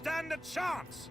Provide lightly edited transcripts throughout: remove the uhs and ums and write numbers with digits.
stand a chance!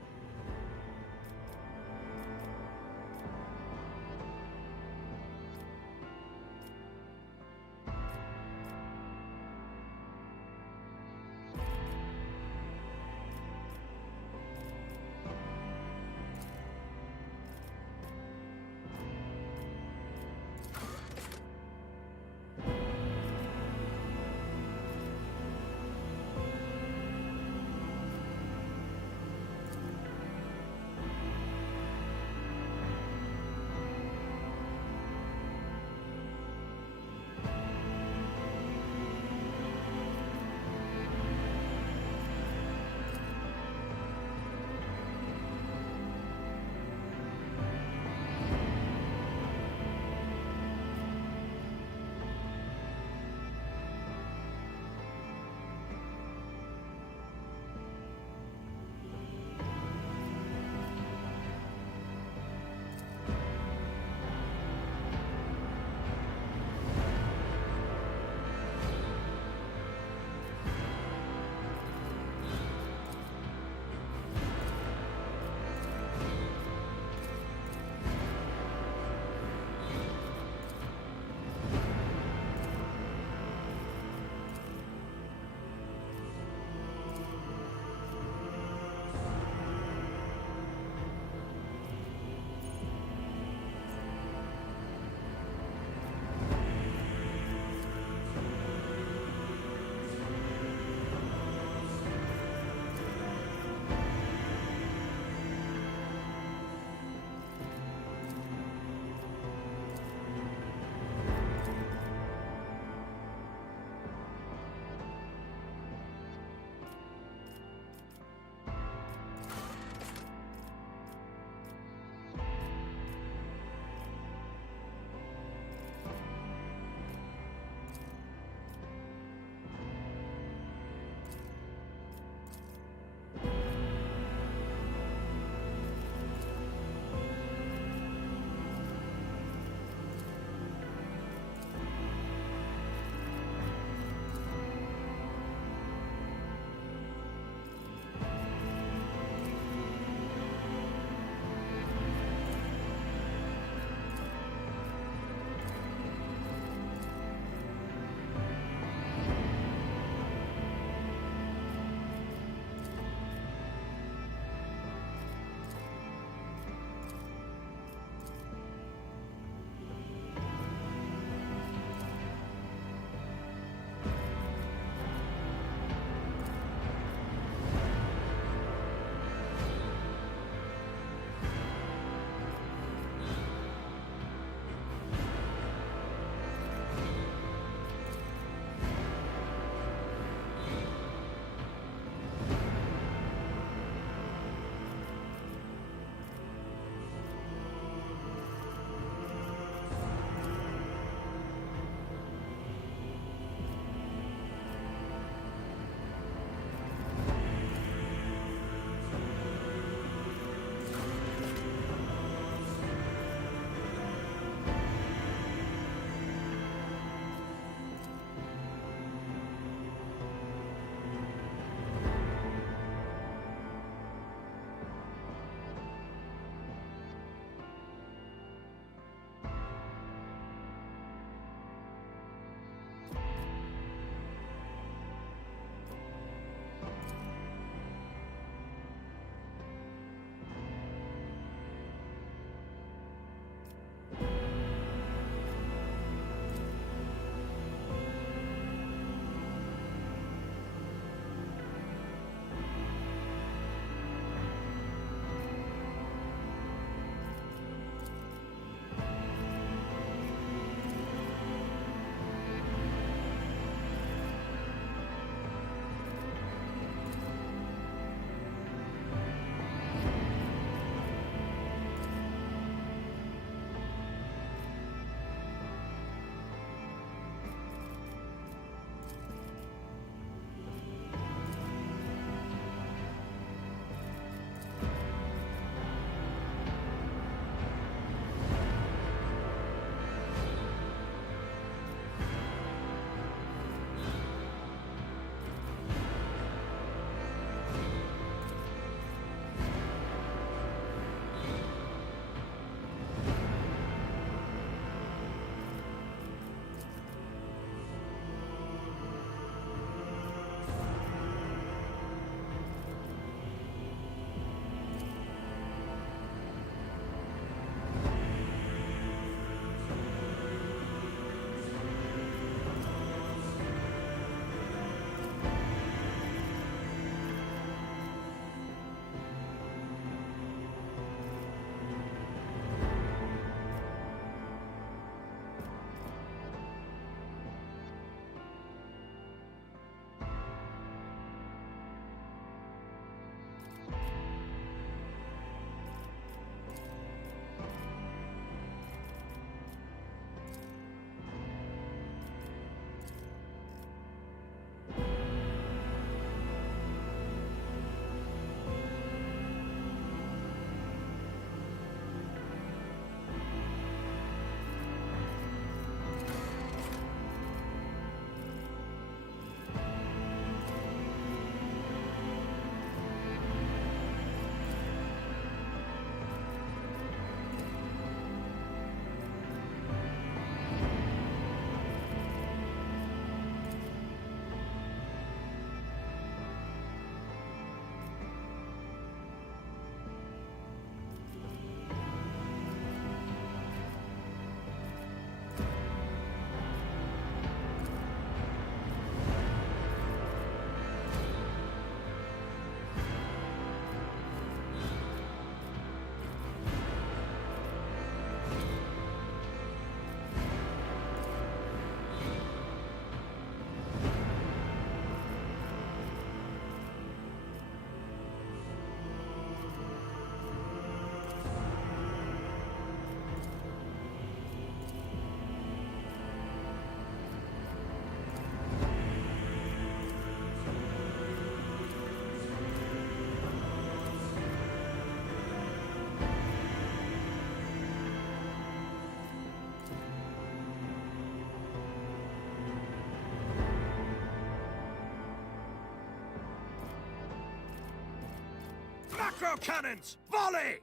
Throw cannons! Volley!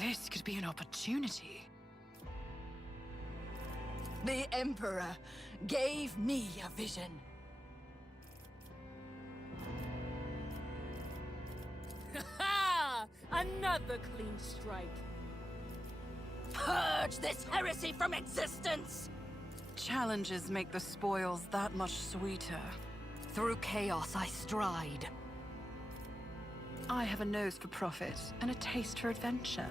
This could be an opportunity. The Emperor gave me a vision. Ha! Another clean strike. Purge this heresy from existence! Challenges make the spoils that much sweeter. Through chaos I stride. I have a nose for profit and a taste for adventure.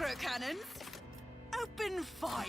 macro cannons. Open fire.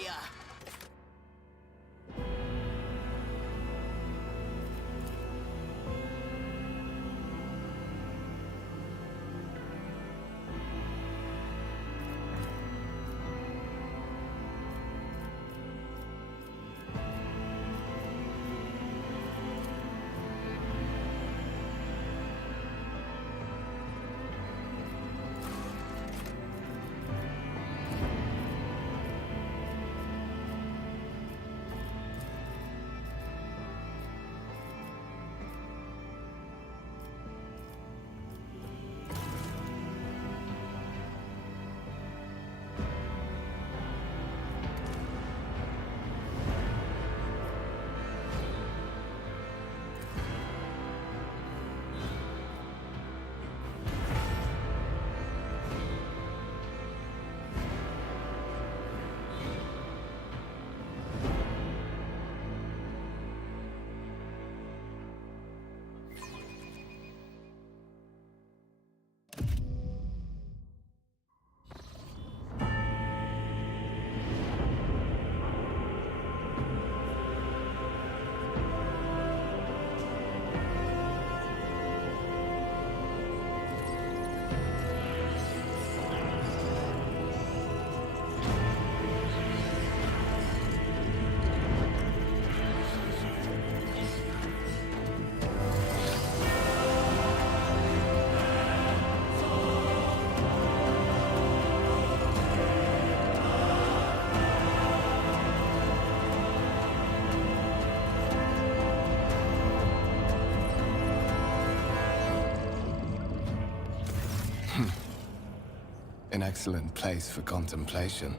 An excellent place for contemplation.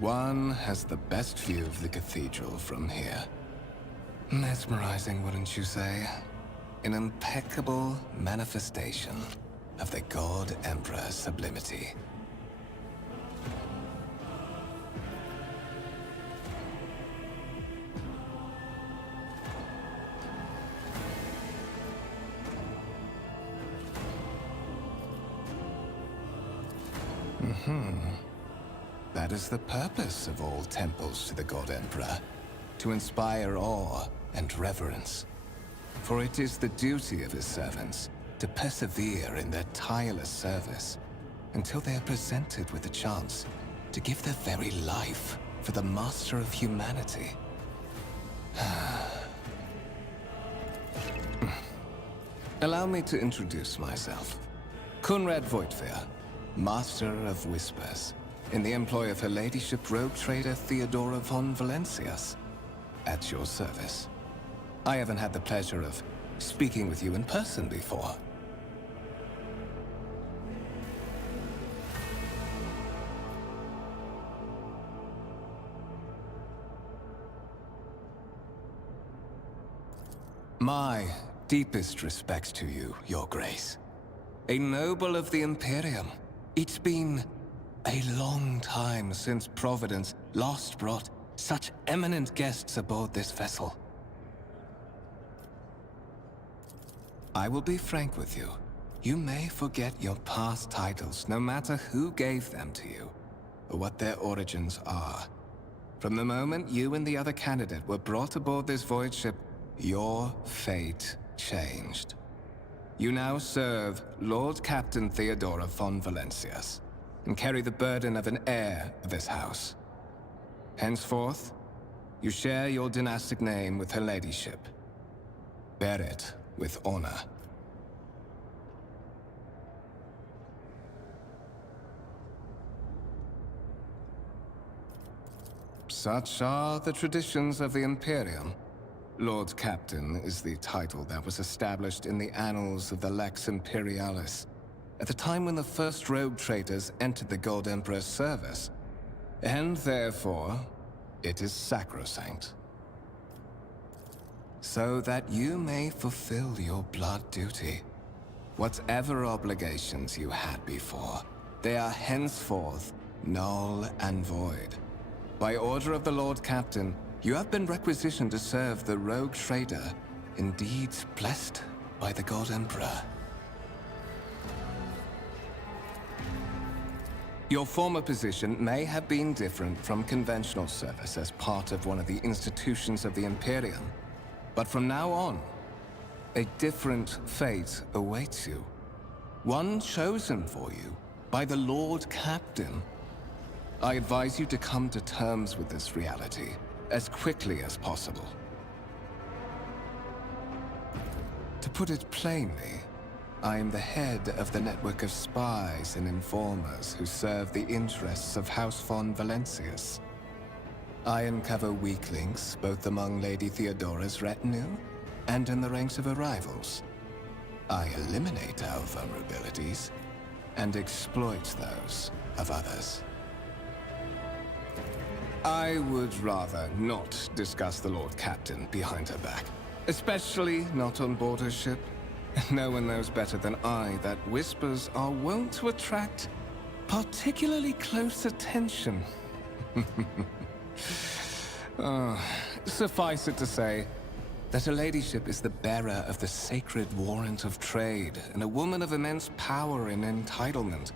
One has the best view of the cathedral from here. Mesmerizing, wouldn't you say? An impeccable manifestation of the God Emperor's sublimity. That is the purpose of all temples to the God Emperor, to inspire awe and reverence. For it is the duty of his servants to persevere in their tireless service until they are presented with the chance to give their very life for the master of humanity. Allow me to introduce myself. Conrad Voigtveer, Master of Whispers, in the employ of Her Ladyship Rogue Trader Theodora von Valencias, at your service. I haven't had the pleasure of speaking with you in person before. My deepest respects to you, Your Grace. A noble of the Imperium. It's been a long time since Providence last brought such eminent guests aboard this vessel. I will be frank with you. You may forget your past titles, no matter who gave them to you, or what their origins are. From the moment you and the other candidate were brought aboard this void ship, your fate changed. You now serve Lord Captain Theodora von Valencias, and carry the burden of an heir of this house. Henceforth, you share your dynastic name with Her Ladyship. Bear it with honor. Such are the traditions of the Imperium. Lord Captain is the title that was established in the annals of the Lex Imperialis, at the time when the first rogue traders entered the God Emperor's service, and therefore, it is sacrosanct. So that you may fulfill your blood duty. Whatever obligations you had before, they are henceforth null and void. By order of the Lord Captain, you have been requisitioned to serve the rogue trader, indeed blessed by the God Emperor. Your former position may have been different from conventional service as part of one of the institutions of the Imperium. But from now on, a different fate awaits you. One chosen for you by the Lord Captain. I advise you to come to terms with this reality as quickly as possible. To put it plainly, I am the head of the network of spies and informers who serve the interests of House von Valencius. I uncover weak links both among Lady Theodora's retinue and in the ranks of her rivals. I eliminate our vulnerabilities and exploit those of others. I would rather not discuss the Lord Captain behind her back, especially not on board her ship. No one knows better than I that whispers are wont to attract particularly close attention. Suffice it to say that her ladyship is the bearer of the sacred warrant of trade and a woman of immense power and entitlement.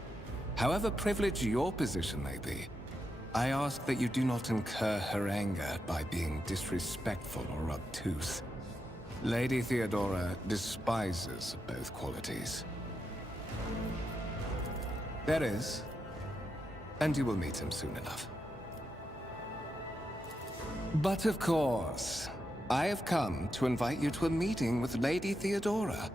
However privileged your position may be, I ask that you do not incur her anger by being disrespectful or obtuse. Lady Theodora despises both qualities. There is, and you will meet him soon enough. But of course, I have come to invite you to a meeting with Lady Theodora.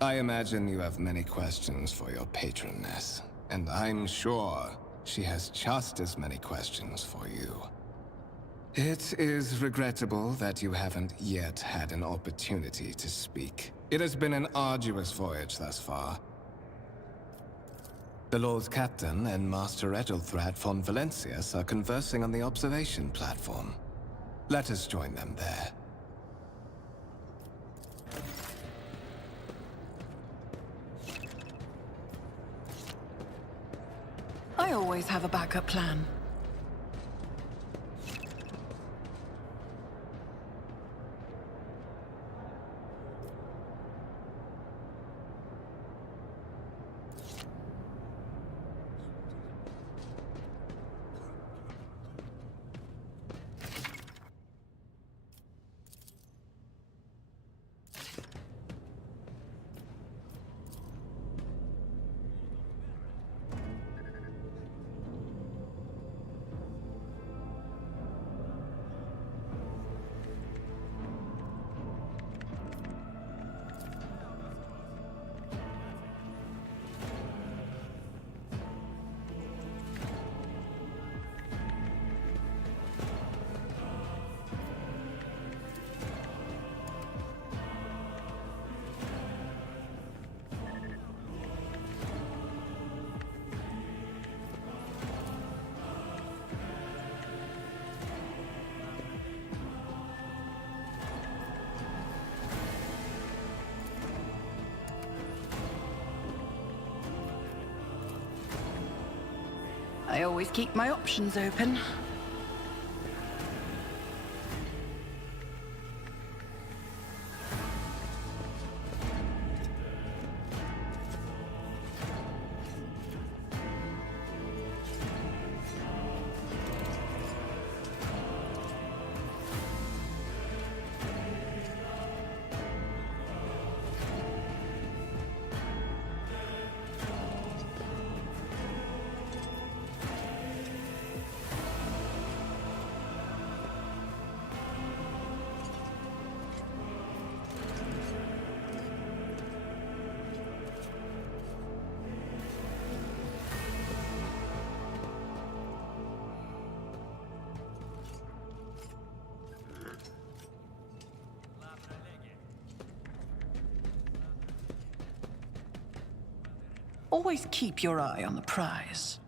I imagine you have many questions for your patroness, and I'm sure she has just as many questions for you. It is regrettable that you haven't yet had an opportunity to speak. It has been an arduous voyage thus far. The Lord Captain and Master Ethelthrat von Valencius are conversing on the observation platform. Let us join them there. I always have a backup plan. I always keep my options open. Always keep your eye on the prize.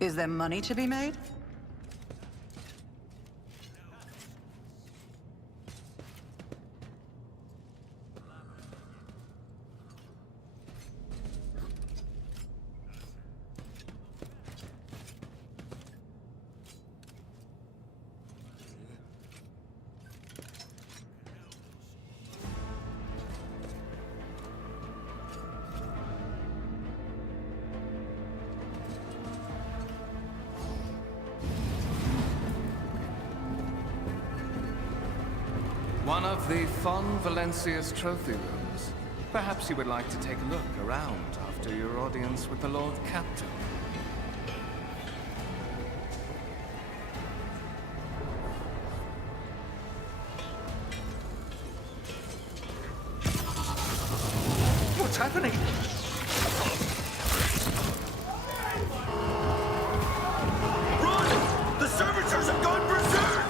Is there money to be made? One of the Fon Valencia's trophy rooms. Perhaps you would like to take a look around after your audience with the Lord Captain. What's happening? Run! The servitors have gone berserk!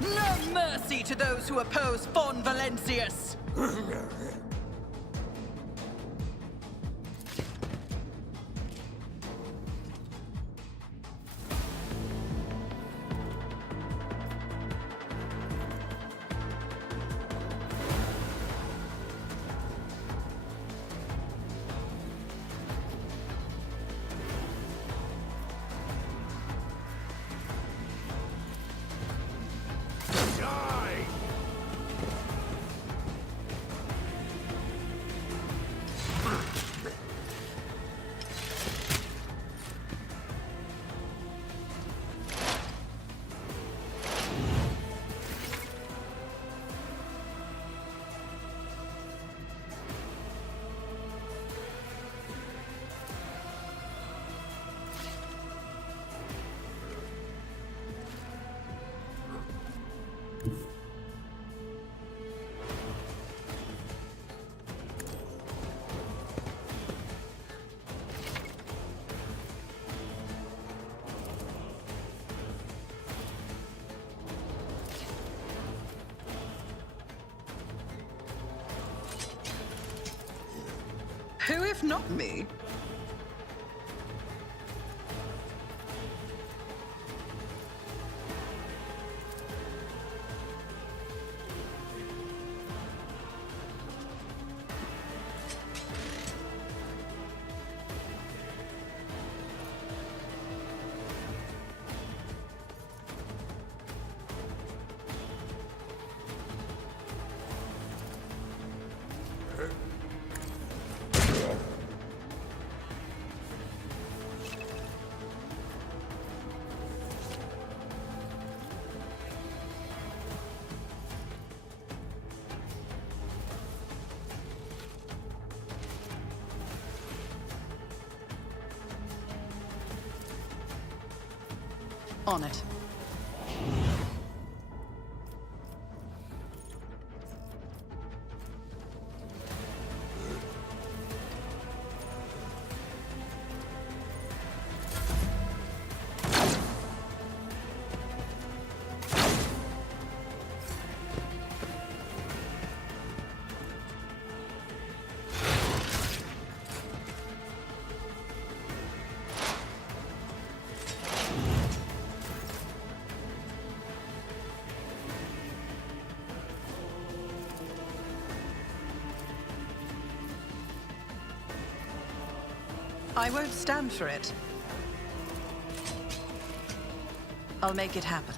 No mercy to those who oppose Fon Valencius! Die! Who if not me? On it. I won't stand for it. I'll make it happen.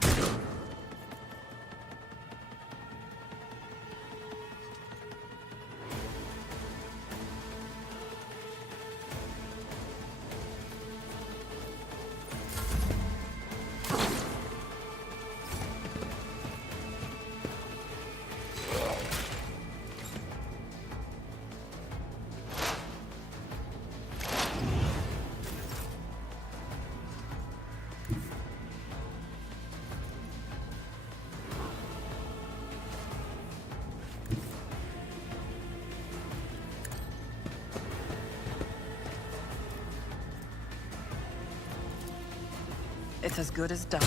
It's as good as done.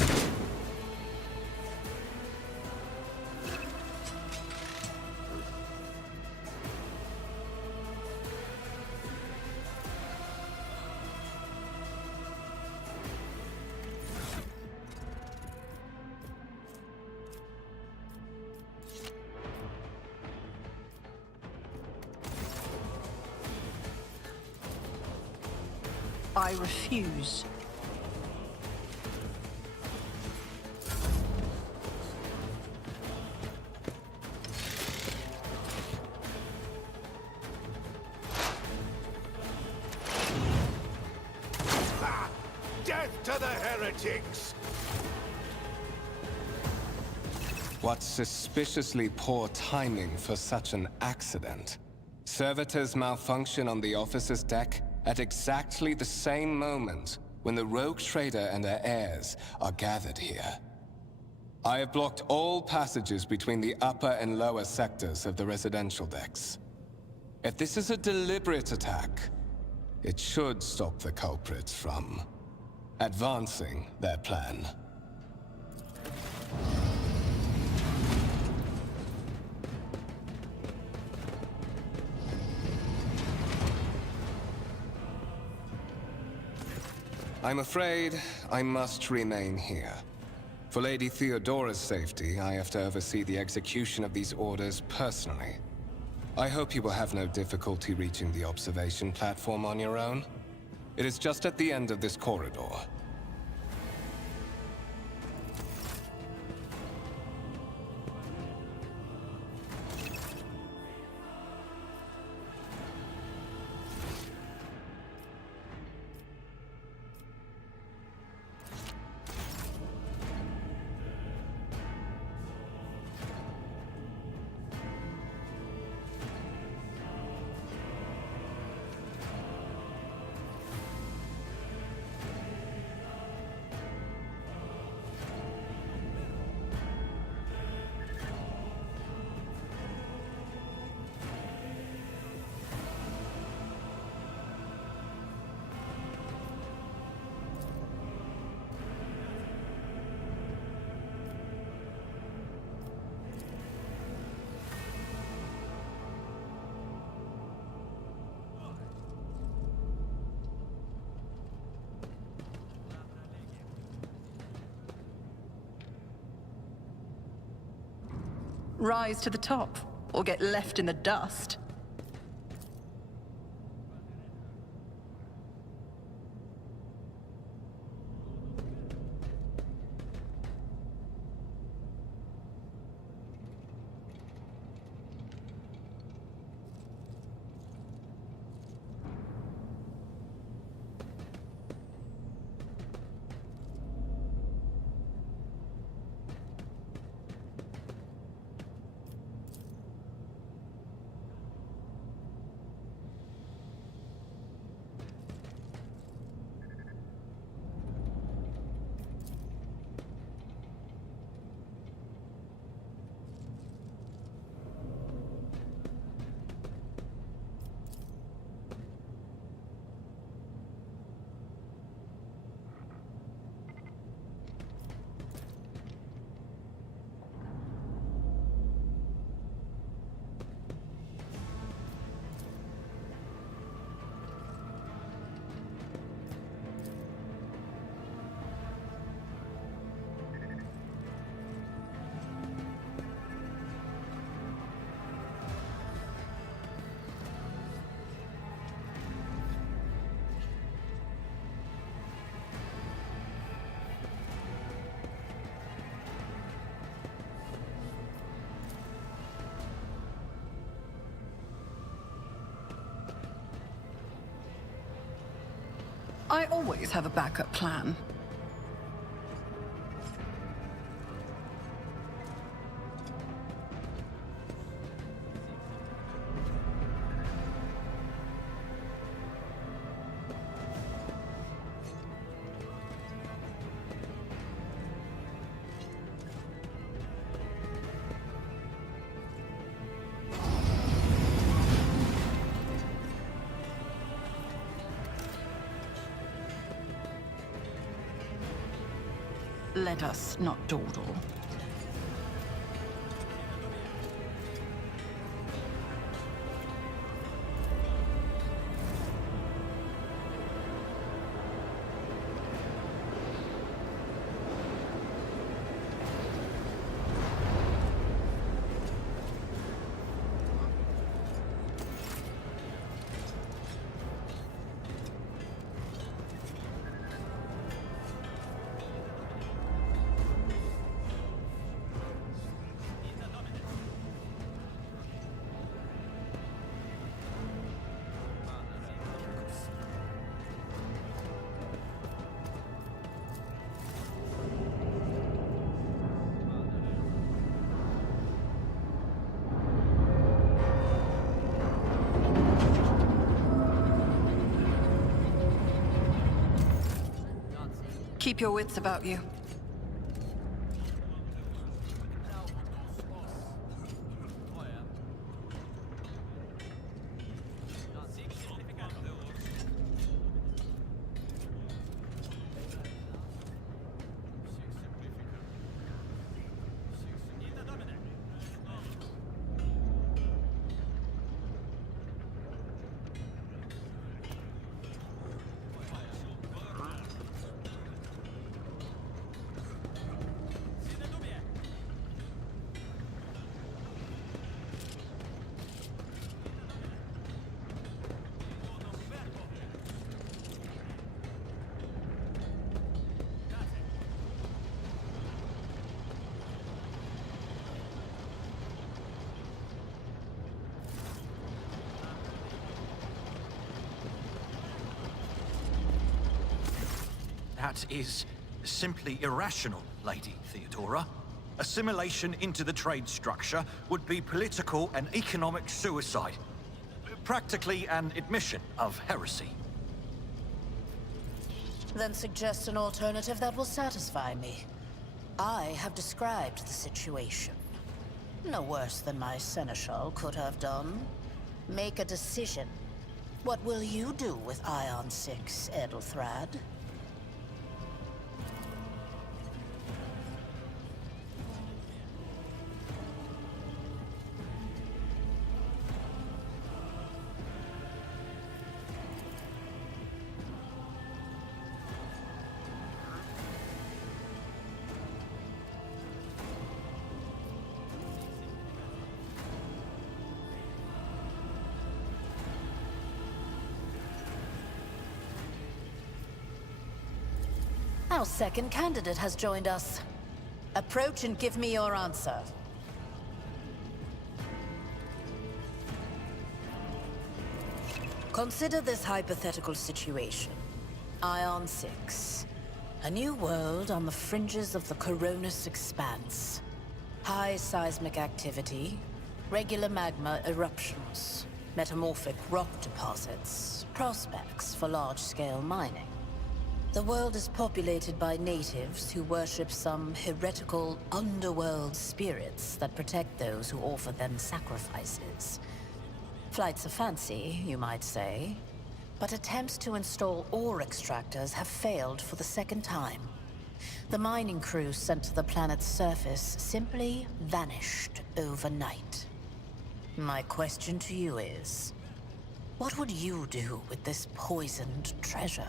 I refuse. Ah! Death to the heretics! What suspiciously poor timing for such an accident. Servitors malfunction on the officer's deck at exactly the same moment when the rogue trader and her heirs are gathered here. I have blocked all passages between the upper and lower sectors of the residential decks. If this is a deliberate attack, it should stop the culprits from advancing their plan. I'm afraid I must remain here. For Lady Theodora's safety, I have to oversee the execution of these orders personally. I hope you will have no difficulty reaching the observation platform on your own. It is just at the end of this corridor. Rise to the top, or get left in the dust. I always have a backup plan. Let us not dawdle. Keep your wits about you. That is simply irrational, Lady Theodora. Assimilation into the trade structure would be political and economic suicide. Practically an admission of heresy. Then suggest an alternative that will satisfy me. I have described the situation. No worse than my seneschal could have done. Make a decision. What will you do with Ion 6, Edelthrad? Our second candidate has joined us. Approach and give me your answer. Consider this hypothetical situation. Ion 6. A new world on the fringes of the Coronis Expanse. High seismic activity, regular magma eruptions, metamorphic rock deposits, prospects for large-scale mining. The world is populated by natives who worship some heretical underworld spirits that protect those who offer them sacrifices. Flights of fancy, you might say, but attempts to install ore extractors have failed for the second time. The mining crews sent to the planet's surface simply vanished overnight. My question to you is, what would you do with this poisoned treasure?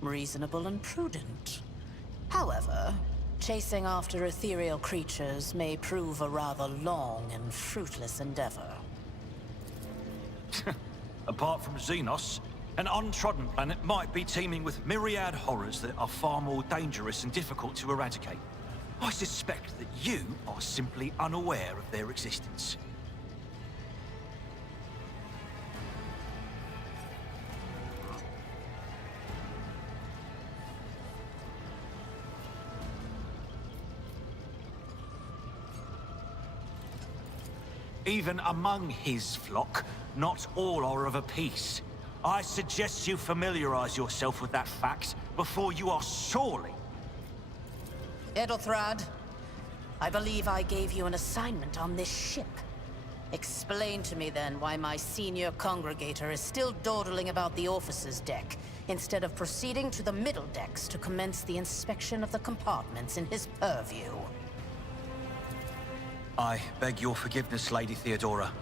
Reasonable and prudent. However, chasing after ethereal creatures may prove a rather long and fruitless endeavor. Apart from Xenos, an untrodden planet might be teeming with myriad horrors that are far more dangerous and difficult to eradicate. I suspect that you are simply unaware of their existence. Even among his flock, not all are of a piece. I suggest you familiarize yourself with that fact before you are sorely... Edelthrad, I believe I gave you an assignment on this ship. Explain to me then why my senior congregator is still dawdling about the officer's deck, instead of proceeding to the middle decks to commence the inspection of the compartments in his purview. I beg your forgiveness, Lady Theodora.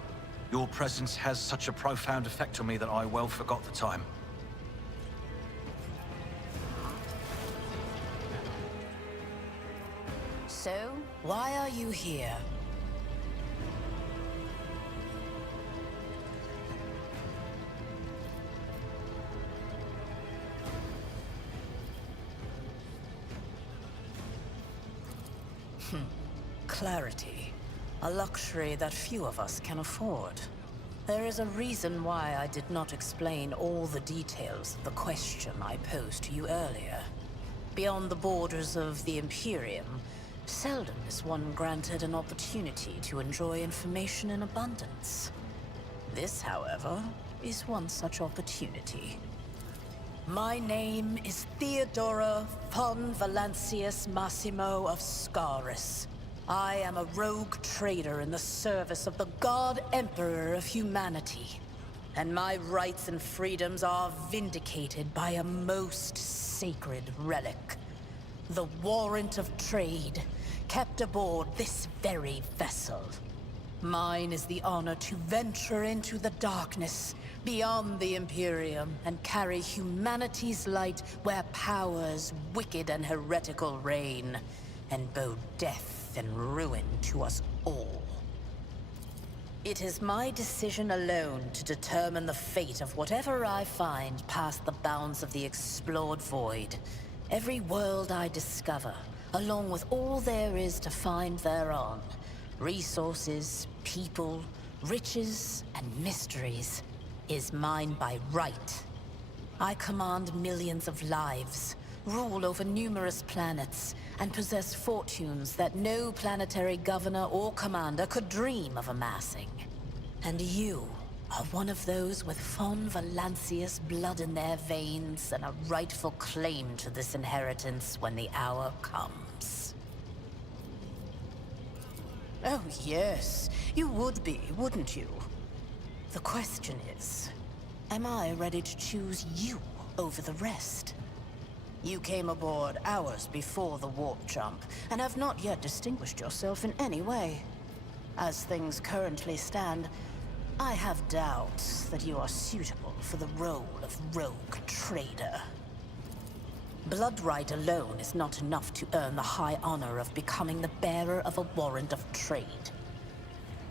Your presence has such a profound effect on me that I well forgot the time. So, why are you here? Clarity. A luxury that few of us can afford. There is a reason why I did not explain all the details of the question I posed to you earlier. Beyond the borders of the Imperium, seldom is one granted an opportunity to enjoy information in abundance. This, however, is one such opportunity. My name is Theodora von Valancius Massimo of Scaris. I am a rogue trader in the service of the God Emperor of humanity. And my rights and freedoms are vindicated by a most sacred relic. The warrant of trade, kept aboard this very vessel. Mine is the honor to venture into the darkness, beyond the Imperium, and carry humanity's light where powers wicked and heretical reign, and bow death and ruin to us all. It is my decision alone to determine the fate of whatever I find past the bounds of the explored void. Every world I discover, along with all there is to find thereon. Resources, people, riches, and mysteries, is mine by right. I command millions of lives, rule over numerous planets, and possess fortunes that no planetary governor or commander could dream of amassing. And you are one of those with von Valancius blood in their veins and a rightful claim to this inheritance when the hour comes. Oh yes, you would be, wouldn't you? The question is, am I ready to choose you over the rest? You came aboard hours before the warp jump, and have not yet distinguished yourself in any way. As things currently stand, I have doubts that you are suitable for the role of rogue trader. Blood right alone is not enough to earn the high honor of becoming the bearer of a warrant of trade.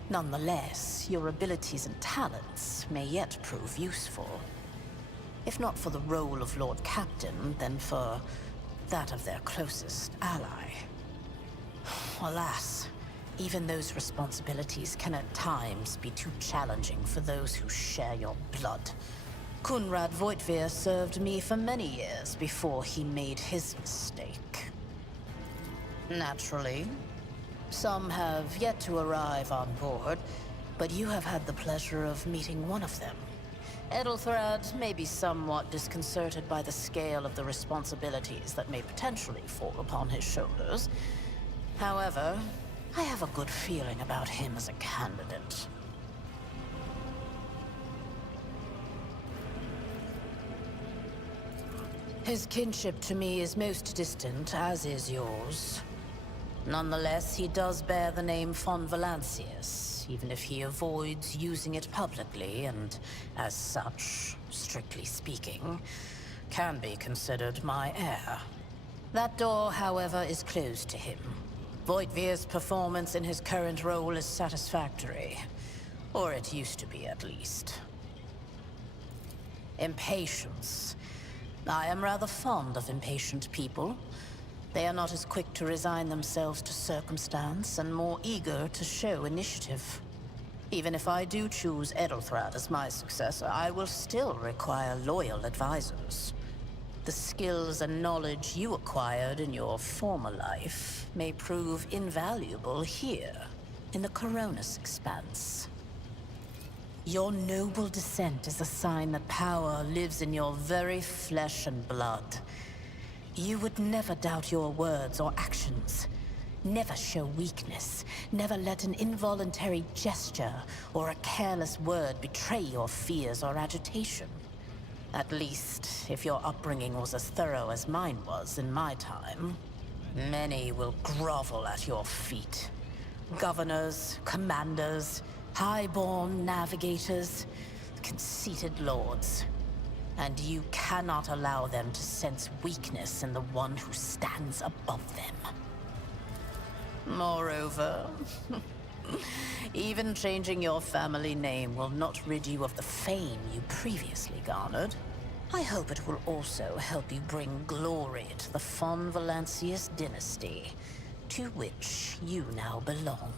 Nonetheless, your abilities and talents may yet prove useful. If not for the role of Lord Captain, then for that of their closest ally. Alas, even those responsibilities can at times be too challenging for those who share your blood. Kunrad Voitvir served me for many years before he made his mistake. Naturally, some have yet to arrive on board, but you have had the pleasure of meeting one of them. Edelthrad may be somewhat disconcerted by the scale of the responsibilities that may potentially fall upon his shoulders. However, I have a good feeling about him as a candidate. His kinship to me is most distant, as is yours. Nonetheless, he does bear the name von Valancius, even if he avoids using it publicly, and as such, strictly speaking, can be considered my heir. That door, however, is closed to him. Voigtvir's performance in his current role is satisfactory. Or it used to be, at least. Impatience. I am rather fond of impatient people. They are not as quick to resign themselves to circumstance and more eager to show initiative. Even if I do choose Edelthrad as my successor, I will still require loyal advisors. The skills and knowledge you acquired in your former life may prove invaluable here, in the Coronis Expanse. Your noble descent is a sign that power lives in your very flesh and blood. You would never doubt your words or actions. Never show weakness. Never let an involuntary gesture or a careless word betray your fears or agitation. At least, if your upbringing was as thorough as mine was in my time. Many will grovel at your feet. Governors, commanders, Highborn navigators, conceited lords. And you cannot allow them to sense weakness in the one who stands above them. Moreover, even changing your family name will not rid you of the fame you previously garnered. I hope it will also help you bring glory to the von Valancius dynasty, to which you now belong.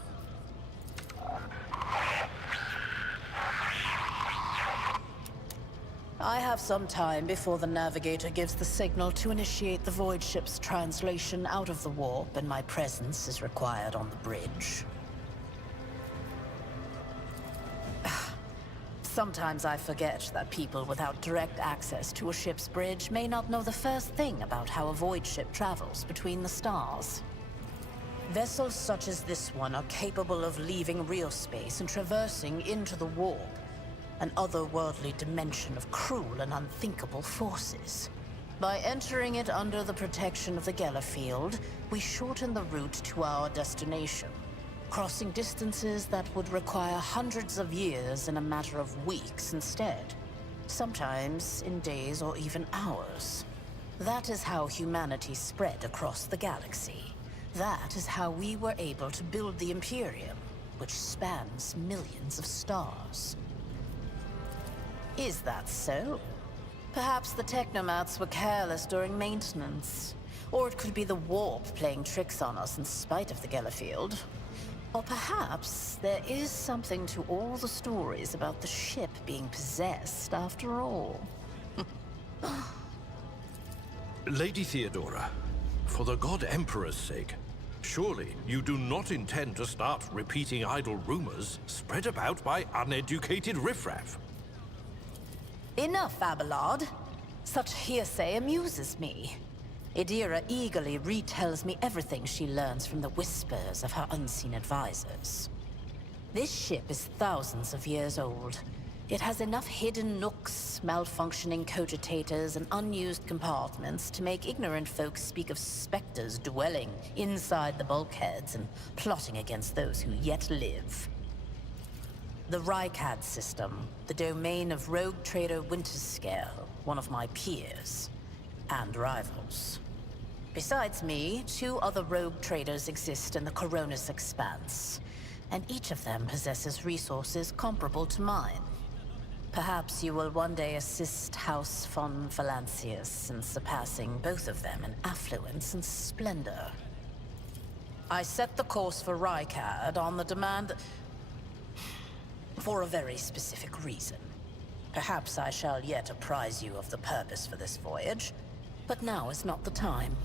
I have some time before the Navigator gives the signal to initiate the Void Ship's translation out of the warp, and my presence is required on the bridge. Sometimes I forget that people without direct access to a ship's bridge may not know the first thing about how a Void Ship travels between the stars. Vessels such as this one are capable of leaving real space and traversing into the warp, an otherworldly dimension of cruel and unthinkable forces. By entering it under the protection of the Gellerfield, we shorten the route to our destination, crossing distances that would require hundreds of years in a matter of weeks instead, sometimes in days or even hours. That is how humanity spread across the galaxy. That is how we were able to build the Imperium, which spans millions of stars. Is that so? Perhaps the technomats were careless during maintenance. Or it could be the warp playing tricks on us in spite of the Gellerfield. Or perhaps there is something to all the stories about the ship being possessed after all. Lady Theodora, for the God Emperor's sake, surely you do not intend to start repeating idle rumors spread about by uneducated riffraff. Enough, Abelard. Such hearsay amuses me. Idira eagerly retells me everything she learns from the whispers of her unseen advisors. This ship is thousands of years old. It has enough hidden nooks, malfunctioning cogitators, and unused compartments to make ignorant folks speak of specters dwelling inside the bulkheads and plotting against those who yet live. The Rycad system, the domain of rogue trader Winterscale, one of my peers, and rivals. Besides me, 2 other rogue traders exist in the Coronis Expanse, and each of them possesses resources comparable to mine. Perhaps you will one day assist House von Valancius in surpassing both of them in affluence and splendor. I set the course for Rycad on the demand for a very specific reason. Perhaps I shall yet apprise you of the purpose for this voyage, but now is not the time.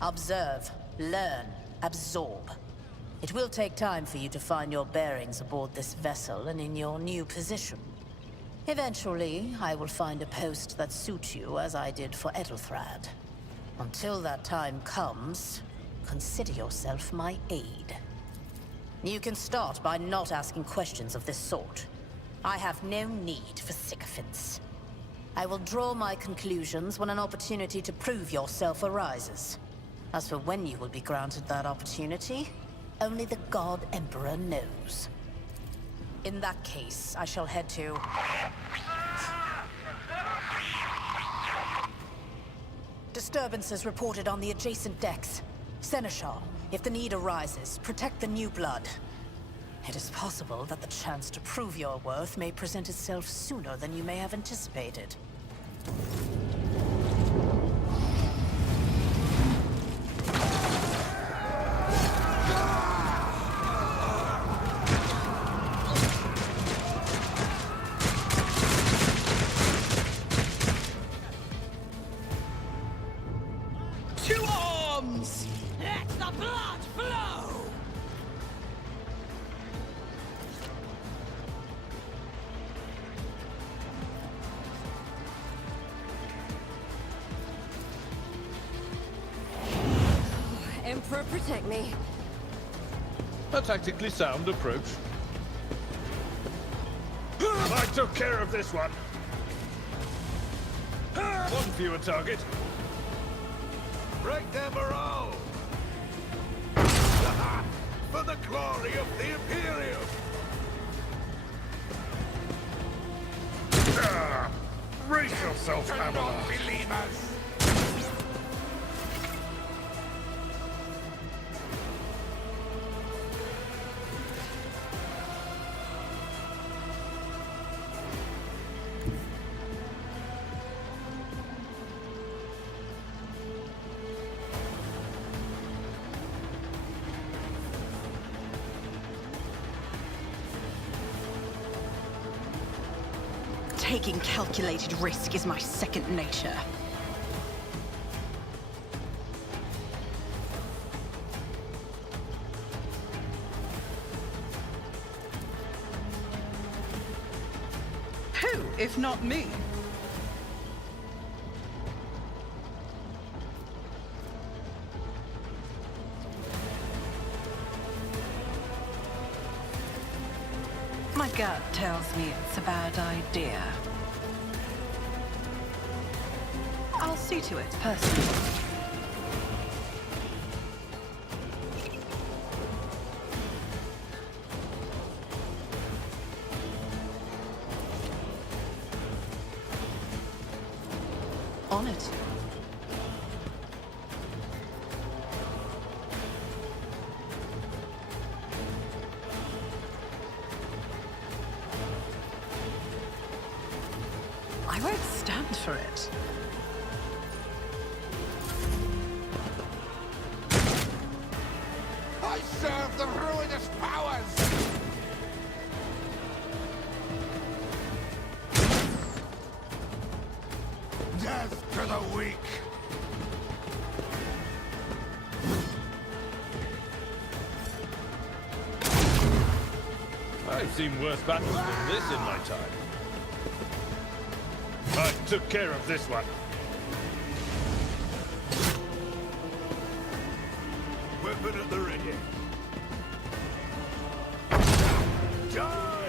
Observe, learn, absorb. It will take time for you to find your bearings aboard this vessel and in your new position. Eventually, I will find a post that suits you as I did for Edelthrad. Until that time comes, consider yourself my aide. You can start by not asking questions of this sort. I have no need for sycophants. I will draw my conclusions when an opportunity to prove yourself arises. As for when you will be granted that opportunity, only the God Emperor knows. In that case, I shall head to... Disturbances reported on the adjacent decks. Seneschal, if the need arises, protect the new blood. It is possible that the chance to prove your worth may present itself sooner than you may have anticipated. To arms! Let the blood flow! Emperor, protect me. A tactically sound approach. I took care of this one. One fewer target. Break their morale! For the glory of the Imperium! Brace yourself, To Avalon. non-believers! Taking calculated risk is my second nature. Who, if not me? My gut tells me it's a bad idea. I'll see to it personally. On it. I won't stand for it. I serve the ruinous powers! Death to the weak! I've seen worse battles than this in my time. I took care of this one. Weapon at the ready. Die!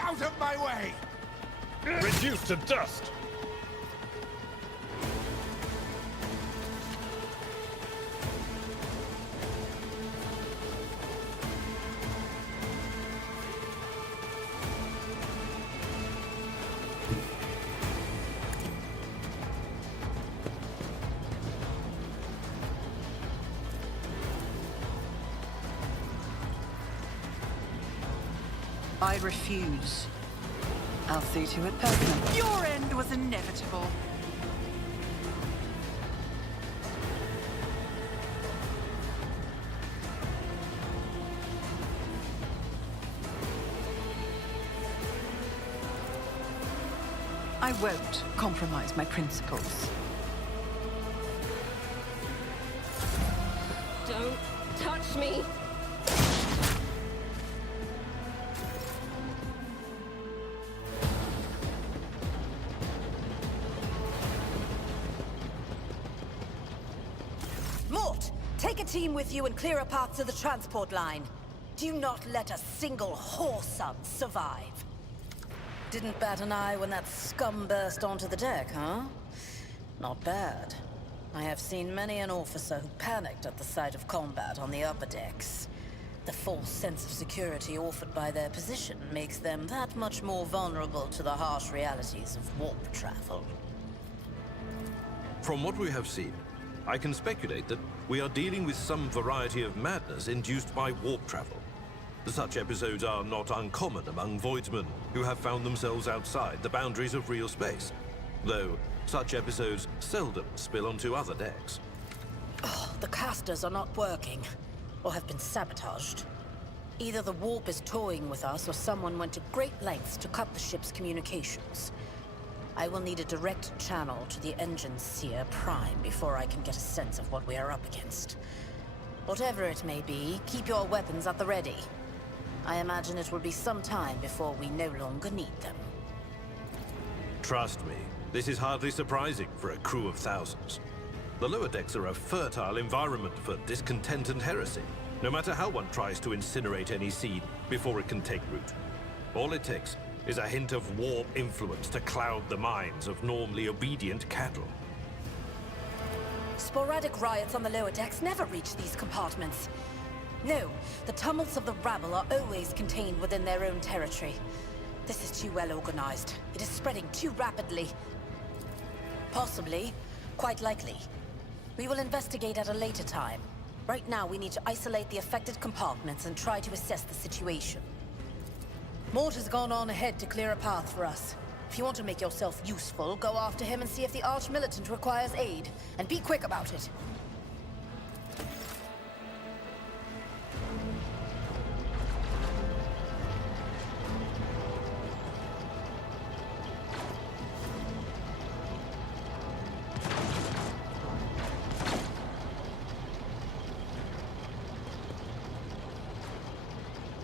Out of my way! Reduced to dust. I refuse. I'll see to it personally. Your end was inevitable. I won't compromise my principles. Don't touch me! Mort, take a team with you and clear a path to the transport line. Do not let a single whoreson survive. Didn't bat an eye when that scum burst onto the deck, huh? Not bad. I have seen many an officer who panicked at the sight of combat on the upper decks. The false sense of security offered by their position makes them that much more vulnerable to the harsh realities of warp travel. From what we have seen, I can speculate that we are dealing with some variety of madness induced by warp travel. Such episodes are not uncommon among voidsmen who have found themselves outside the boundaries of real space, though such episodes seldom spill onto other decks. Oh, the casters are not working, or have been sabotaged. Either the warp is toying with us, or someone went to great lengths to cut the ship's communications. I will need a direct channel to the engine seer Prime before I can get a sense of what we are up against. Whatever it may be, keep your weapons at the ready. I imagine it will be some time before we no longer need them. Trust me, this is hardly surprising for a crew of thousands. The lower decks are a fertile environment for discontent and heresy, no matter how one tries to incinerate any seed before it can take root. All it takes is a hint of warp influence to cloud the minds of normally obedient cattle. Sporadic riots on the lower decks never reach these compartments. No, the tumults of the rabble are always contained within their own territory. This is too well organized. It is spreading too rapidly. Possibly. Quite likely. We will investigate at a later time. Right now, we need to isolate the affected compartments and try to assess the situation. Mort has gone on ahead to clear a path for us. If you want to make yourself useful, go after him and see if the Arch-Militant requires aid. And be quick about it.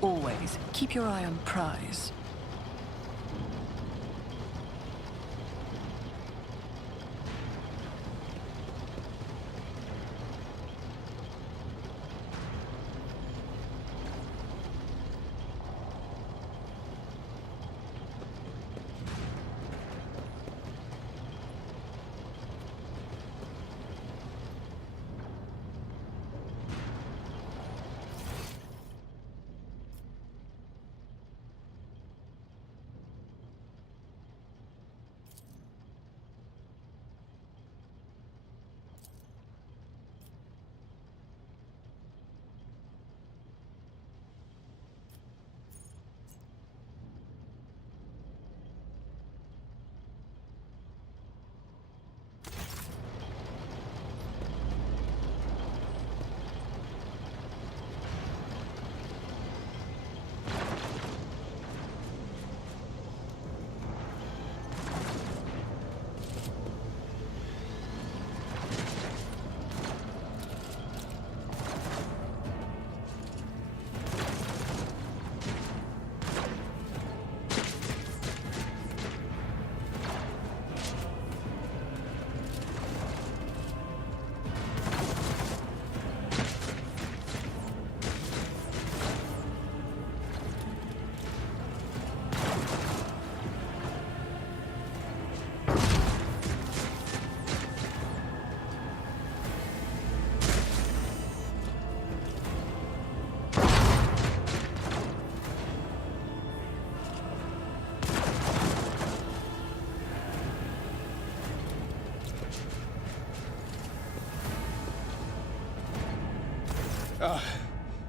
Always keep your eye on prize.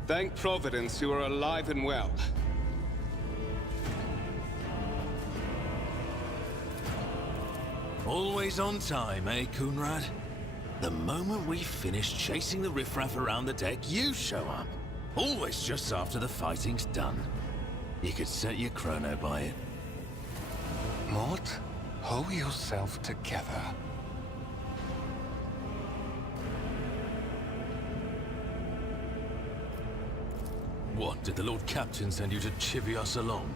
Thank Providence you are alive and well. Always on time, eh, Coonrad? The moment we finish chasing the riffraff around the deck, you show up. Always just after the fighting's done. You could set your chrono by it. Mort, hold yourself together. What, did the Lord Captain send you to chivvy us along?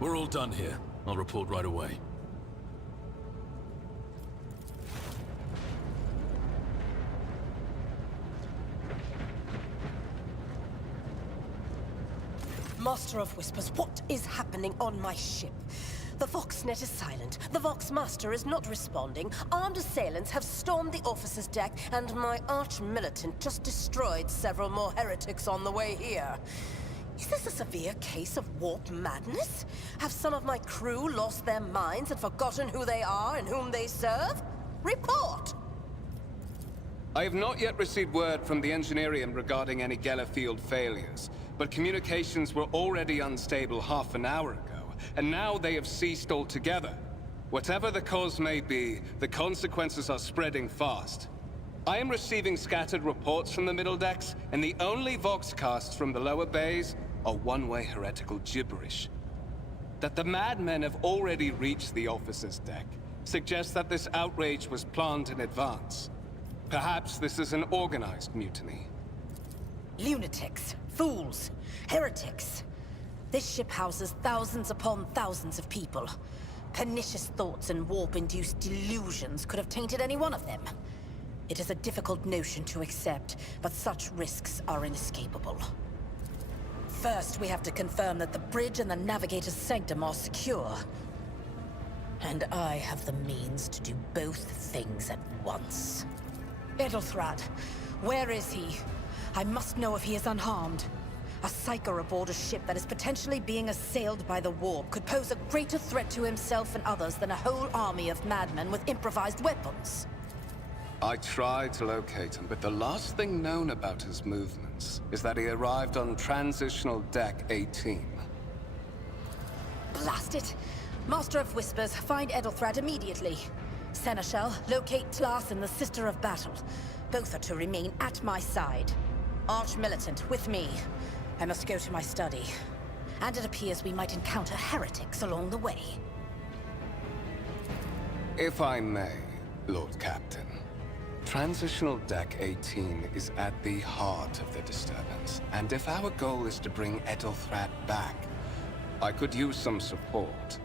We're all done here. I'll report right away. Master of Whispers, what is happening on my ship? The Voxnet is silent. The Voxmaster is not responding. Armed assailants have stormed the officer's deck, and my arch-militant just destroyed several more heretics on the way here. Is this a severe case of warp madness? Have some of my crew lost their minds and forgotten who they are and whom they serve? Report! I have not yet received word from the Engineerium regarding any Gellerfield failures, but communications were already unstable half an hour ago, and now they have ceased altogether. Whatever the cause may be, the consequences are spreading fast. I am receiving scattered reports from the middle decks, and the only voxcasts from the lower bays are one-way heretical gibberish. That the madmen have already reached the officer's deck suggests that this outrage was planned in advance. Perhaps this is an organized mutiny. Lunatics, fools, heretics. This ship houses thousands upon thousands of people. Pernicious thoughts and warp-induced delusions could have tainted any one of them. It is a difficult notion to accept, but such risks are inescapable. First, we have to confirm that the bridge and the Navigator's Sanctum are secure. And I have the means to do both things at once. Edelthrad, where is he? I must know if he is unharmed. A psyker aboard a ship that is potentially being assailed by the warp could pose a greater threat to himself and others than a whole army of madmen with improvised weapons. I tried to locate him, but the last thing known about his movements is that he arrived on Transitional Deck 18. Blast it! Master of Whispers, find Edelthrad immediately. Seneschal, locate Tlas and the Sister of Battle. Both are to remain at my side. Arch-Militant, with me. I must go to my study. And it appears we might encounter heretics along the way. If I may, Lord Captain. Transitional Deck 18 is at the heart of the disturbance, and if our goal is to bring Edelthrad back, I could use some support.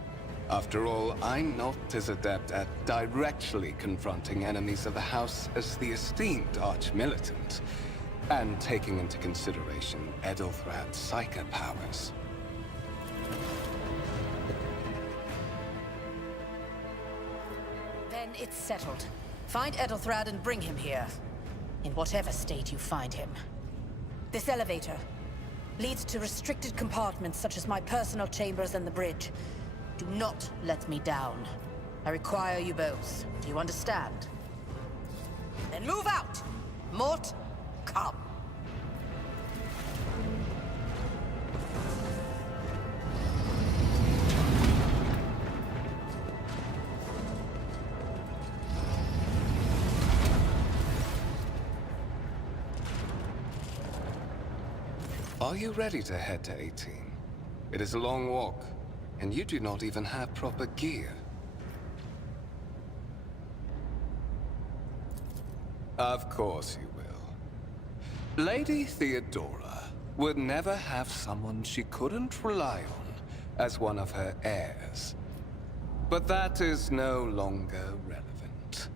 After all, I'm not as adept at directly confronting enemies of the House as the esteemed Arch-Militant, and taking into consideration Edelthrad's psychic powers. Then it's settled. Find Edelthrad and bring him here. In whatever state you find him. This elevator leads to restricted compartments such as my personal chambers and the bridge. Do not let me down. I require you both. Do you understand? Then move out! Mort, come. Are you ready to head to 18? It is a long walk, and you do not even have proper gear. Of course you will. Lady Theodora would never have someone she couldn't rely on as one of her heirs. But that is no longer relevant.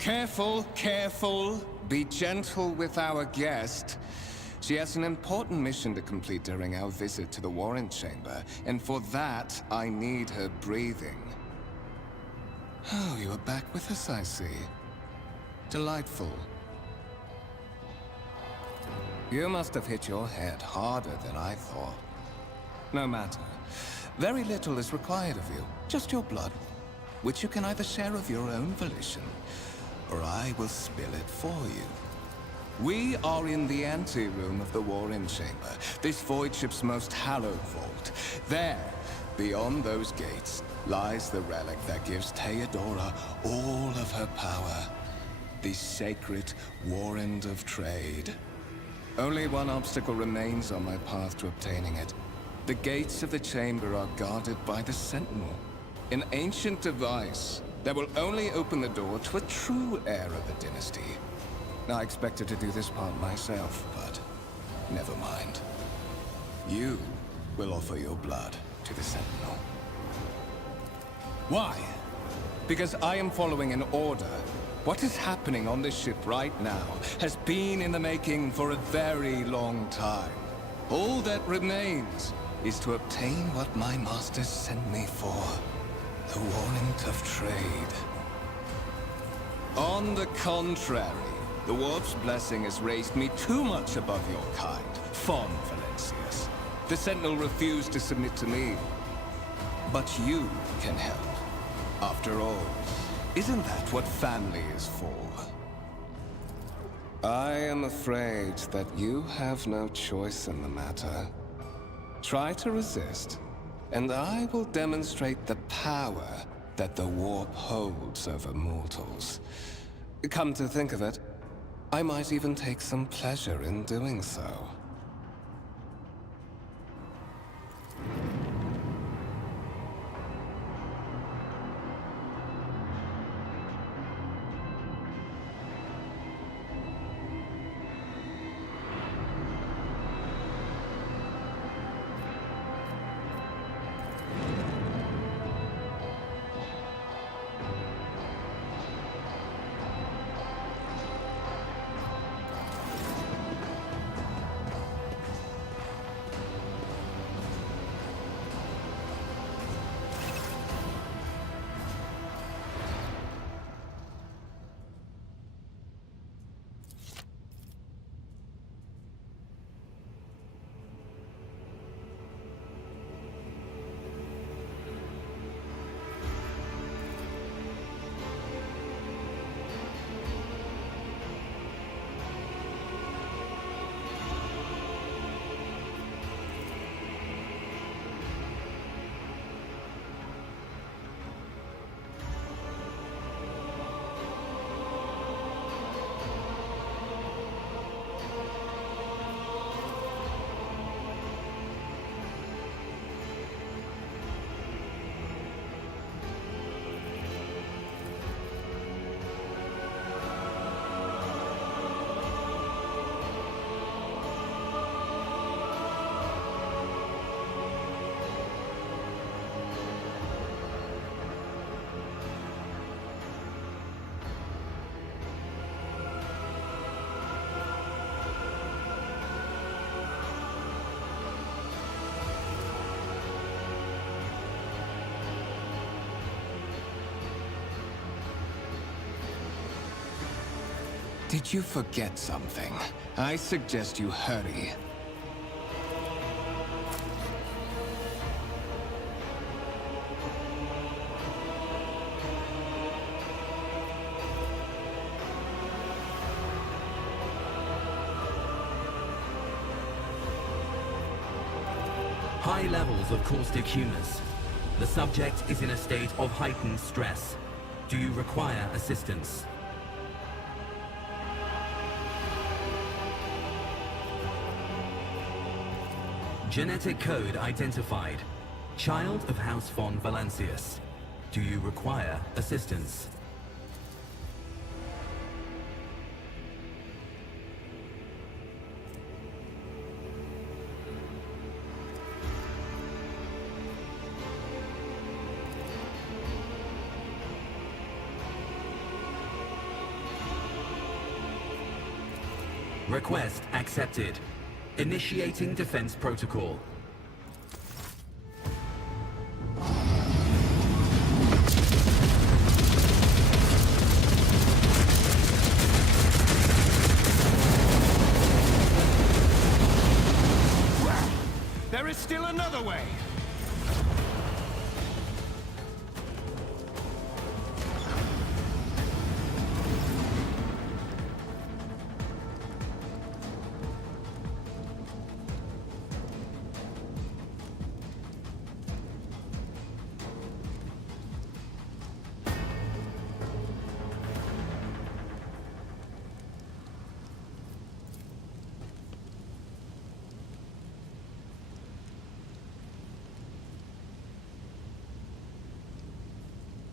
Careful, careful. Be gentle with our guest. She has an important mission to complete during our visit to the Warren Chamber, and for that, I need her breathing. Oh, you are back with us, I see. Delightful. You must have hit your head harder than I thought. No matter. Very little is required of you. Just your blood, which you can either share of your own volition, or I will spill it for you. We are in the anteroom of the Warren Chamber, this void ship's most hallowed vault. There, beyond those gates, lies the relic that gives Theodora all of her power. The sacred Warrant of Trade. Only one obstacle remains on my path to obtaining it. The gates of the chamber are guarded by the Sentinel, an ancient device that will only open the door to a true heir of the dynasty. I expected to do this part myself, but never mind. You will offer your blood to the Sentinel. Why? Because I am following an order. What is happening on this ship right now has been in the making for a very long time. All that remains is to obtain what my masters sent me for. The Warrant of Trade. On the contrary, the Warp's blessing has raised me too much above your kind, Fon Valencius. The Sentinel refused to submit to me. But you can help. After all, isn't that what family is for? I am afraid that you have no choice in the matter. Try to resist, and I will demonstrate the power that the Warp holds over mortals. Come to think of it, I might even take some pleasure in doing so. Did you forget something? I suggest you hurry. High levels of caustic humus. The subject is in a state of heightened stress. Do you require assistance? Genetic code identified. Child of House von Valancius. Do you require assistance? Request accepted. Initiating defense protocol. There is still another way.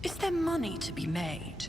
Is there money to be made?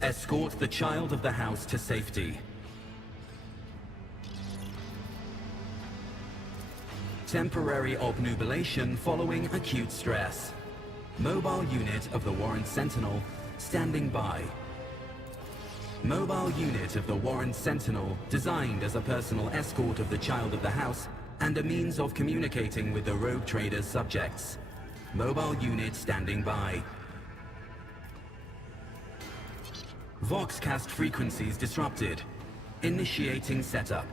Escort the child of the house to safety. Temporary obnubilation following acute stress. Mobile unit of the Warrant Sentinel standing by. Mobile unit of the Warren Sentinel, designed as a personal escort of the child of the house and a means of communicating with the rogue trader's subjects. Mobile unit standing by. Voxcast frequencies disrupted. Initiating setup.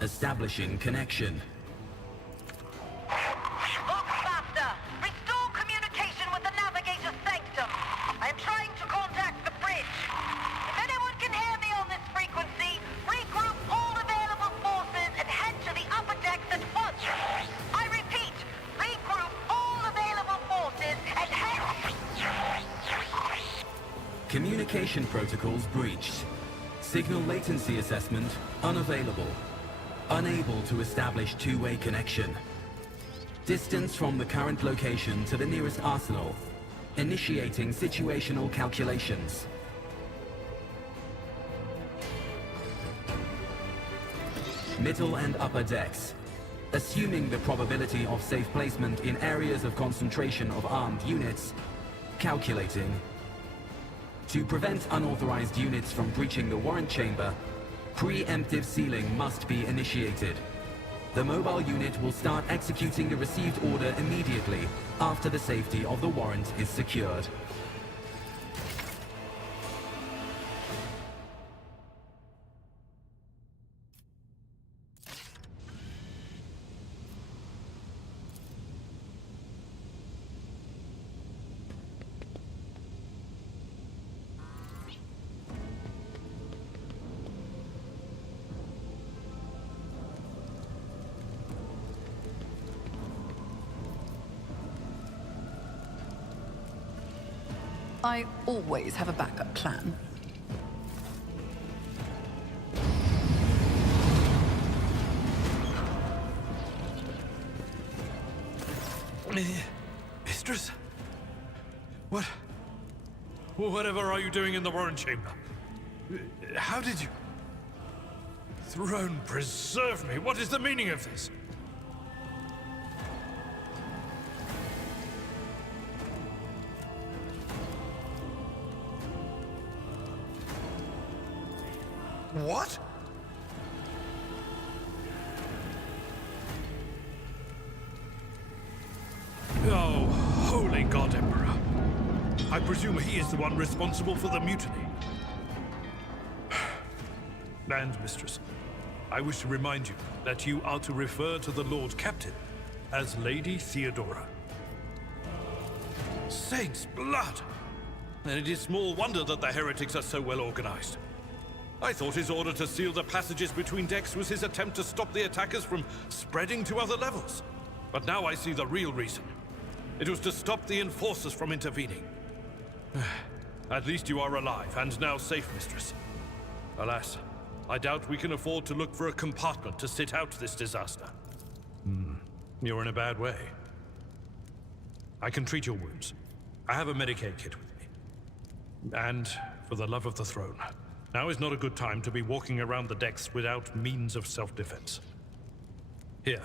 Establishing connection. Voxmaster, restore communication with the Navigator's Sanctum. I am trying to contact the bridge. If anyone can hear me on this frequency, regroup all available forces and head to the upper decks at once. I repeat, regroup all available forces and head... Communication protocols breached. Signal latency assessment unavailable. Unable to establish two-way connection. Distance from the current location to the nearest arsenal. Initiating situational calculations. Middle and upper decks. Assuming the probability of safe placement in areas of concentration of armed units. Calculating. To prevent unauthorized units from breaching the warrant chamber, preemptive sealing must be initiated. The mobile unit will start executing the received order immediately after the safety of the warrant is secured. I always have a backup plan. Mistress? What? Whatever are you doing in the Warren Chamber? How did you... Throne preserve me! What is the meaning of this? What? Oh, holy God, Emperor. I presume he is the one responsible for the mutiny. And, Mistress, I wish to remind you that you are to refer to the Lord Captain as Lady Theodora. Saints' blood! Then it is small wonder that the heretics are so well organized. I thought his order to seal the passages between decks was his attempt to stop the attackers from spreading to other levels. But now I see the real reason. It was to stop the enforcers from intervening. At least you are alive, and now safe, Mistress. Alas, I doubt we can afford to look for a compartment to sit out this disaster. You're in a bad way. I can treat your wounds. I have a Medicaid kit with me. And, for the love of the throne, now is not a good time to be walking around the decks without means of self-defense. Here.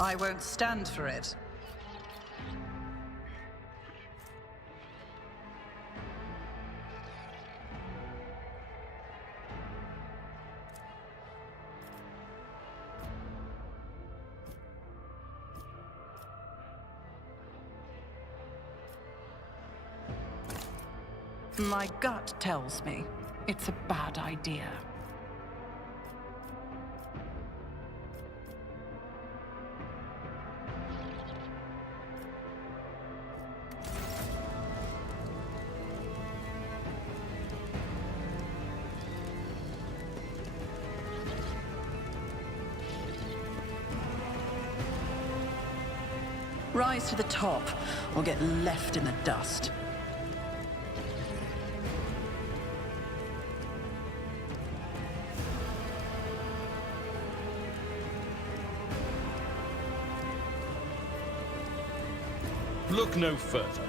I won't stand for it. My gut tells me it's a bad idea. Rise to the top, or get left in the dust. Look no further.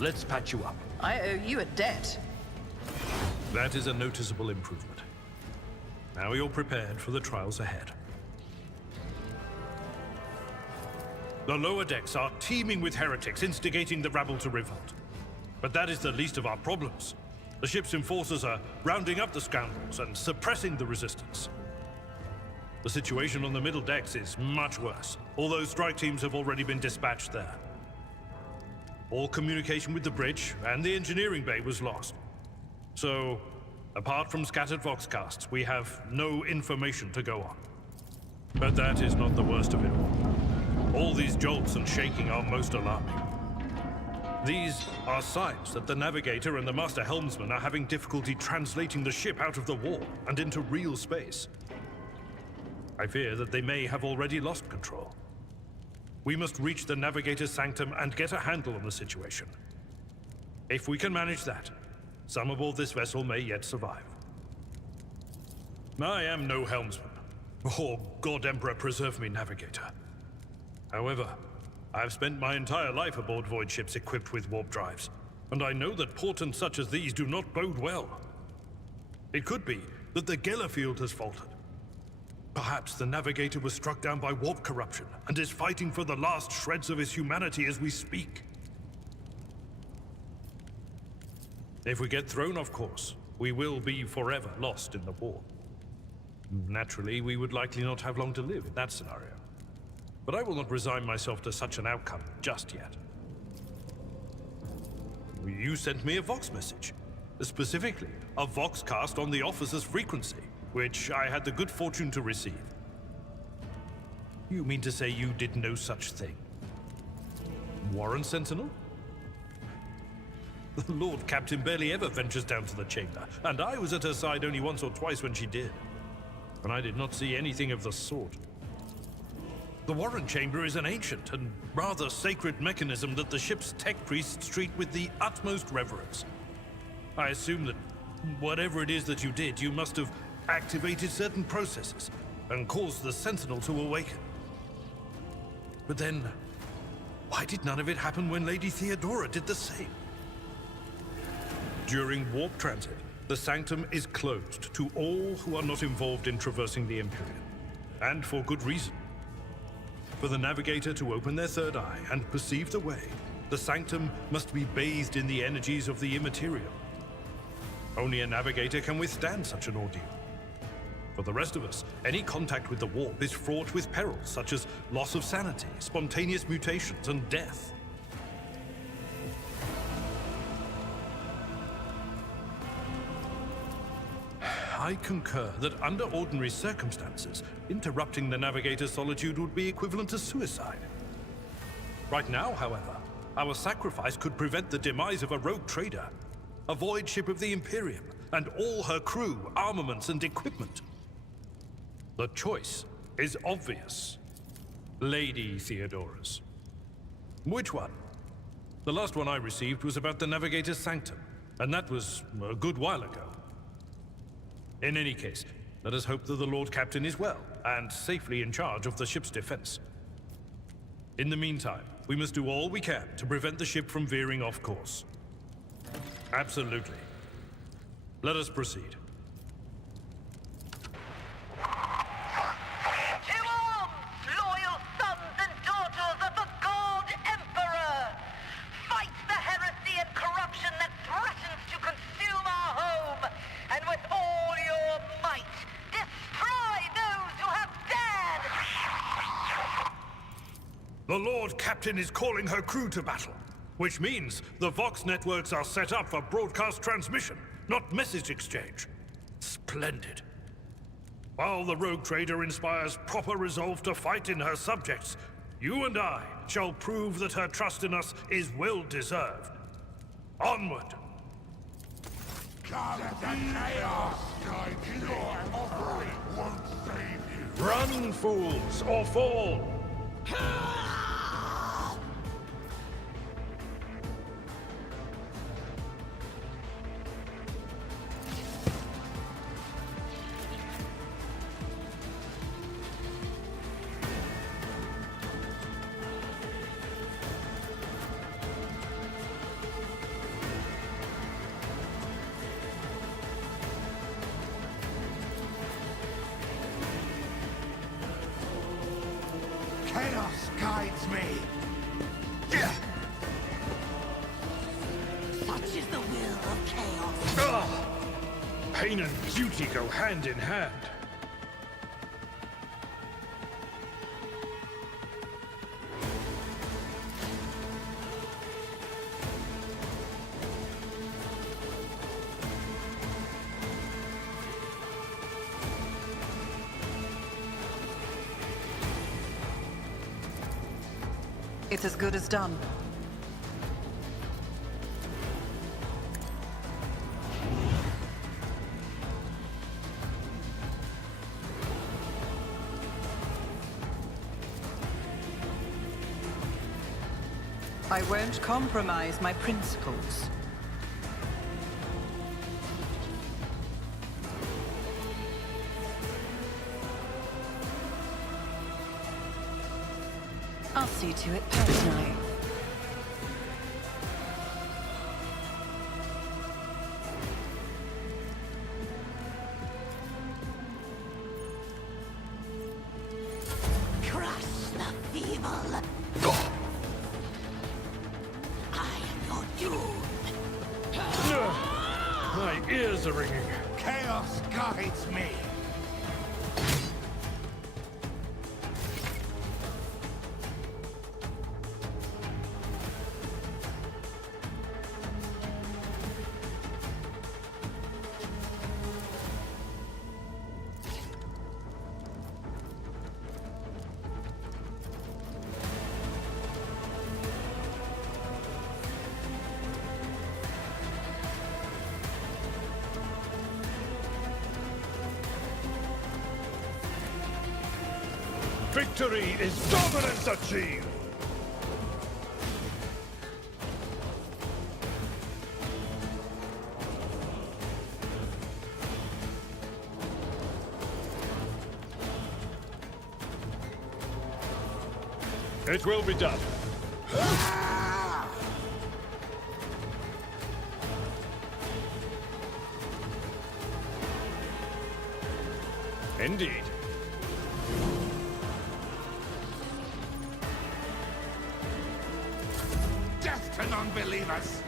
Let's patch you up. I owe you a debt. That is a noticeable improvement. Now you're prepared for the trials ahead. The lower decks are teeming with heretics instigating the rabble to revolt. But that is the least of our problems. The ship's enforcers are rounding up the scoundrels and suppressing the resistance. The situation on the middle decks is much worse, although strike teams have already been dispatched there. All communication with the bridge and the engineering bay was lost. So, apart from scattered voxcasts, we have no information to go on. But that is not the worst of it all. All these jolts and shaking are most alarming. These are signs that the navigator and the master helmsman are having difficulty translating the ship out of the warp and into real space. I fear that they may have already lost control. We must reach the navigator's sanctum and get a handle on the situation. If we can manage that, some aboard this vessel may yet survive. I am no helmsman, or God Emperor preserve me, navigator. However, I've spent my entire life aboard void ships equipped with warp drives, and I know that portents such as these do not bode well. It could be that the Gellerfield has faltered. Perhaps the navigator was struck down by warp corruption and is fighting for the last shreds of his humanity as we speak. If we get thrown off course, we will be forever lost in the warp. Naturally, we would likely not have long to live in that scenario. But I will not resign myself to such an outcome just yet. You sent me a Vox message. Specifically, a Voxcast on the officer's frequency, which I had the good fortune to receive. You mean to say you did no such thing? Warren Sentinel? The Lord Captain barely ever ventures down to the chamber, and I was at her side only once or twice when she did. And I did not see anything of the sort. The Warren Chamber is an ancient and rather sacred mechanism that the ship's tech priests treat with the utmost reverence. I assume that whatever it is that you did, you must have activated certain processes and caused the Sentinel to awaken. But then, why did none of it happen when Lady Theodora did the same? During warp transit, the Sanctum is closed to all who are not involved in traversing the Imperium, and for good reason. For the Navigator to open their third eye and perceive the way, the Sanctum must be bathed in the energies of the Immaterial. Only a Navigator can withstand such an ordeal. For the rest of us, any contact with the warp is fraught with perils such as loss of sanity, spontaneous mutations, and death. I concur that under ordinary circumstances, interrupting the Navigator's solitude would be equivalent to suicide. Right now, however, our sacrifice could prevent the demise of a rogue trader, a void ship of the Imperium, and all her crew, armaments, and equipment. The choice is obvious. Lady Theodora's. Which one? The last one I received was about the Navigator's Sanctum, and that was a good while ago. In any case, let us hope that the Lord Captain is well, and safely in charge of the ship's defense. In the meantime, we must do all we can to prevent the ship from veering off course. Absolutely. Let us proceed. To arms, loyal sons and daughters of the God Emperor! Fight the heresy and corruption that threatens to consume our home, and with all your might, destroy those who have dared! The Lord Captain is calling her crew to battle, which means the Vox networks are set up for broadcast transmission, not message exchange. Splendid. While the rogue trader inspires proper resolve to fight in her subjects, you and I shall prove that her trust in us is well deserved. Onward! Come to chaos! Your offering won't save you! Run, fools, or fall! Chaos guides me! Such is the will of chaos. Ah! Pain and beauty go hand in hand. It's as good as done. I won't compromise my principles. I'll see to it personally. Crush the feeble. I am your doom. My ears are ringing. Chaos guides me! Victory is dominance achieved! It will be done. Indeed. Death to non-believers!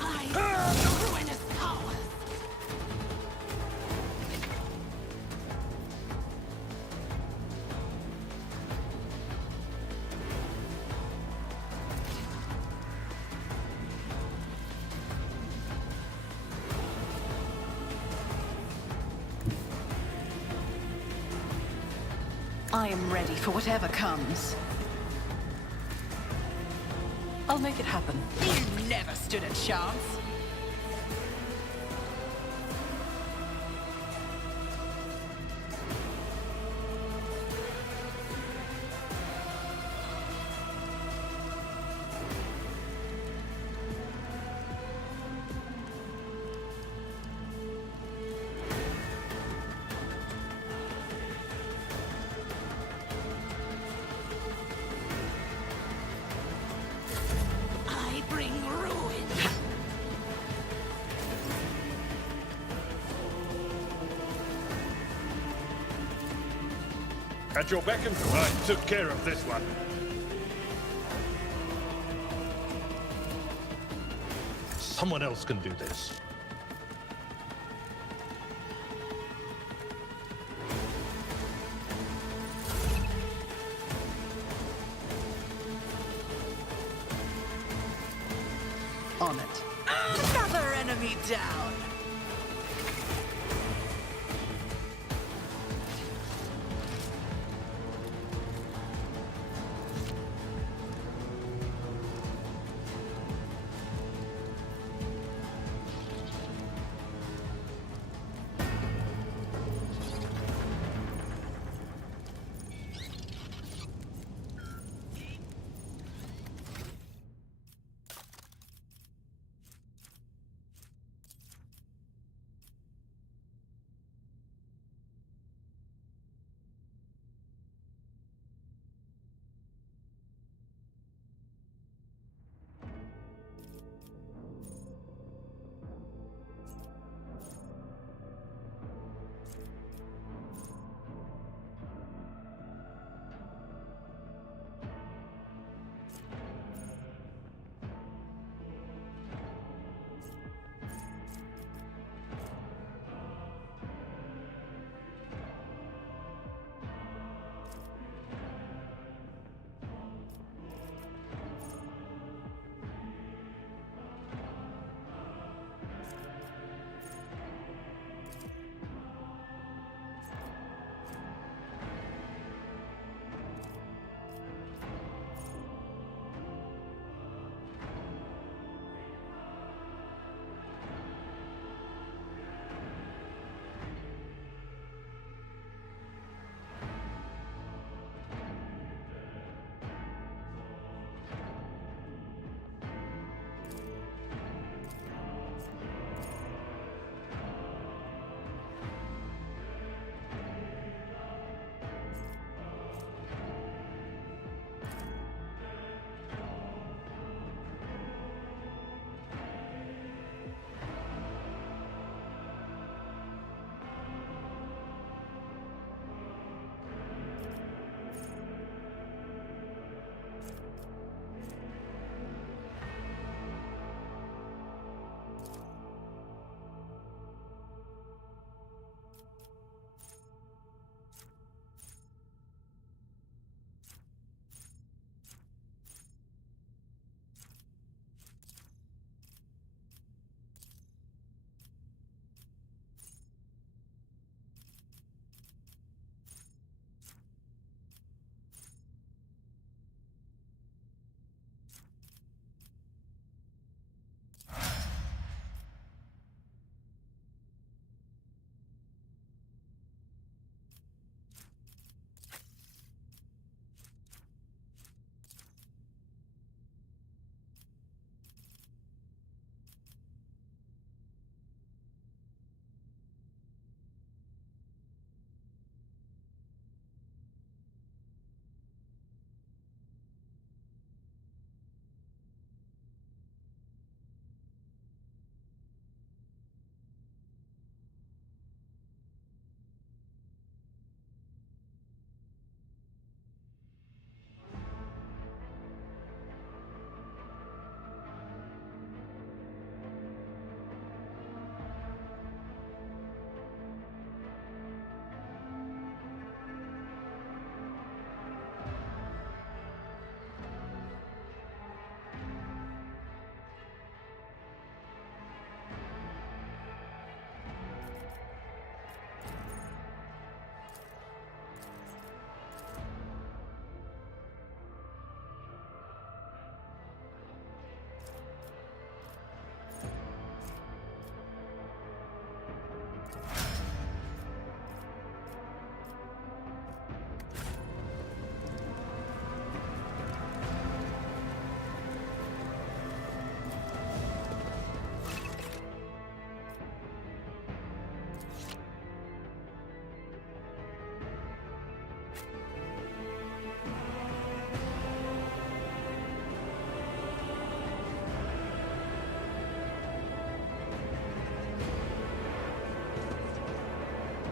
I am the ruinous powers. I am ready for whatever comes. I'll make it happen. You never stood a chance. I bring ruin. At your beck and call, I took care of this one. Someone else can do this. me down.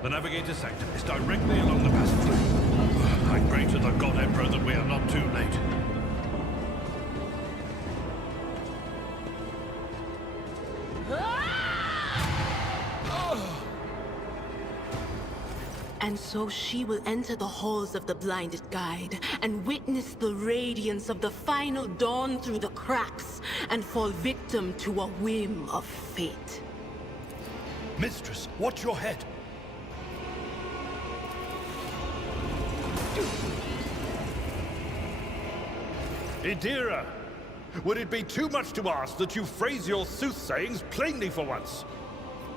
The Navigator's Sanctum is directly along the passageway. I pray to the God Emperor that we are not too late. And so she will enter the halls of the blinded guide and witness the radiance of the final dawn through the cracks and fall victim to a whim of fate. Mistress, watch your head. Idira, would it be too much to ask that you phrase your soothsayings plainly for once?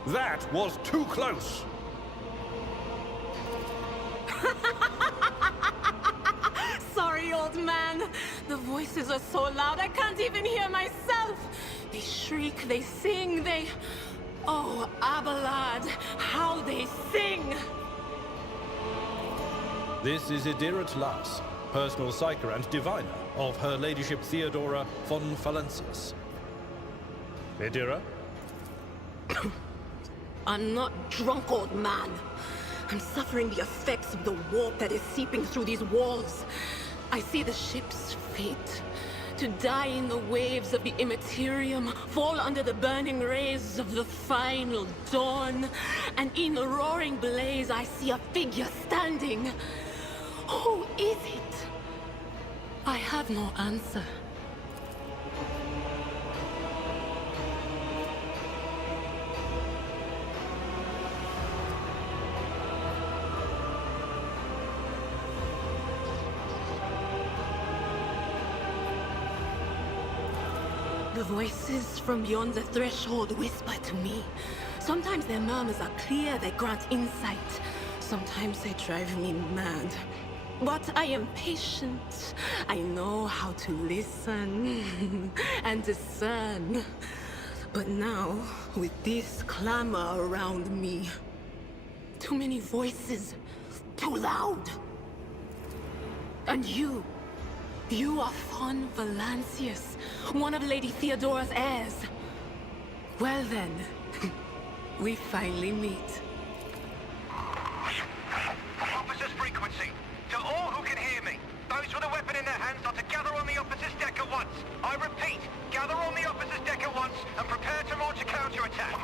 That was too close. Sorry, old man. The voices are so loud I can't even hear myself. They shriek, they sing, they... Oh, Abelard, how they sing! This is Idira Tlas, personal psyker and diviner of Her Ladyship Theodora von Valencius. Idira? I'm not drunk, old man. I'm suffering the effects of the warp that is seeping through these walls. I see the ship's fate. To die in the waves of the immaterium, fall under the burning rays of the final dawn. And in the roaring blaze, I see a figure standing. Who is it? I have no answer. The voices from beyond the threshold whisper to me. Sometimes their murmurs are clear, they grant insight. Sometimes they drive me mad. But I am patient. I know how to listen and discern. But now, with this clamor around me, too many voices, too loud. And you are von Valencius, one of Lady Theodora's heirs. Well then, we finally meet. Officer's frequency. To all who can hear me, those with a weapon in their hands are to gather on the officer's deck at once. I repeat, gather on the officer's deck at once and prepare to launch a counterattack.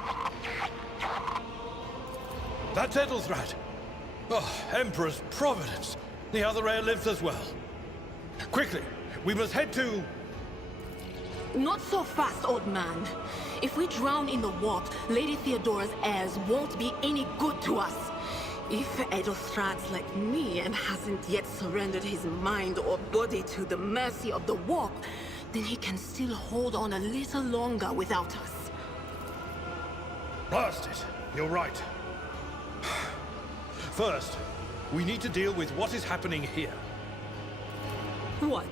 That's Ethelthrat. Oh, Emperor's Providence. The other heir lives as well. Quickly, we must head to... Not so fast, old man. If we drown in the warp, Lady Theodora's heirs won't be any good to us. If Ethelthrat's like me and hasn't yet surrendered his mind or body to the mercy of the warp, then he can still hold on a little longer without us. Blast it. You're right. First, we need to deal with what is happening here. What?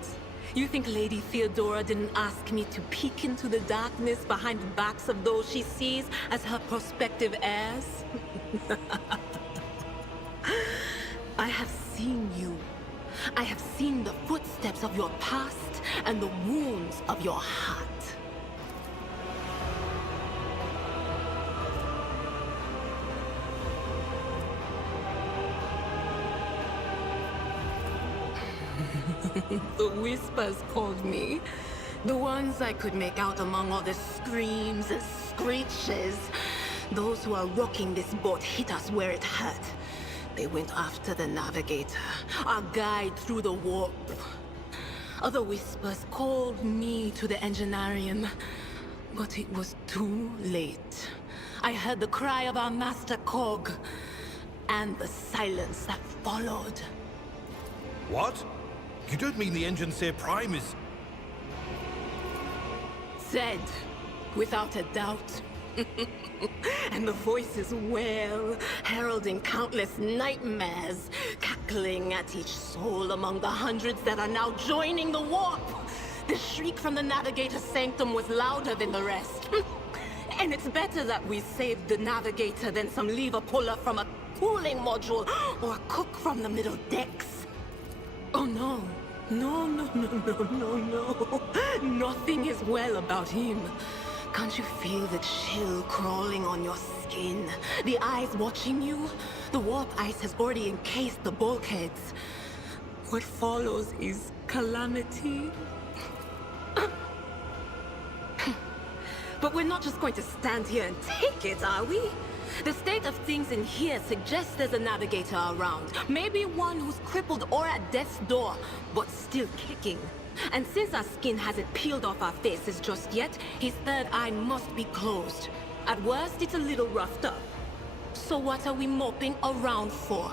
You think Lady Theodora didn't ask me to peek into the darkness behind the backs of those she sees as her prospective heirs? I have seen you. I have seen the footsteps of your past and the wounds of your heart. The whispers called me. The ones I could make out among all the screams and screeches. Those who are rocking this boat hit us where it hurt. They went after the navigator, our guide through the warp. Other whispers called me to the enginarium, but it was too late. I heard the cry of our master Cog, and the silence that followed. What? You don't mean the Engineer Prime is... Said, without a doubt. And the voices wail, heralding countless nightmares, cackling at each soul among the hundreds that are now joining the warp. The shriek from the Navigator's sanctum was louder than the rest. And it's better that we saved the Navigator than some lever puller from a cooling module or a cook from the middle decks. Oh no. No. Nothing is well about him. Can't you feel the chill crawling on your skin? The eyes watching you? The warp ice has already encased the bulkheads. What follows is calamity. But we're not just going to stand here and take it, are we? The state of things in here suggests there's a navigator around. Maybe one who's crippled or at death's door, but still kicking. And since our skin hasn't peeled off our faces just yet, his third eye must be closed. At worst, it's a little roughed up. So what are we moping around for?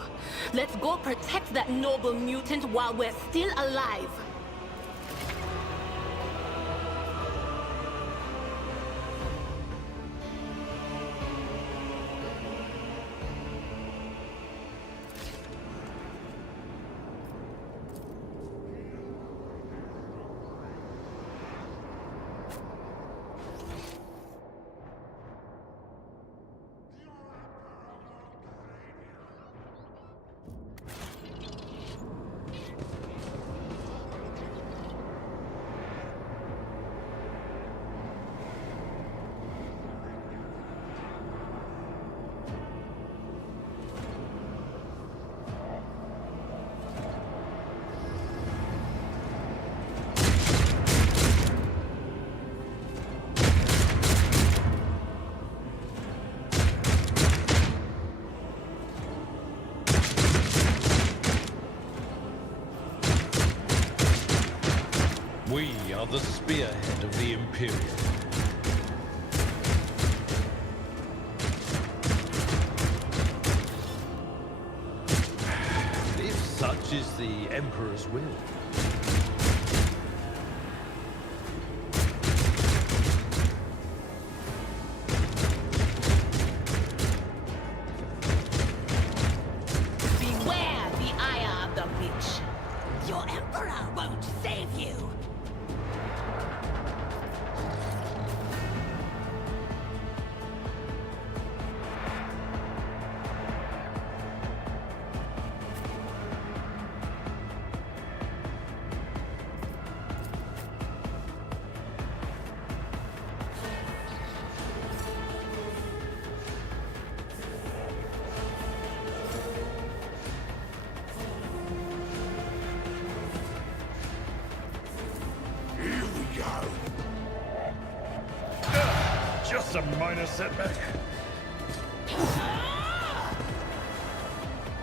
Let's go protect that noble mutant while we're still alive. We are the spearhead of the Imperium. If such is the Emperor's will. Beware the ire of the witch. Your Emperor won't save you. Just a minor setback.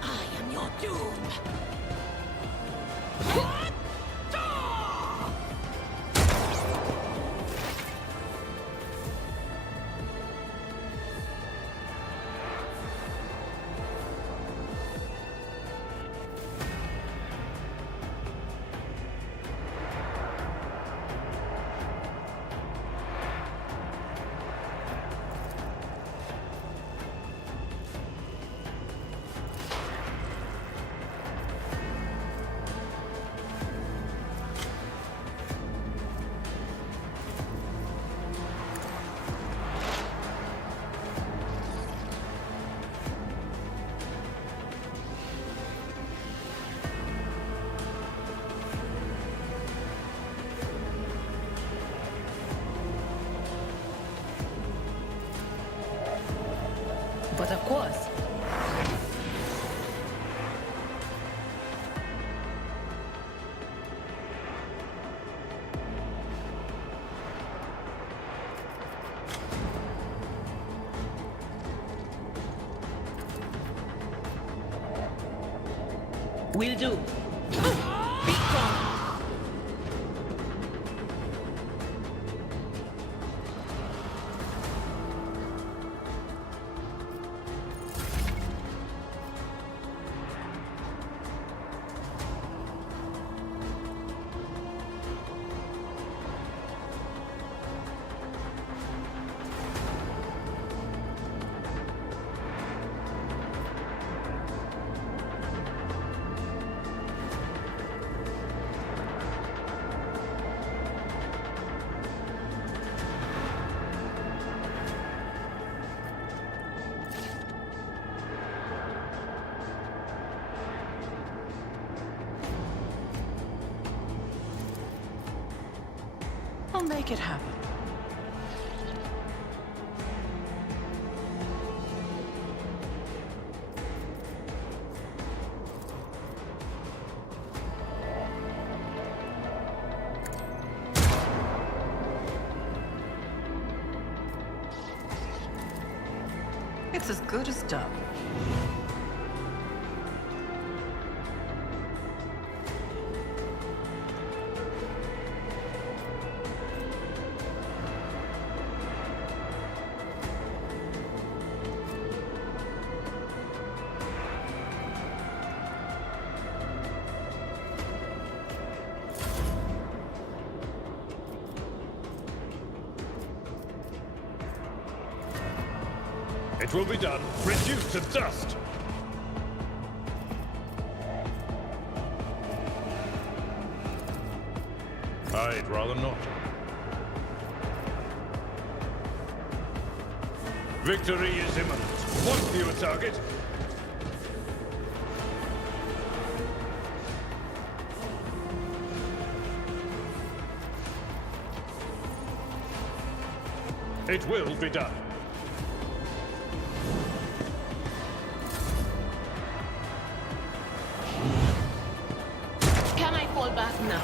I am your doom. But of course. Will do. Be gone. I'll make it happen. It's as good as done. It will be done. Reduced to dust! I'd rather not. Victory is imminent. What do you target? It will be done. Can I fall back now?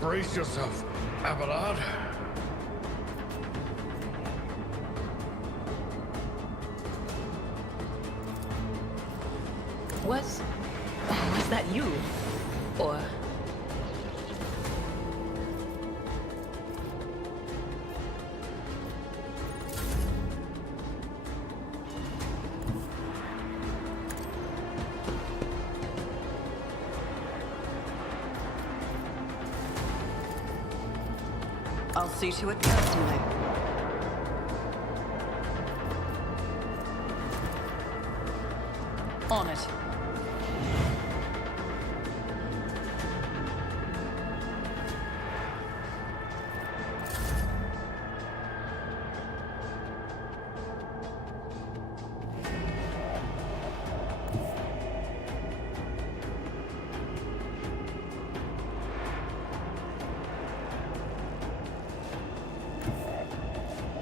Brace yourself, Abelard. Was that you? Or... I'll see to it personally. On it.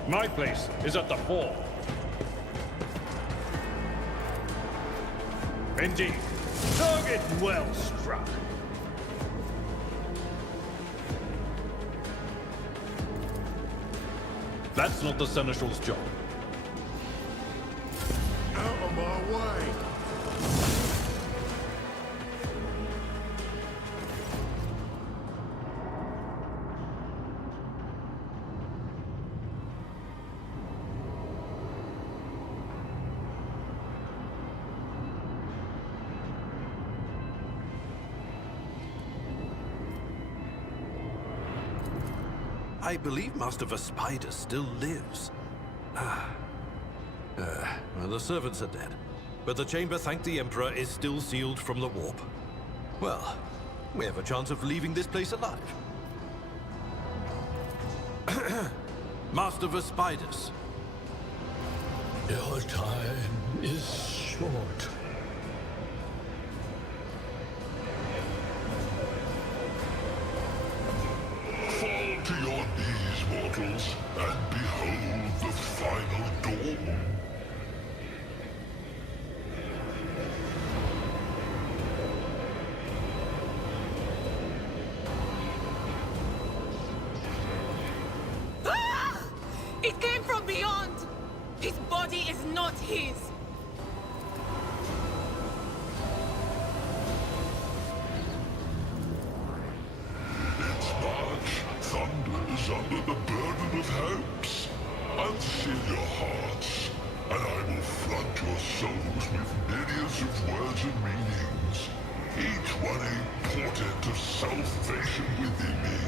My place is at the fore. Indeed. Target well struck. That's not the Seneschal's job. Out of my way! I believe Master Vespider still lives. Well, the servants are dead. But the chamber, thank the Emperor, is still sealed from the warp. Well, we have a chance of leaving this place alive. Master Vespidus. Your time is short. Fall to your knees, mortals, and behold the final dawn. Ah! It came from beyond! His body is not his! Its march thunders under the burden of hopes. Unseal your hearts, and I will flood your souls with myriads of words and meanings, each one a portent of salvation within me.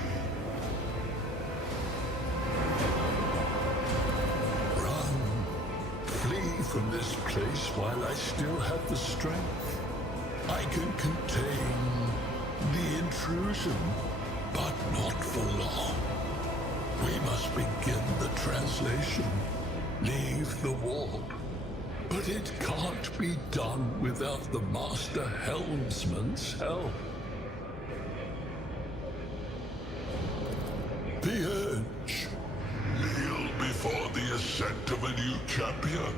Run. Flee from this place while I still have the strength. I can contain the intrusion, but not for long. We must begin the translation. Leave the warp. But it can't be done without the Master Helmsman's help. The Edge. Kneel before the ascent of a new champion.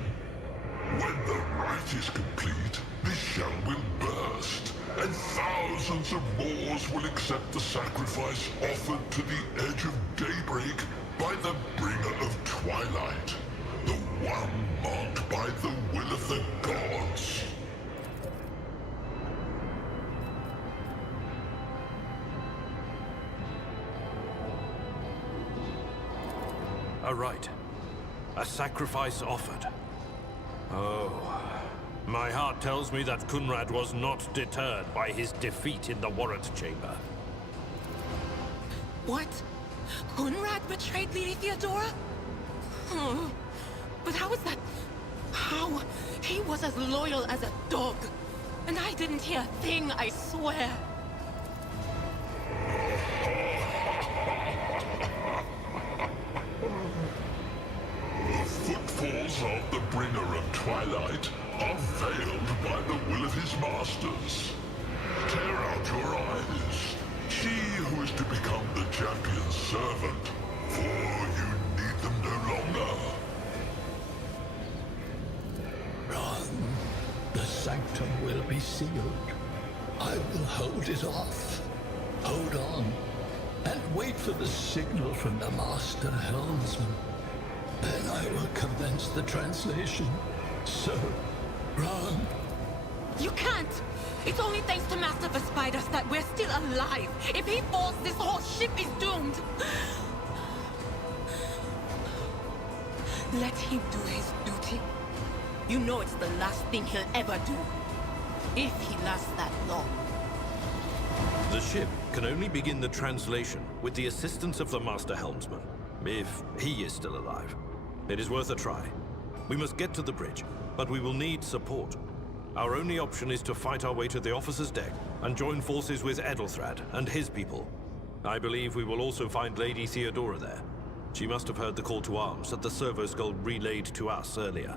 When the rite is complete, this shell will burst, and thousands of Moors will accept the sacrifice offered to the edge of daybreak by the bringer of twilight, the one marked by the will of the gods. A rite. A sacrifice offered. Oh. My heart tells me that Kunrad was not deterred by his defeat in the warrant chamber. What? Kunrad betrayed Lady Theodora? Oh, but how is that? How? He was as loyal as a dog. And I didn't hear a thing, I swear. The footfalls of the bringer of twilight are veiled by the will of his masters. Tear out your eyes. She who is to become the champion's servant, for you need them no longer. Run. The sanctum will be sealed. I will hold it off. Hold on. And wait for the signal from the master helmsman. Then I will commence the translation. So, run. You can't! It's only thanks to Master Spiders that we're still alive. If he falls, this whole ship is doomed. Let him do his duty. You know it's the last thing he'll ever do. If he lasts that long. The ship can only begin the translation with the assistance of the Master Helmsman, if he is still alive. It is worth a try. We must get to the bridge, but we will need support. Our only option is to fight our way to the officer's deck and join forces with Edelthrad and his people. I believe we will also find Lady Theodora there. She must have heard the call to arms that the servo skull relayed to us earlier.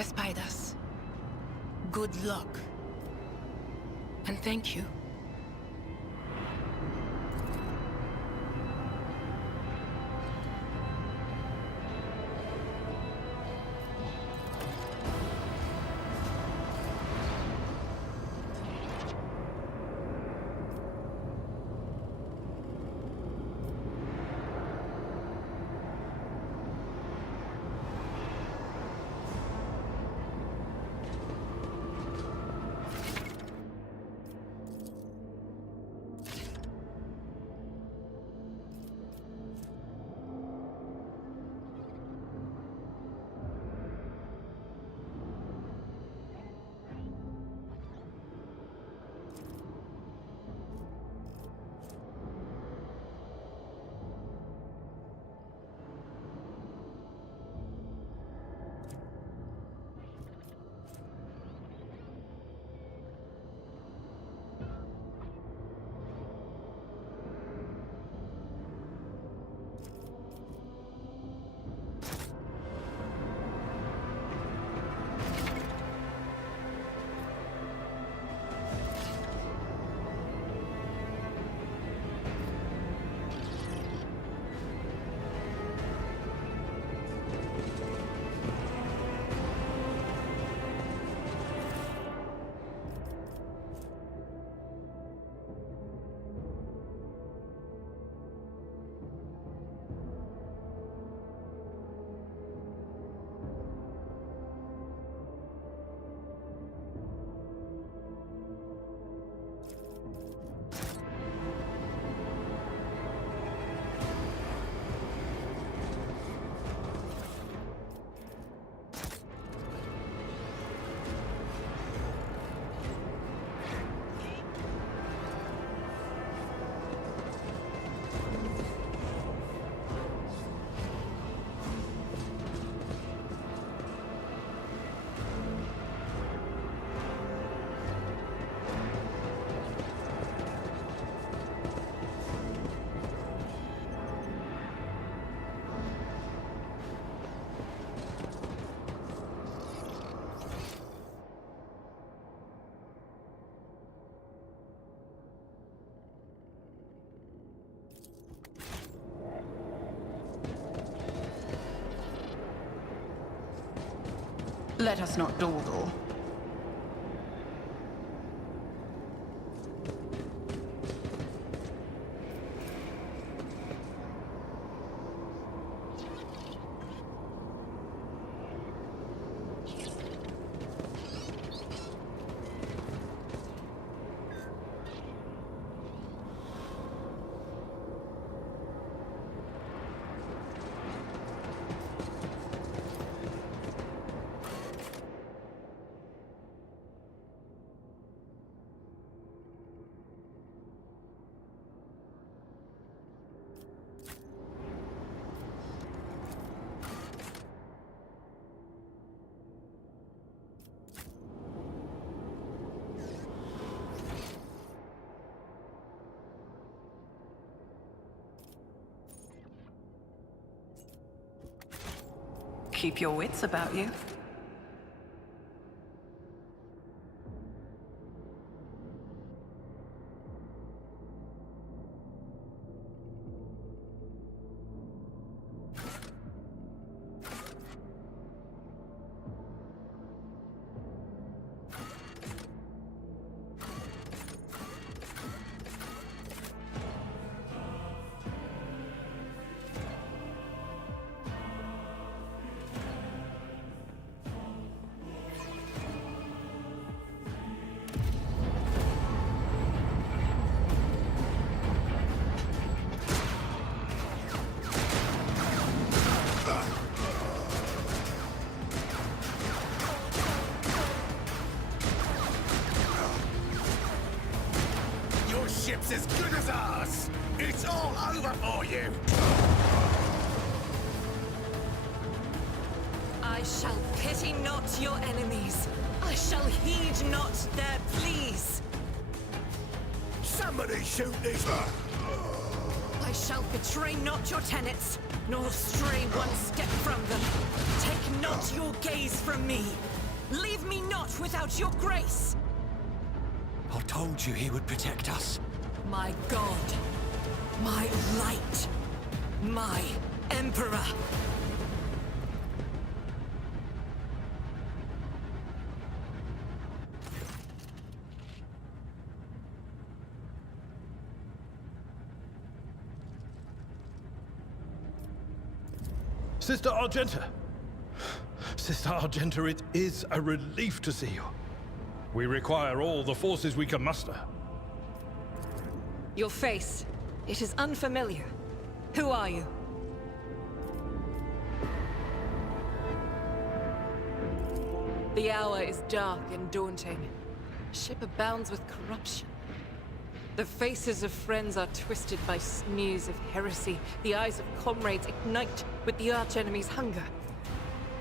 Spiders, good luck. And thank you. Let us not dawdle. Keep your wits about you. Ship's as good as ours! It's all over for you! I shall pity not your enemies. I shall heed not their pleas. Somebody shoot these... I shall betray not your tenets, nor stray one step from them. Take not your gaze from me. Leave me not without your grace. I told you he would protect us. My God, my light, my Emperor. Sister Argenta! Sister Argenta, it is a relief to see you. We require all the forces we can muster. Your face, it is unfamiliar. Who are you? The hour is dark and daunting. Ship abounds with corruption. The faces of friends are twisted by sneers of heresy. The eyes of comrades ignite with the archenemy's hunger.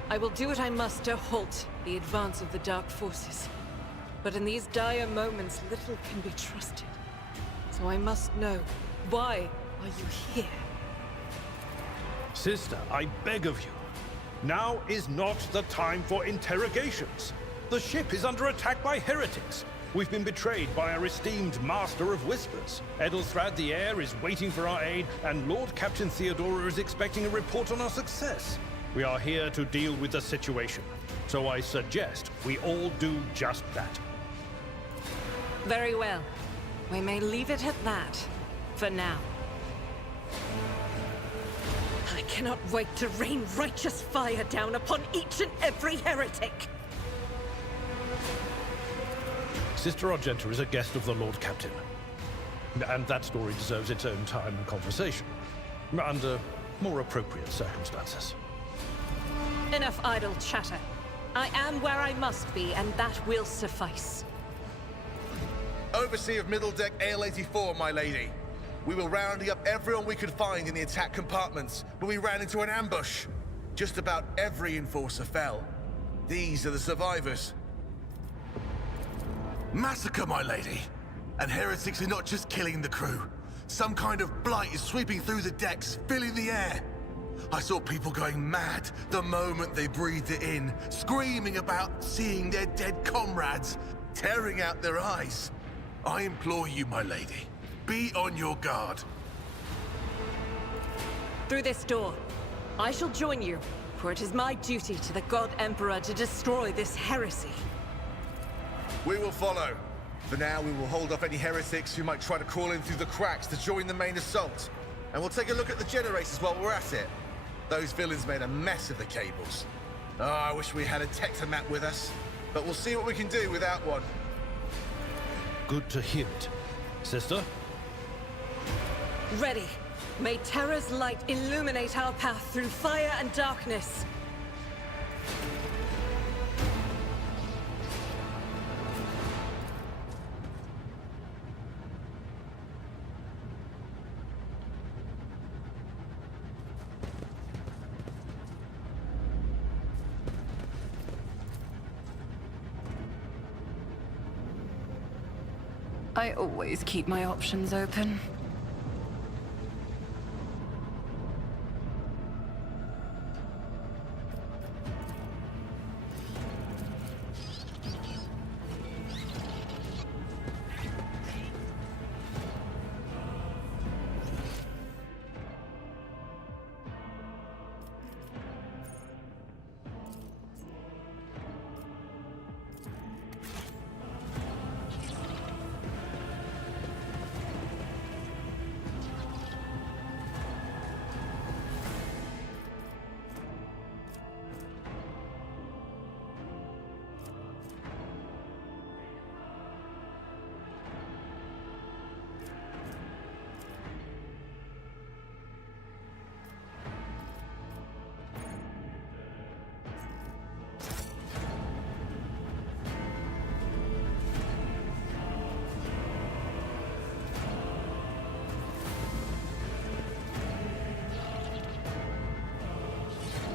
I will do what I must to halt the advance of the dark forces. But in these dire moments, little can be trusted. So I must know, why are you here? Sister, I beg of you. Now is not the time for interrogations. The ship is under attack by heretics. We've been betrayed by our esteemed Master of Whispers. Edelthrad the Heir is waiting for our aid, and Lord Captain Theodora is expecting a report on our success. We are here to deal with the situation. So I suggest we all do just that. Very well. We may leave it at that, for now. I cannot wait to rain righteous fire down upon each and every heretic! Sister Argenta is a guest of the Lord Captain. And that story deserves its own time and conversation. Under more appropriate circumstances. Enough idle chatter. I am where I must be, and that will suffice. Overseer of Middle Deck AL-84, my lady. We were rounding up everyone we could find in the attack compartments, but we ran into an ambush. Just about every enforcer fell. These are the survivors. Massacre, my lady! And heretics are not just killing the crew. Some kind of blight is sweeping through the decks, filling the air. I saw people going mad the moment they breathed it in, screaming about seeing their dead comrades, tearing out their eyes. I implore you, my lady, be on your guard. Through this door. I shall join you, for it is my duty to the God Emperor to destroy this heresy. We will follow. For now, we will hold off any heretics who might try to crawl in through the cracks to join the main assault. And we'll take a look at the generators while we're at it. Those villains made a mess of the cables. Oh, I wish we had a Tectomap with us. But we'll see what we can do without one. Good to hear it. Sister? Ready. May Terra's light illuminate our path through fire and darkness. I always keep my options open.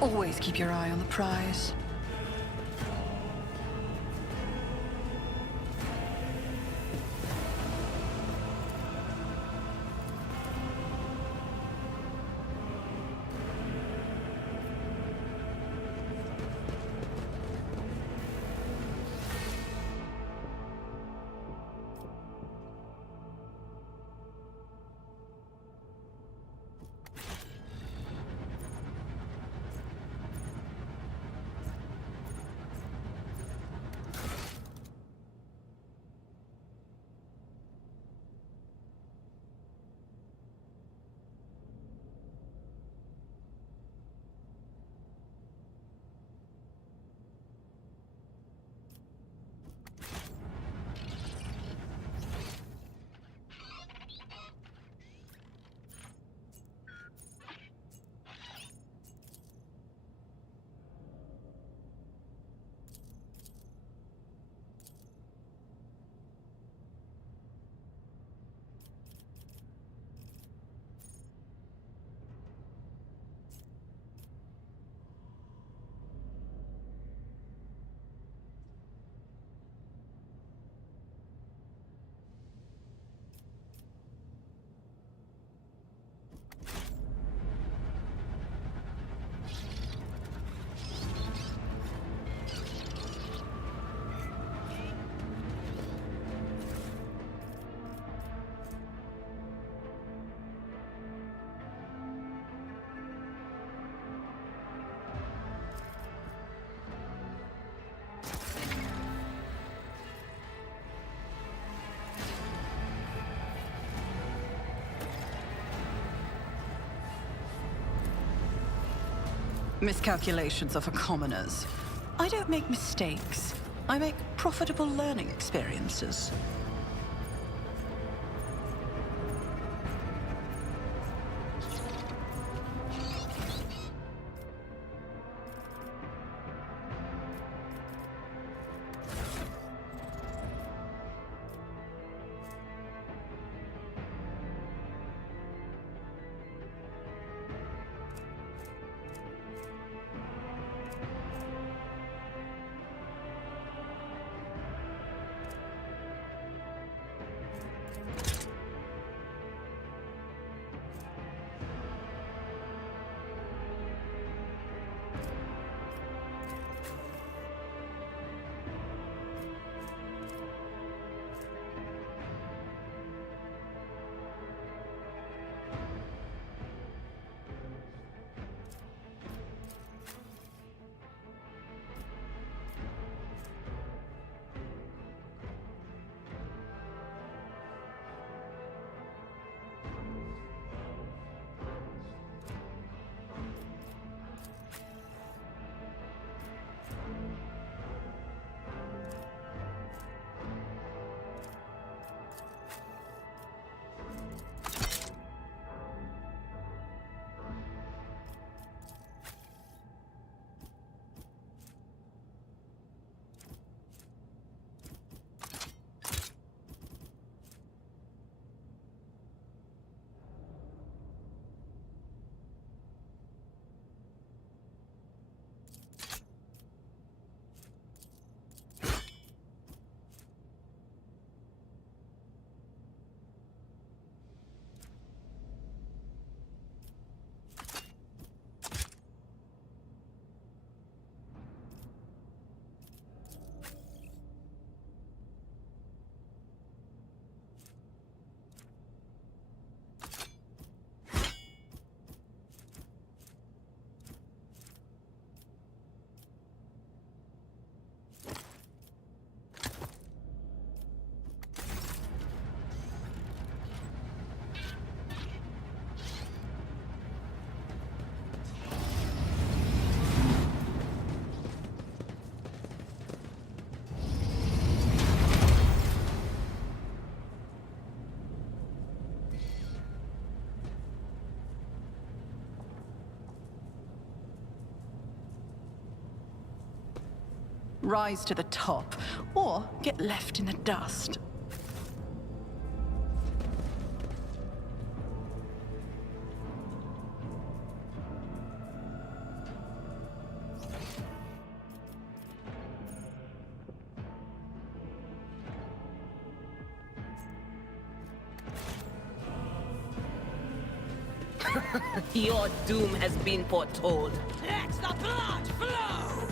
Always keep your eye on the prize. Miscalculations are for commoners. I don't make mistakes. I make profitable learning experiences. rise to the top, or get left in the dust. Your doom has been foretold. Let the blood flow!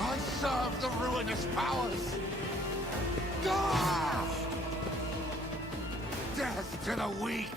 I serve the ruinous powers! Ah! Death to the weak!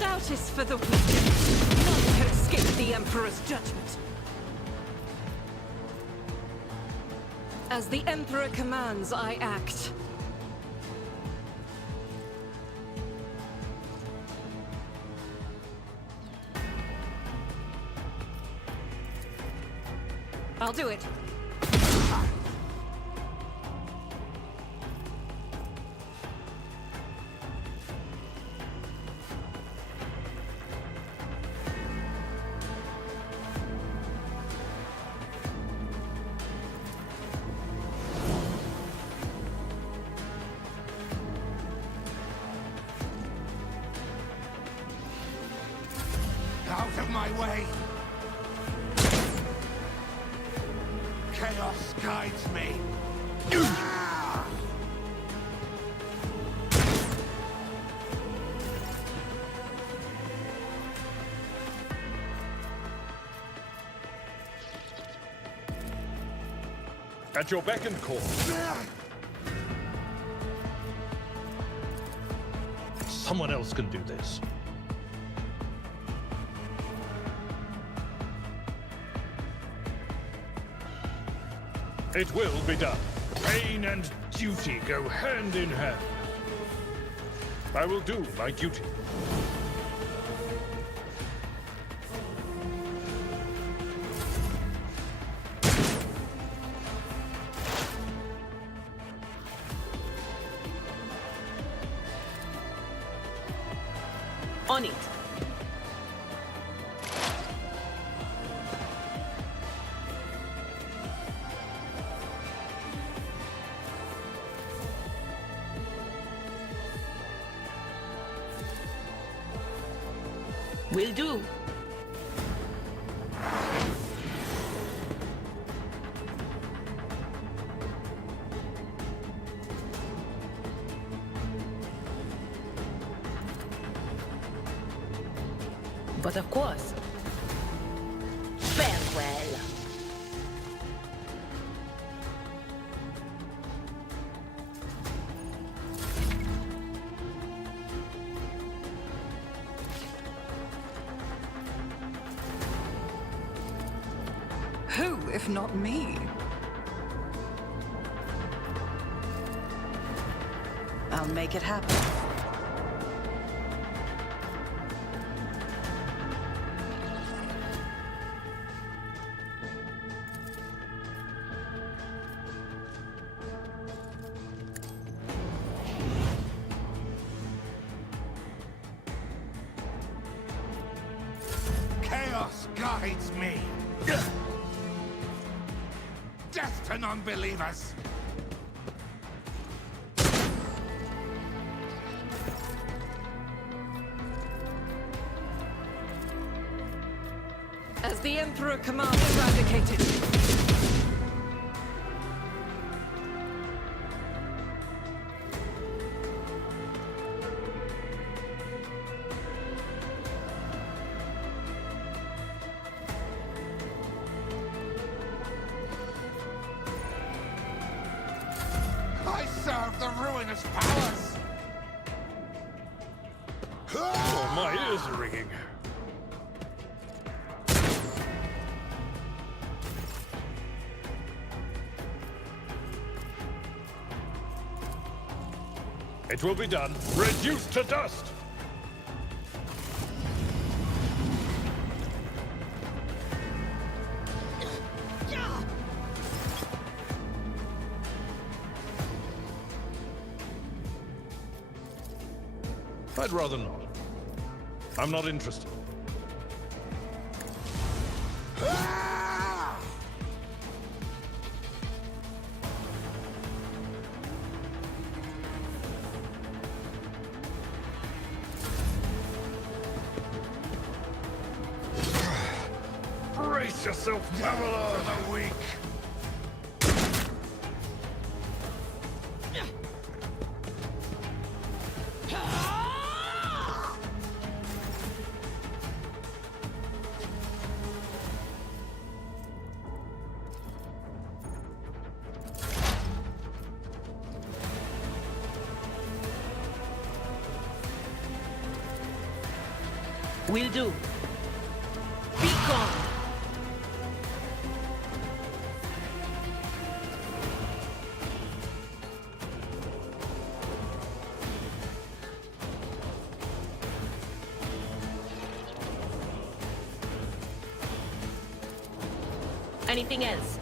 Doubt is for the weak. None can escape the Emperor's judgment. As the Emperor commands, I act. I'll do it. Out of my way! Chaos guides me! At your beck and call. Someone else can do this. It will be done. Pain and duty go hand in hand. I will do my duty. On it. Will do. But of course. Farewell. Who, if not me? I'll make it happen. Chaos guides me! Death to non-believers! As the Emperor commands, eradicated. I serve the ruinous powers! Oh, my ears are ringing. It will be done. Reduced to dust! I'd rather not. I'm not interested. Brace yourself, Traveler! For the weak! Will do. Be gone! Anything else?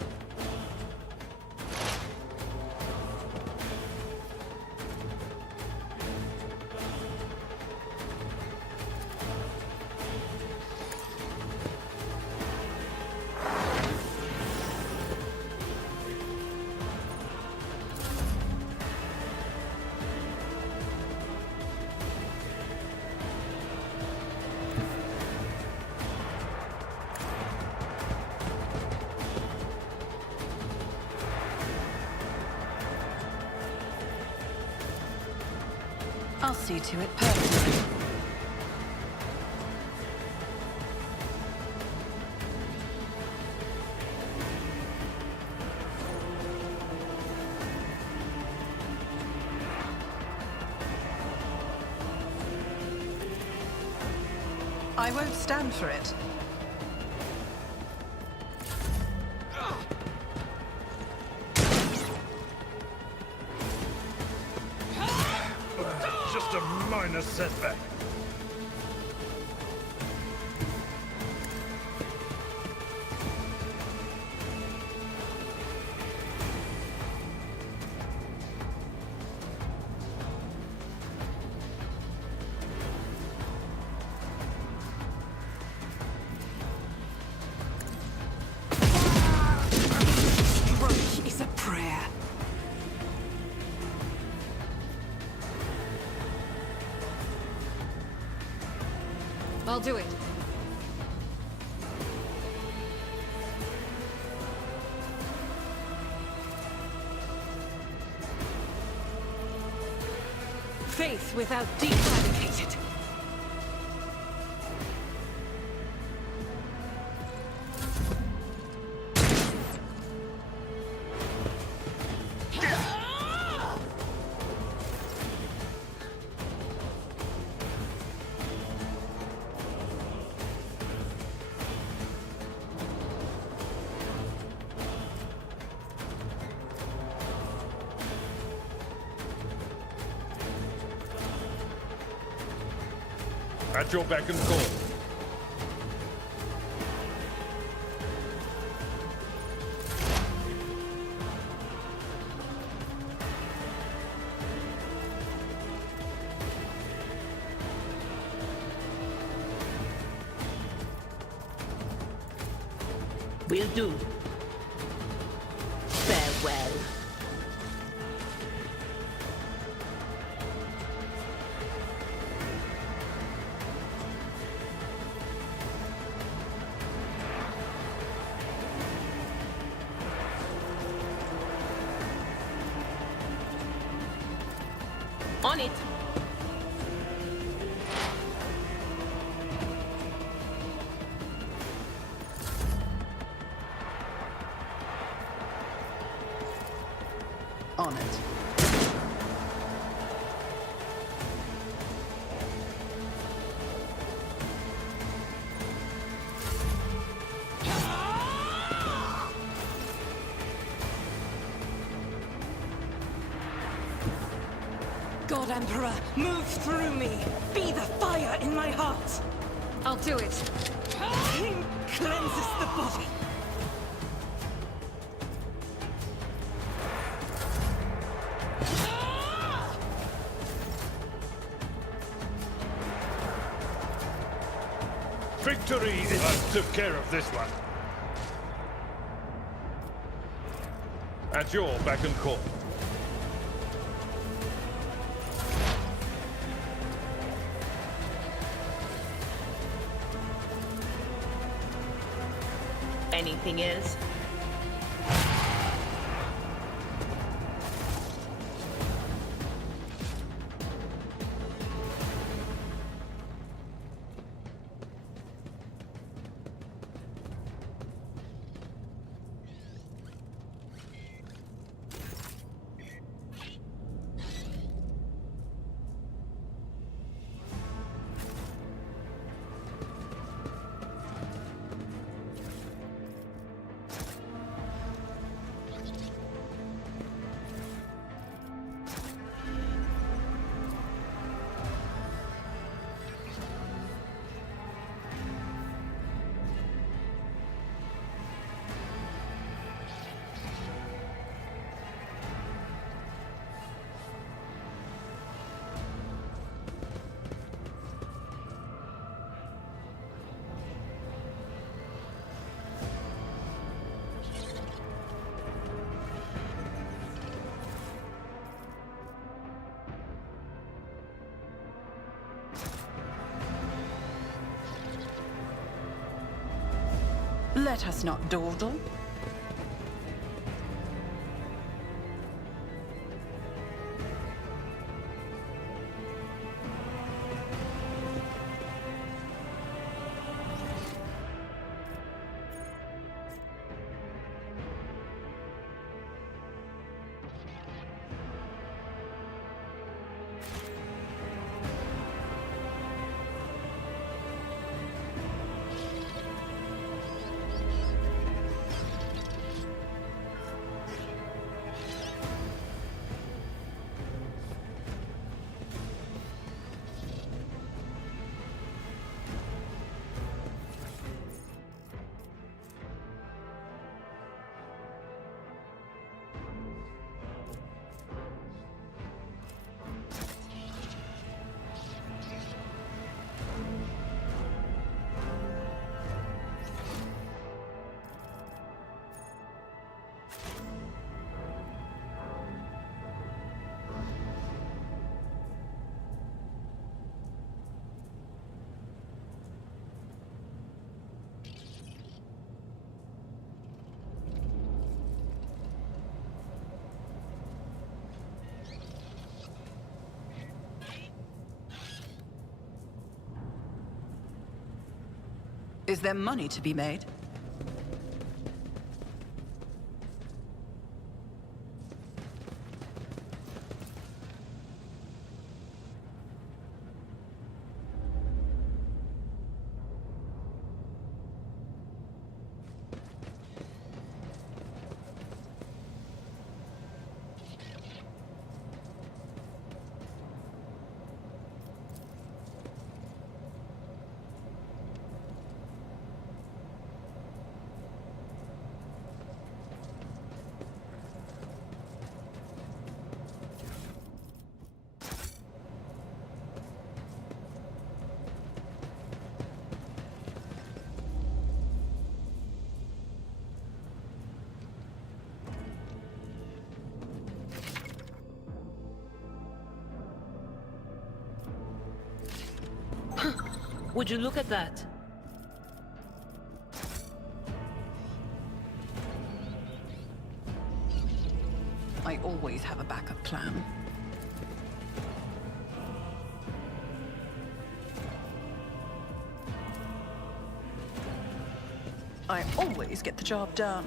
I'll see to it perfectly. I won't stand for it. Just a minor setback. Approach is a prayer. I'll do it. Faith without deep eradicated. At your beck and call. Will do. Farewell. On it. On it. God Emperor, move through me. Be the fire in my heart. I'll do it. King cleanses the body. Victory took care of this one. At your beck and call. Anything else? Let us not dawdle. Is there money to be made? Would you look at that? I always have a backup plan. I always get the job done.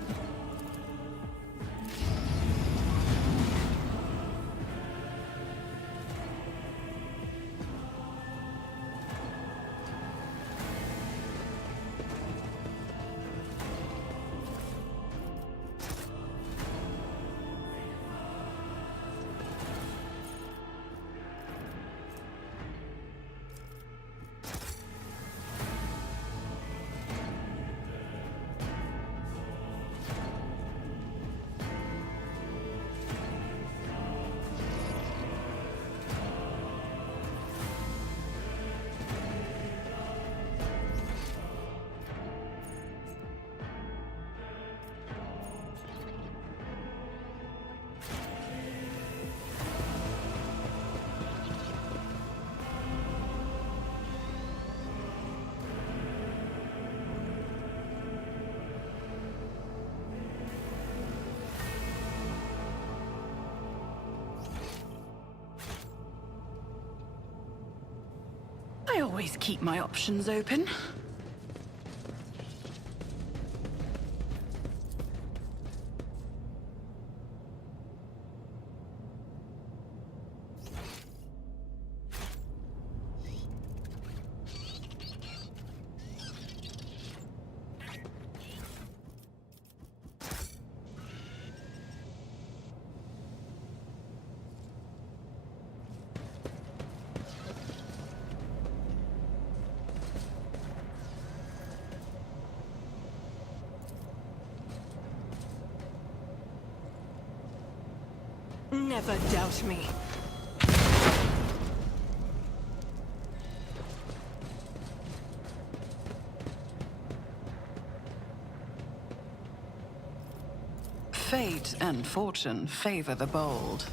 I always keep my options open. Never doubt me. Fate and fortune favor the bold.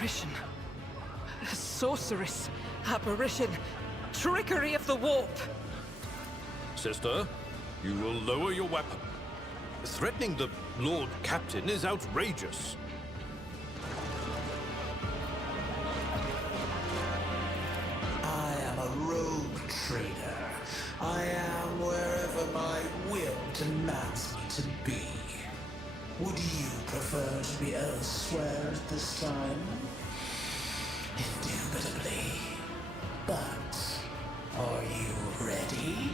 apparition. A sorceress. Apparition. Trickery of the warp. Sister, you will lower your weapon. Threatening the Lord Captain is outrageous. I am a rogue trader. I am wherever my will demands me to be. Would you prefer to be elsewhere at this time? Indubitably. But are you ready?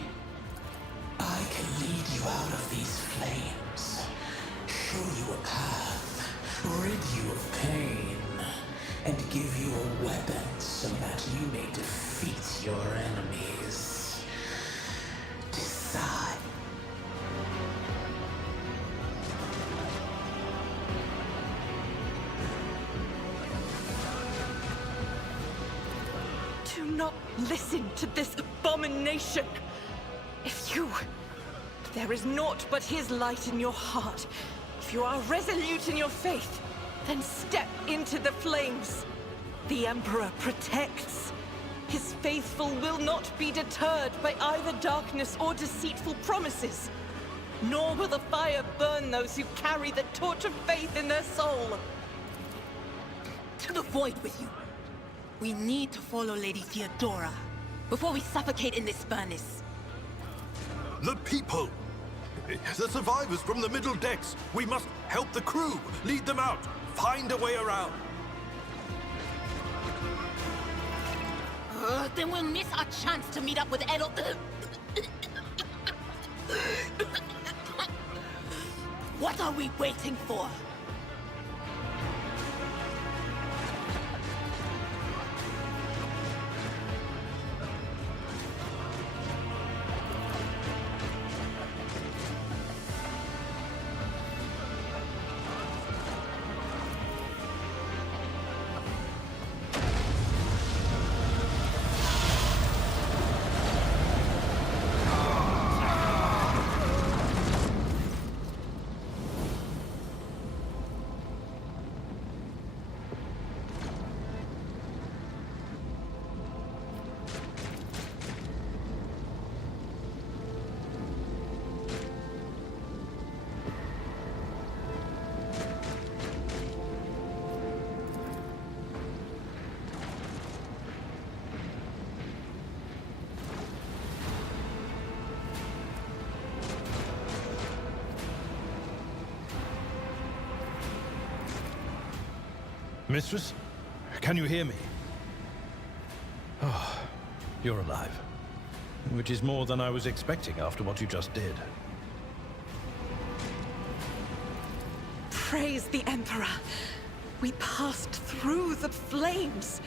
I can lead you out of these flames, show you a path, rid you of pain, and give you a weapon so that you may defeat your enemies. Decide. Do not listen to this abomination. If there is naught but his light in your heart, if you are resolute in your faith, then step into the flames. The Emperor protects. His faithful will not be deterred by either darkness or deceitful promises. Nor will the fire burn those who carry the torch of faith in their soul. To the void with you. We need to follow Lady Theodora before we suffocate in this furnace. The people! The survivors from the middle decks! We must help the crew! Lead them out! Find a way around! Then we'll miss our chance to meet up with Edel... What are we waiting for? Mistress? Can you hear me? Oh, you're alive. Which is more than I was expecting after what you just did. Praise the Emperor. We passed through the flames.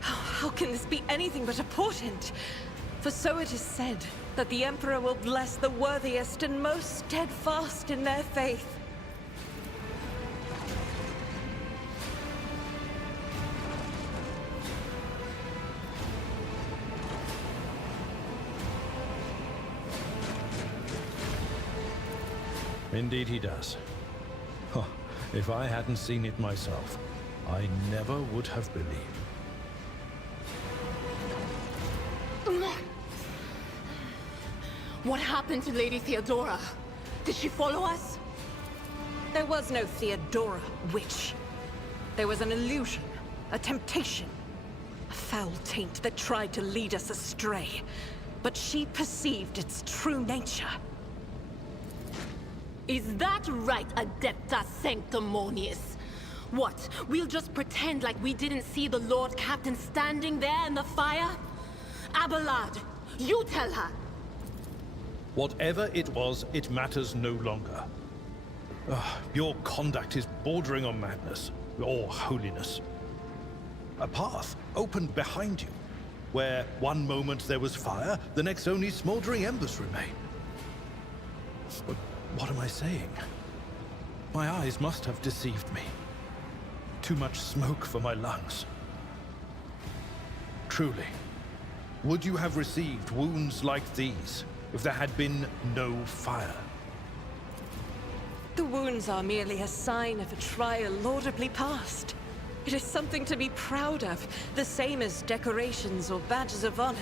How can this be anything but a portent? For so it is said, that the Emperor will bless the worthiest and most steadfast in their faith. Indeed he does. Huh. If I hadn't seen it myself, I never would have believed. What happened to Lady Theodora? Did she follow us? There was no Theodora, witch. There was an illusion, a temptation, a foul taint that tried to lead us astray. But she perceived its true nature. Is that right, Adepta Sanctimonious? What, we'll just pretend like we didn't see the Lord Captain standing there in the fire? Abelard, you tell her! Whatever it was, it matters no longer. Your conduct is bordering on madness, or holiness. A path opened behind you, where one moment there was fire, the next only smoldering embers remain. But what am I saying? My eyes must have deceived me. Too much smoke for my lungs. Truly, would you have received wounds like these if there had been no fire? The wounds are merely a sign of a trial laudably passed. It is something to be proud of, the same as decorations or badges of honor.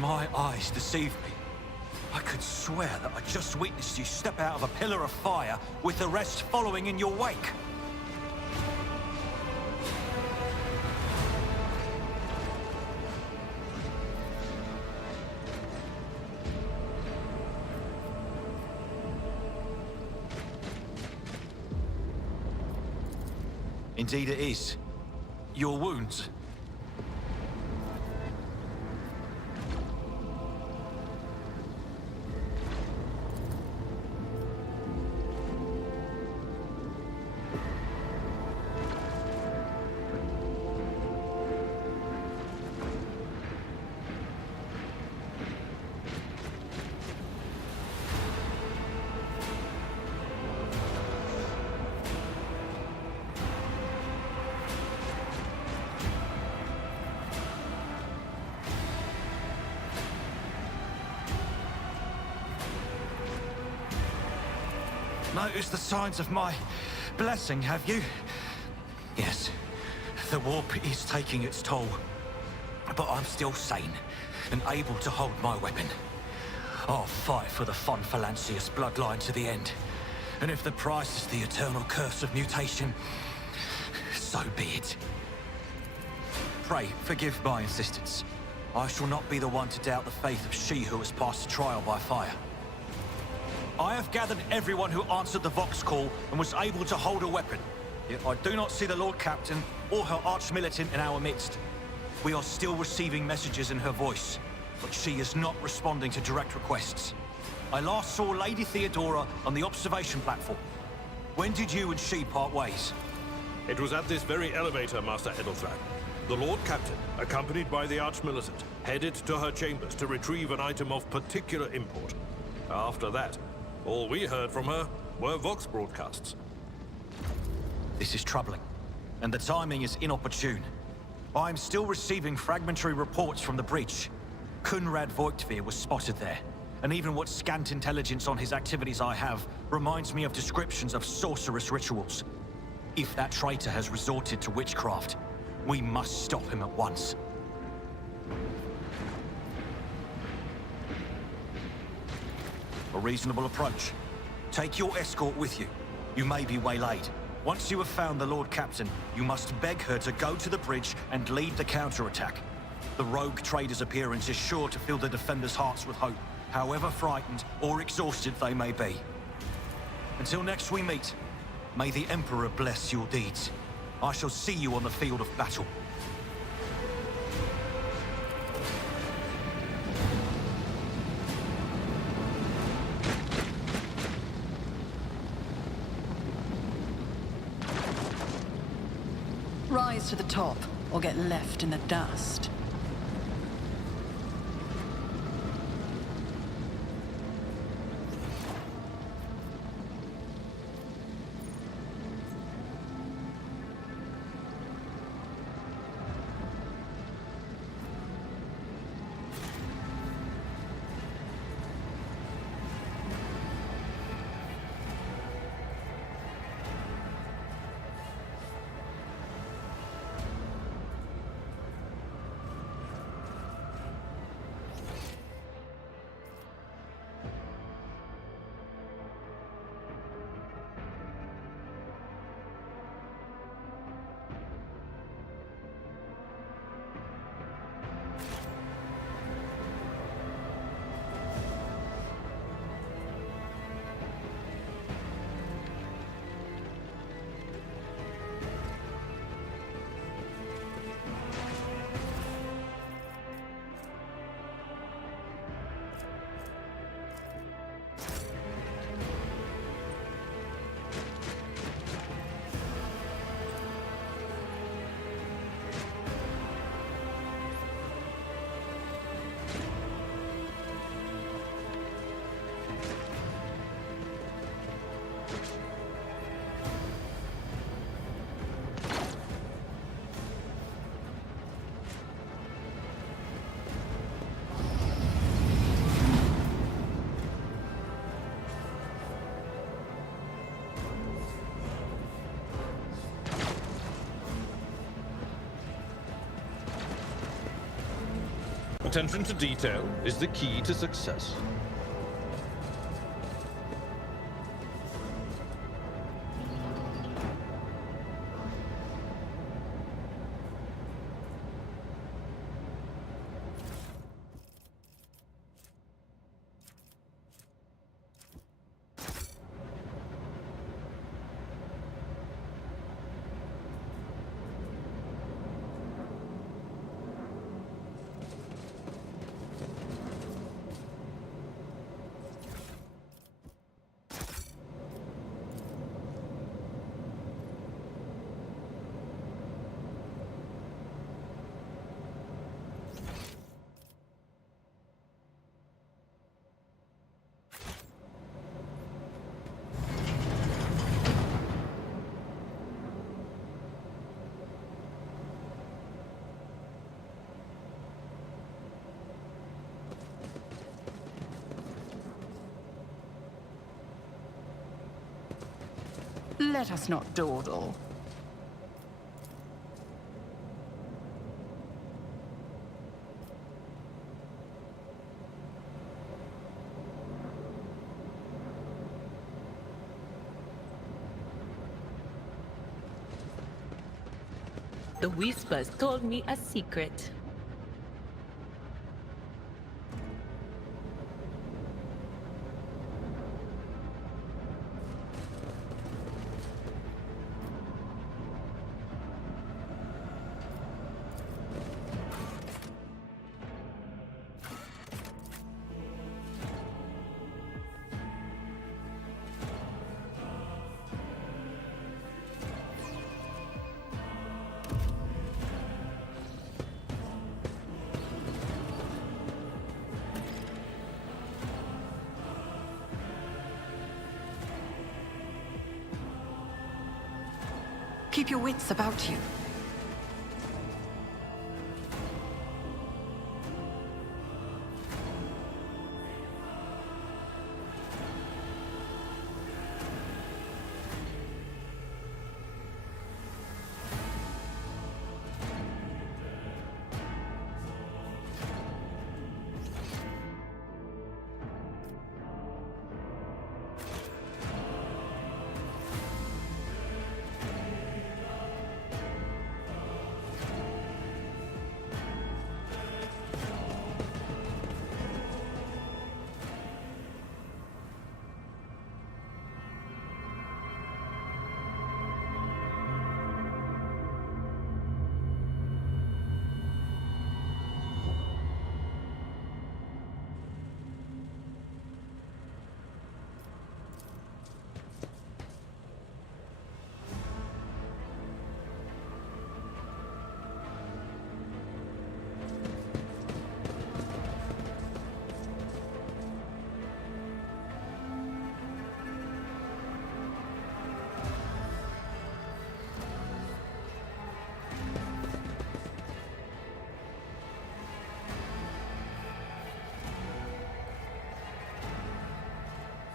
My eyes deceive me. I could swear that I just witnessed you step out of a pillar of fire with the rest following in your wake. Indeed it is. Your wounds. Noticed the signs of my blessing, have you? Yes, the warp is taking its toll. But I'm still sane and able to hold my weapon. I'll fight for the Von Phalanxius bloodline to the end. And if the price is the eternal curse of mutation, so be it. Pray, forgive my insistence. I shall not be the one to doubt the faith of she who has passed a trial by fire. I have gathered everyone who answered the Vox call and was able to hold a weapon. Yet I do not see the Lord Captain or her arch-militant in our midst. We are still receiving messages in her voice, but she is not responding to direct requests. I last saw Lady Theodora on the observation platform. When did you and she part ways? It was at this very elevator, Master Edelthran. The Lord Captain, accompanied by the arch-militant, headed to her chambers to retrieve an item of particular import. After that, all we heard from her were Vox broadcasts. This is troubling, and the timing is inopportune. I am still receiving fragmentary reports from the breach. Kunrad Voigtveer was spotted there, and even what scant intelligence on his activities I have reminds me of descriptions of sorcerous rituals. If that traitor has resorted to witchcraft, we must stop him at once. A reasonable approach. Take your escort with you. You may be waylaid. Once you have found the Lord Captain, you must beg her to go to the bridge and lead the counterattack. The rogue trader's appearance is sure to fill the defenders' hearts with hope, however frightened or exhausted they may be. Until next we meet, may the Emperor bless your deeds. I shall see you on the field of battle. Rise to the top, or get left in the dust. Attention to detail is the key to success. Let us not dawdle. The Whispers told me a secret. Keep your wits about you.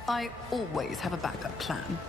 I always have a backup plan.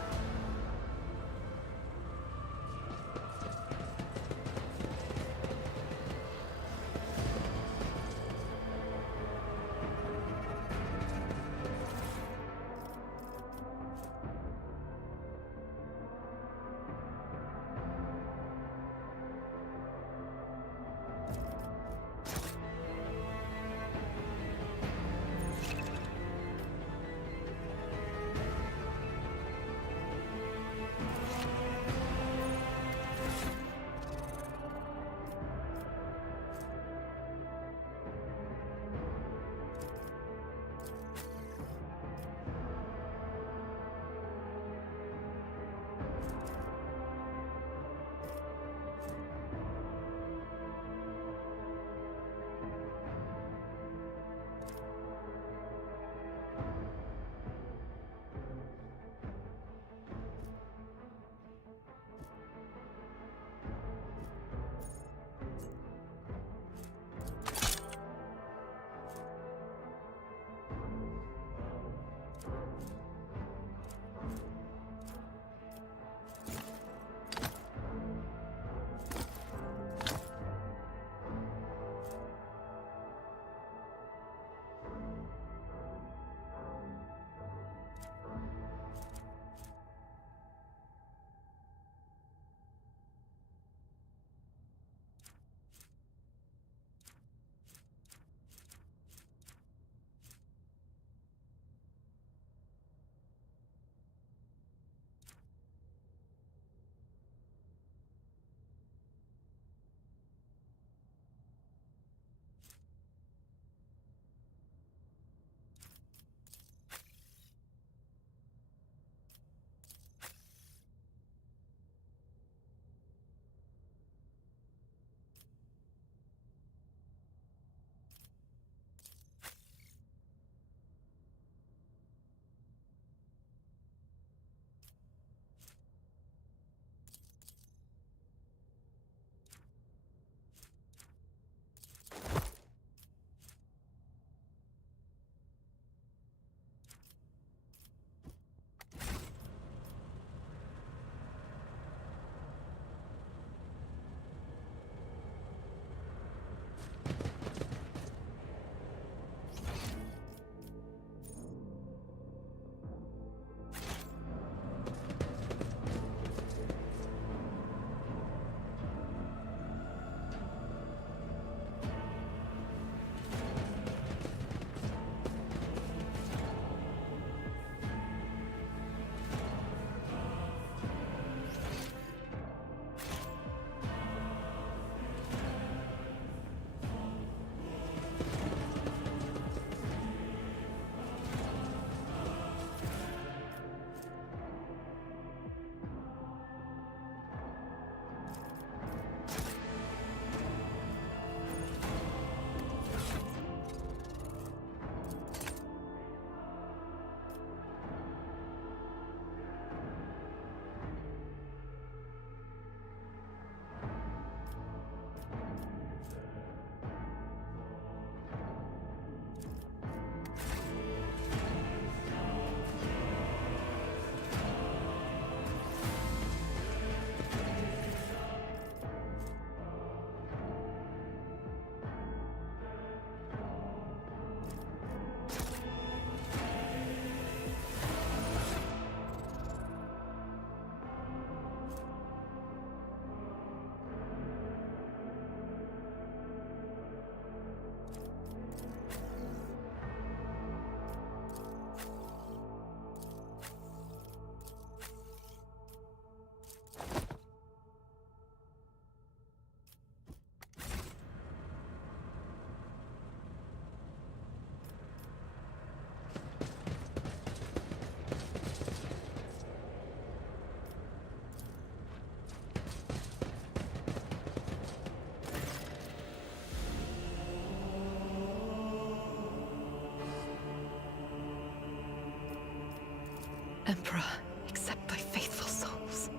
Emperor, accept thy faithful souls.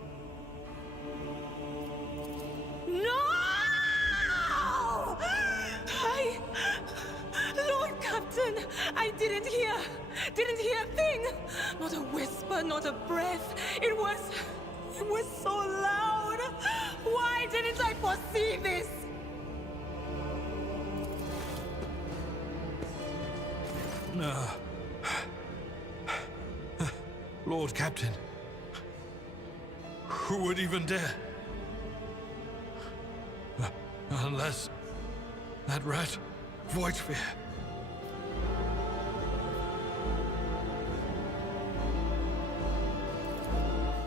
No! Lord Captain, I didn't hear a thing. Not a whisper, not a breath. It was so loud. Why didn't I foresee this? Lord Captain. Who would even dare? Unless that rat, Voidsphere.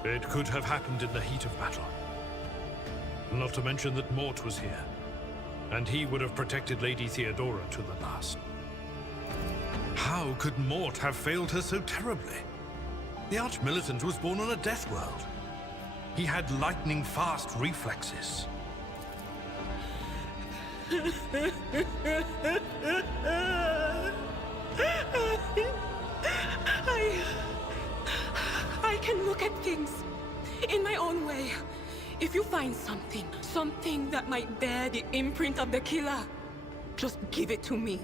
It could have happened in the heat of battle. Not to mention that Mort was here, and he would have protected Lady Theodora to the last. How could Mort have failed her so terribly? The Arch-Militant was born on a death world. He had lightning-fast reflexes. I can look at things in my own way. If you find something that might bear the imprint of the killer, just give it to me,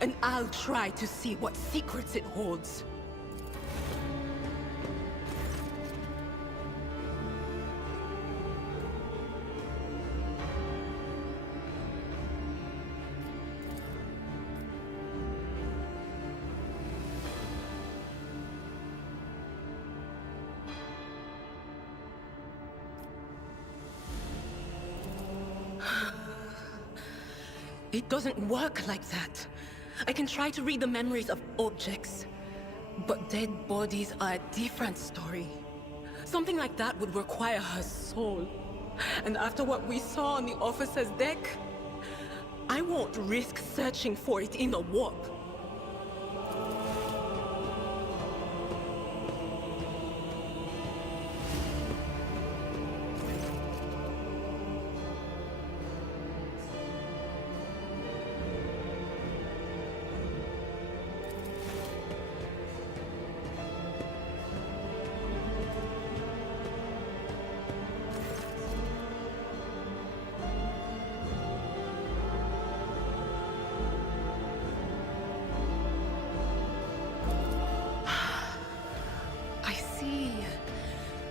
and I'll try to see what secrets it holds. It doesn't work like that. I can try to read the memories of objects, but dead bodies are a different story. Something like that would require her soul. And after what we saw on the officer's deck, I won't risk searching for it in the warp.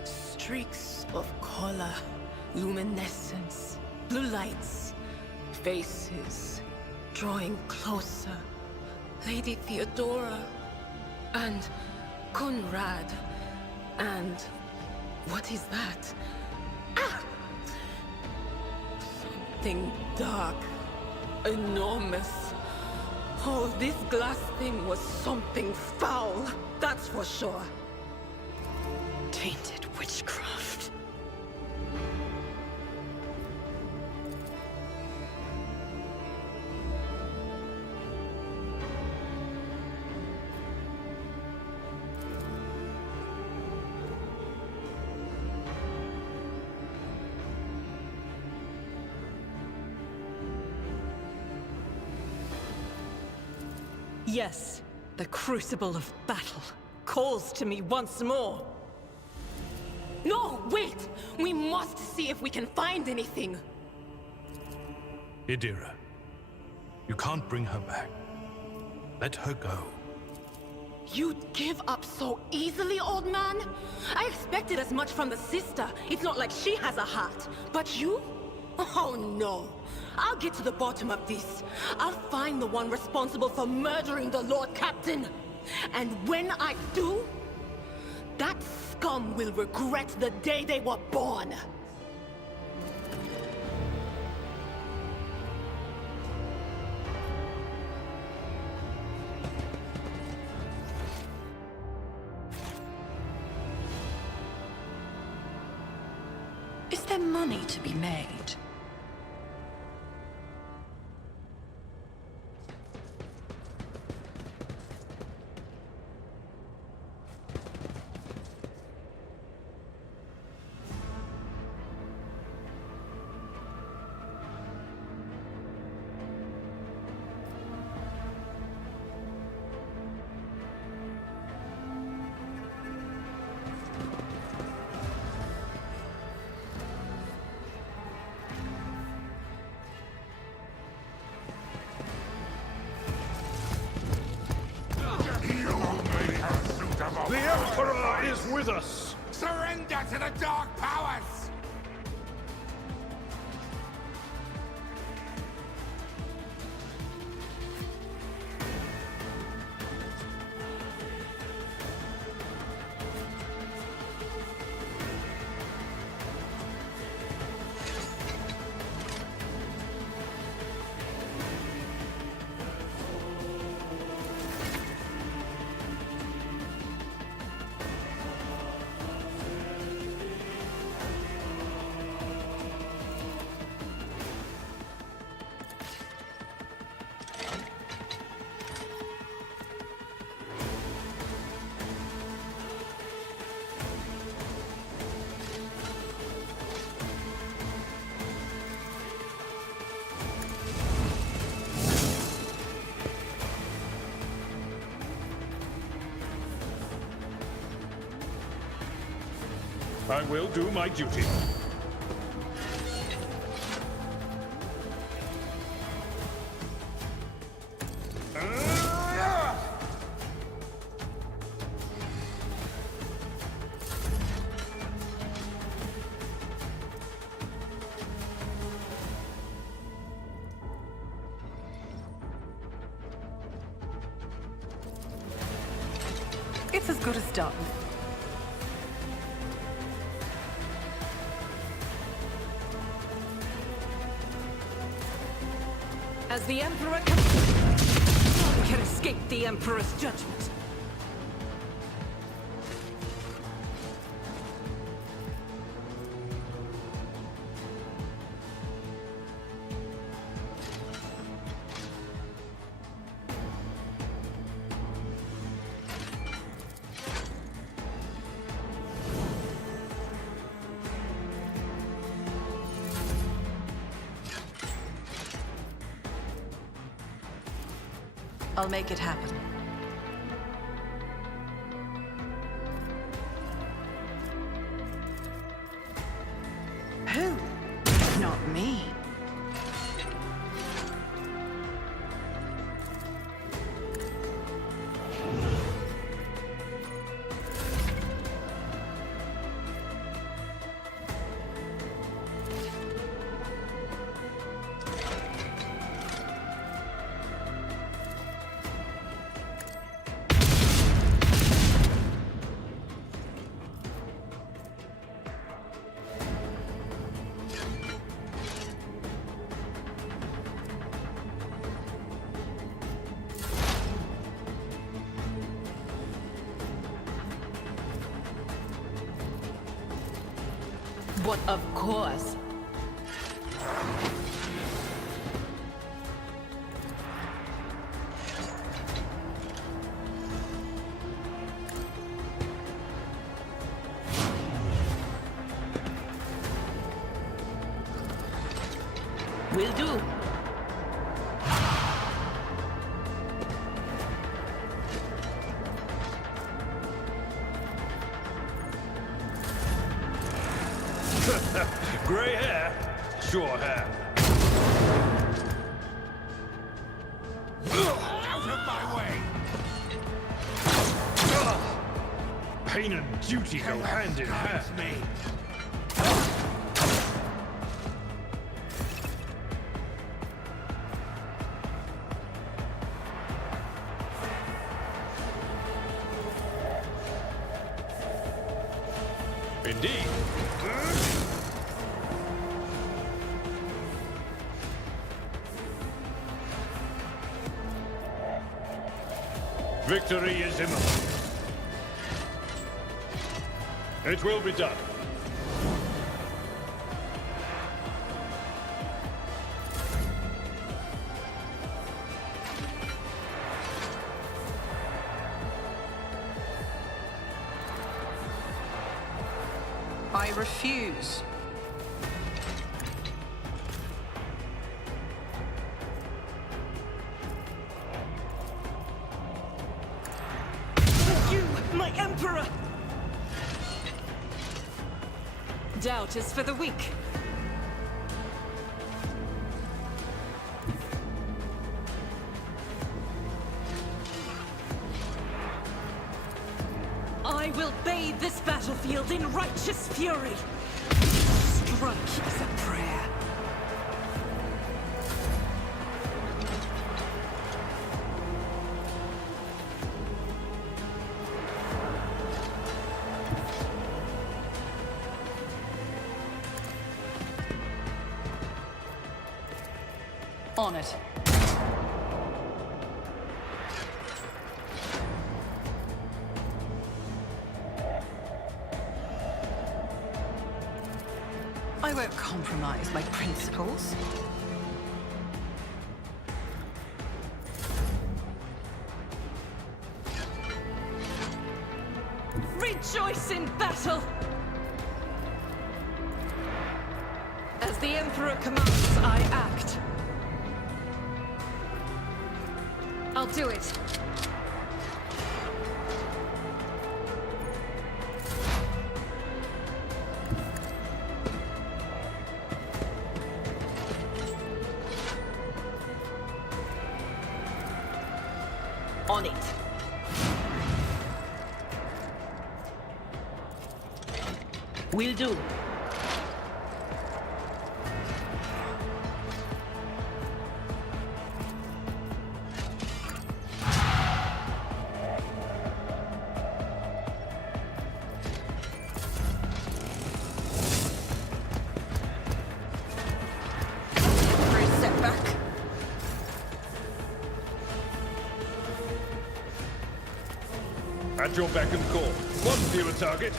Streaks of color, luminescence, blue lights, faces, drawing closer. Lady Theodora, and Conrad, and what is that? Ah! Something dark, enormous. Oh, this glass thing was something foul, that's for sure. Tainted witchcraft. Yes, the crucible of battle calls to me once more. No, wait! We must see if we can find anything! Idira, you can't bring her back. Let her go. You'd give up so easily, old man? I expected as much from the sister. It's not like she has a heart. But you? Oh no. I'll get to the bottom of this. I'll find the one responsible for murdering the Lord Captain. And when I do, that scum will regret the day they were born. Is there money to be made? with us! Surrender to the dark powers! I will do my duty. It's as good as done. As the Emperor none can escape the Emperor's judgment. I'll make it happen. Who? Not me. But of course. Will do. Gray hair? Sure hair. Out of my way! Pain and duty go hand in hand. Me. Indeed. Victory is imminent. It will be done. I refuse. You, my Emperor! Doubt is for the weak. I will bathe this battle battlefield in righteous fury. Strike is a prayer. On it. I won't compromise my principles. Rejoice in battle! As the Emperor commands, I act. I'll do it. On it. Will do. At your beck and call. One fewer target.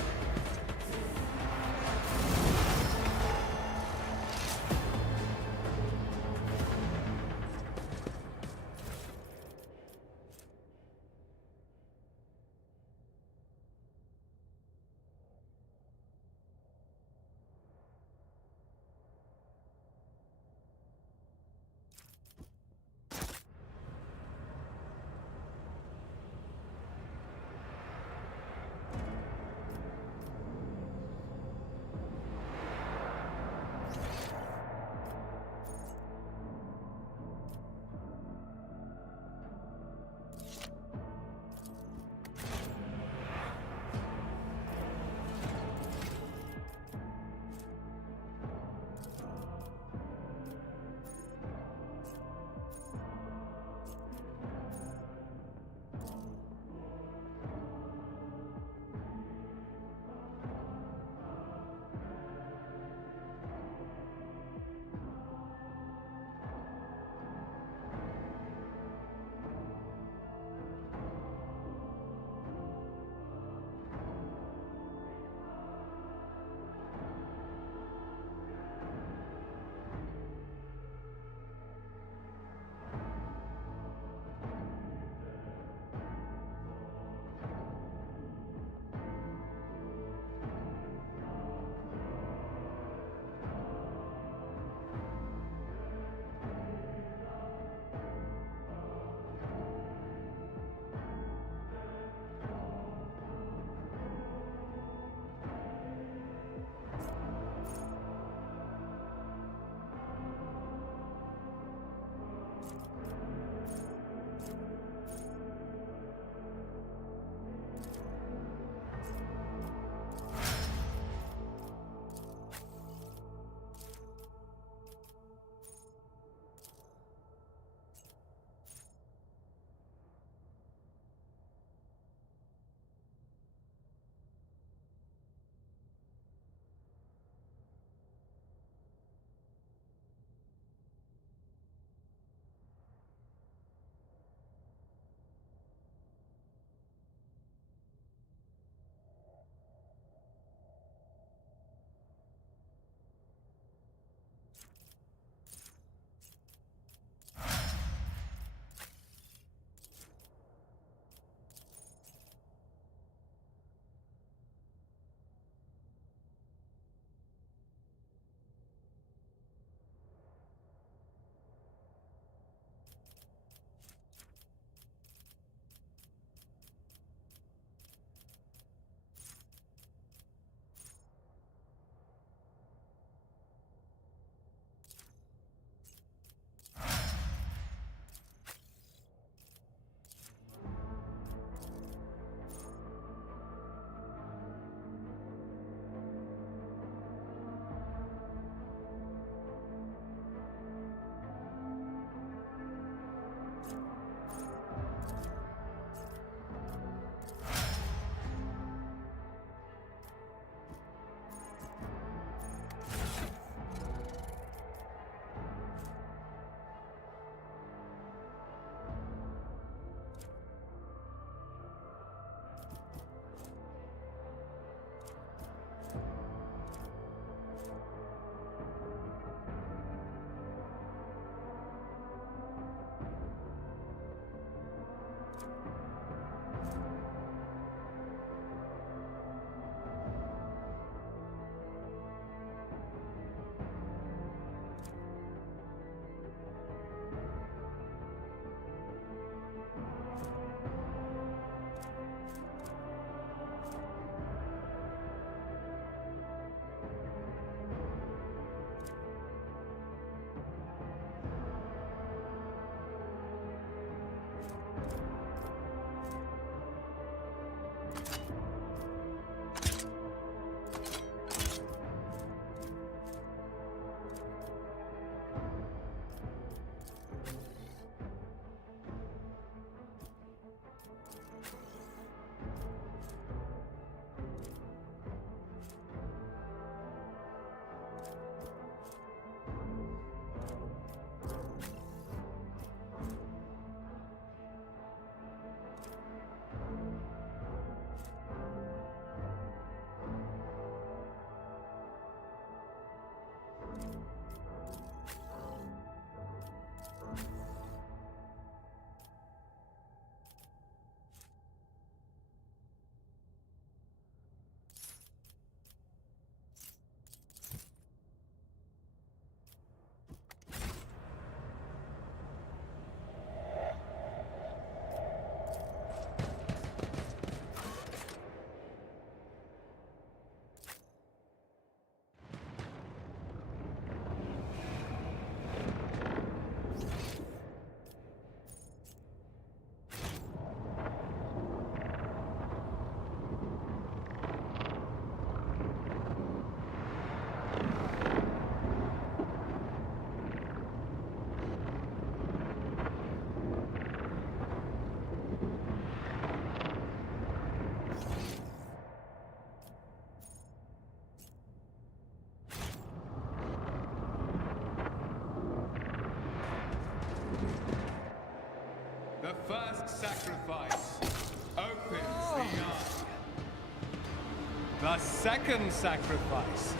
The second sacrifice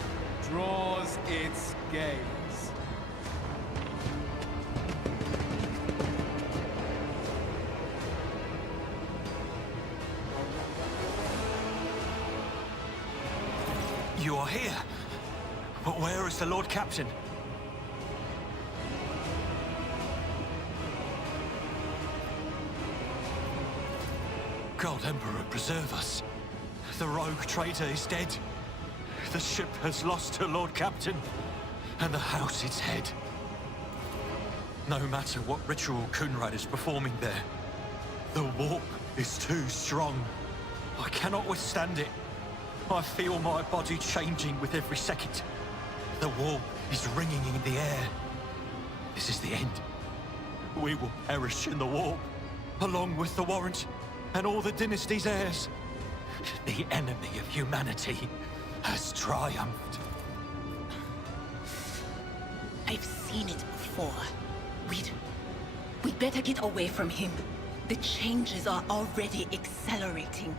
draws its gaze. You are here. But where is the Lord Captain? God Emperor, preserve us. The rogue traitor is dead. The ship has lost her Lord Captain, and the house its head. No matter what ritual Kunrad is performing there, the warp is too strong. I cannot withstand it. I feel my body changing with every second. The warp is ringing in the air. This is the end. We will perish in the warp, along with the Warrant and all the dynasty's heirs. The enemy of humanity has triumphed. I've seen it before. We'd better get away from him. The changes are already accelerating.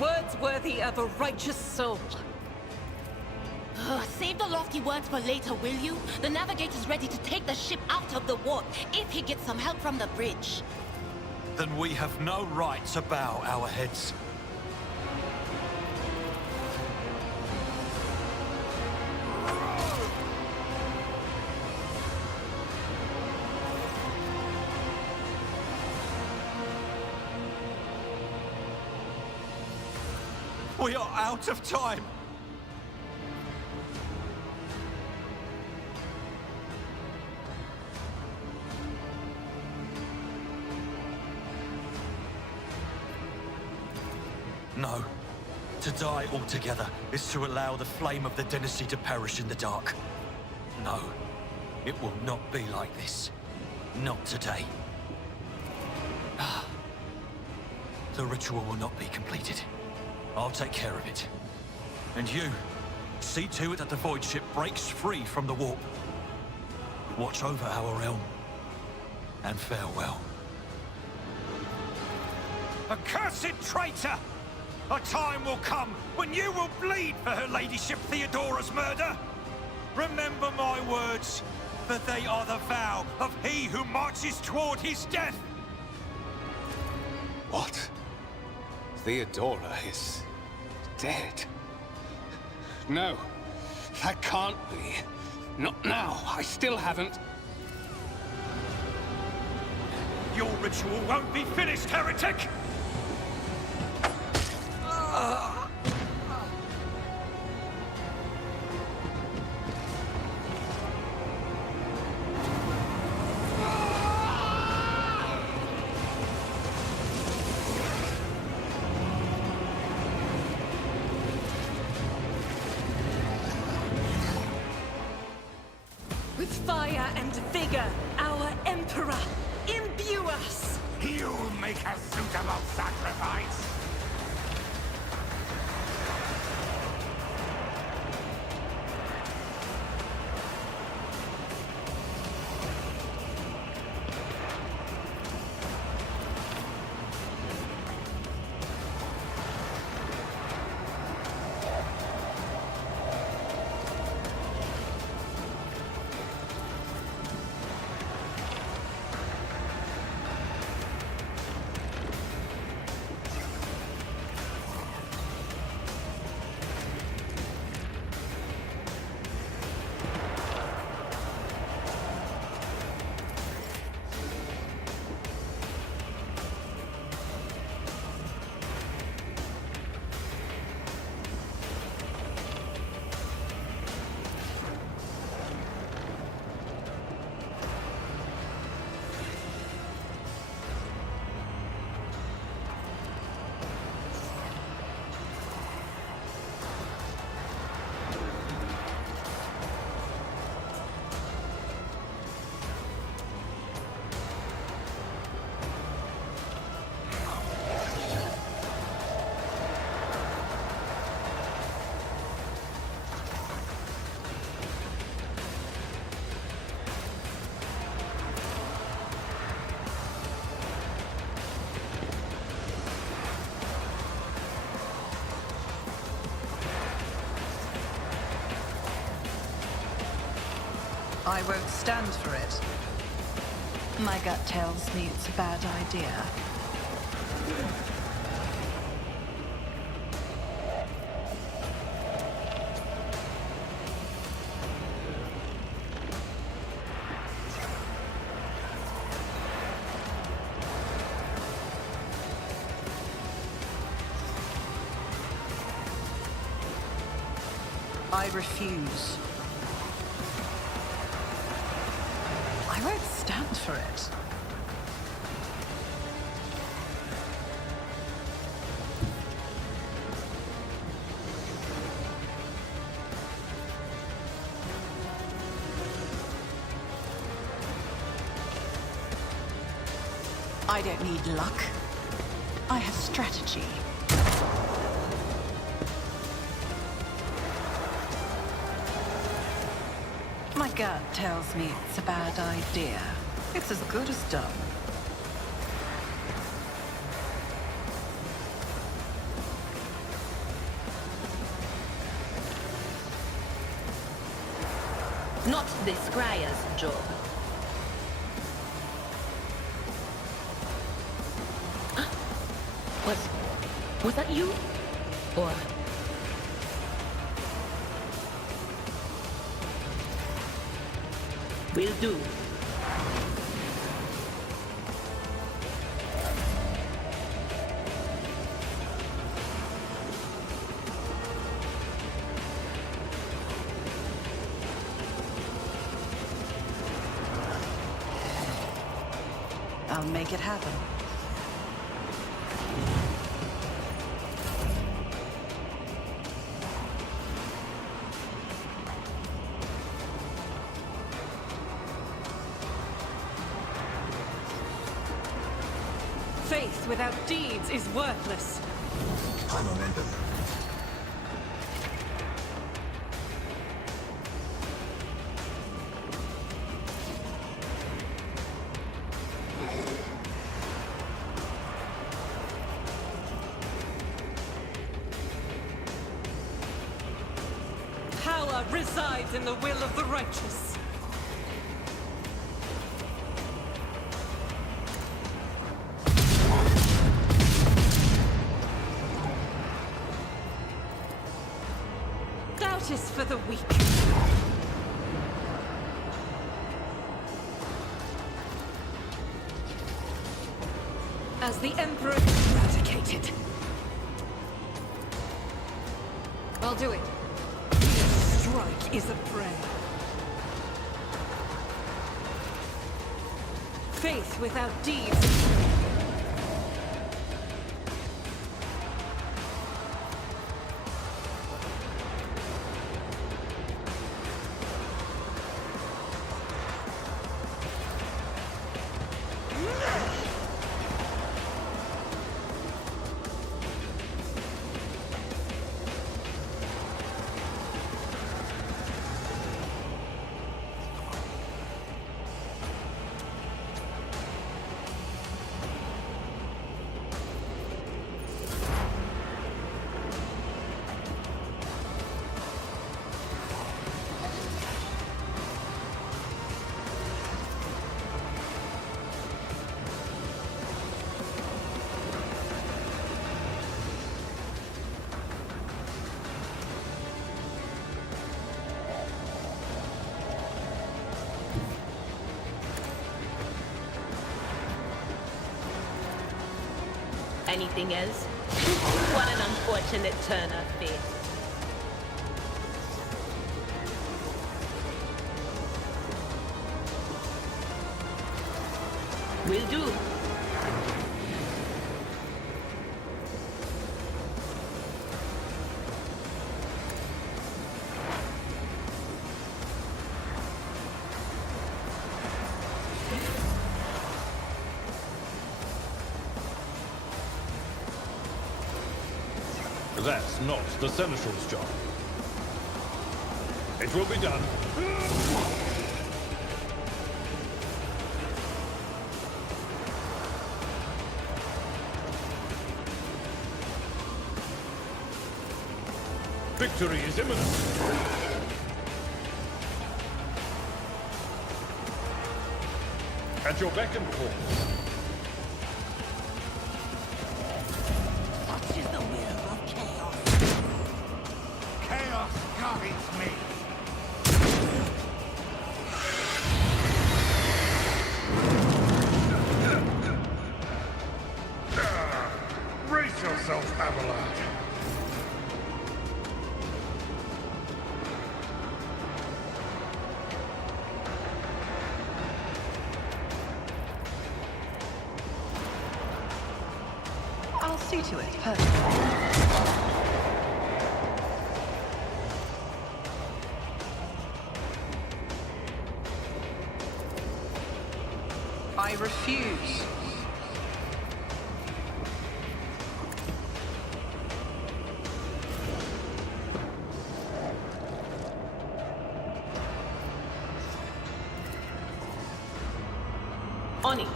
Words worthy of a righteous soul. Save the lofty words for later, will you? The navigator's ready to take the ship out of the warp if he gets some help from the bridge. Then we have no right to bow our heads. We are out of time! No. To die altogether is to allow the flame of the dynasty to perish in the dark. No. It will not be like this. Not today. The ritual will not be completed. I'll take care of it. And you, see to it that the void ship breaks free from the warp. Watch over our realm. And farewell. Accursed traitor! A time will come when you will bleed for her ladyship Theodora's murder. Remember my words, for they are the vow of he who marches toward his death. What? Theodora is dead? No, that can't be. Not now. I still haven't. Your ritual won't be finished, heretic! With fire and vigor, our Emperor, imbue us! You'll make a suitable sacrifice. I won't stand for it. My gut tells me it's a bad idea. I refuse. I won't stand for it. I don't need luck. I have strategy. My gut tells me it's a bad idea. It's as good as done. Not the Scryer's job. Was that you? Or... Will do. I'll make it happen. Faith without deeds is worthless. High momentum. Power resides in the will of the righteous. Doubt is for the weak. As the Emperor is eradicated. I'll do it. Each strike is a prayer. Faith without deeds. Anything else? What an unfortunate turn of fate. Will do. That's not the Seneschal's job. It will be done. Victory is imminent. At your beck and call. Such is the will of chaos. Chaos guides me. Brace yourself, Abelard. I'll see to it personally. I refuse. On it.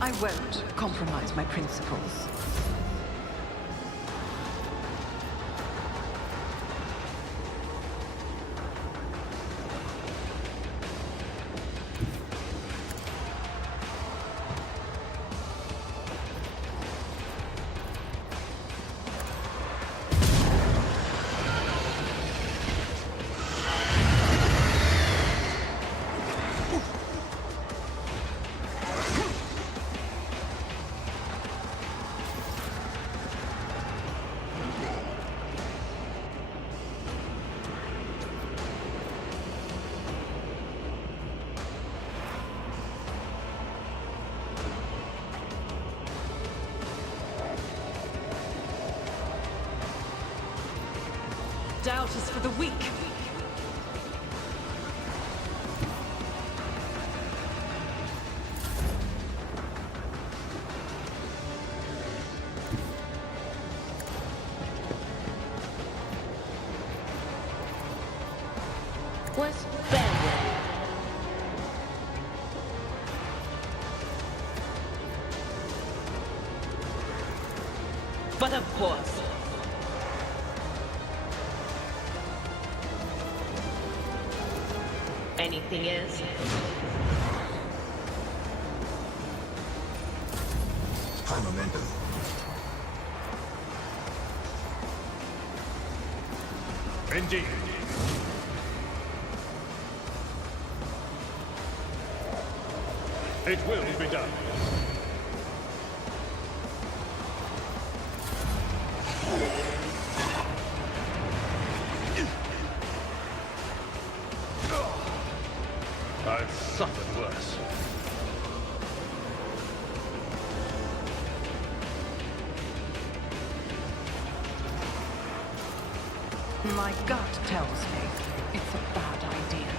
I won't compromise my principles. Doubt is for the weak. What's bad? But of course. Anything is. High momentum. Indeed. It will be done. I've suffered worse. My gut tells me it's a bad idea.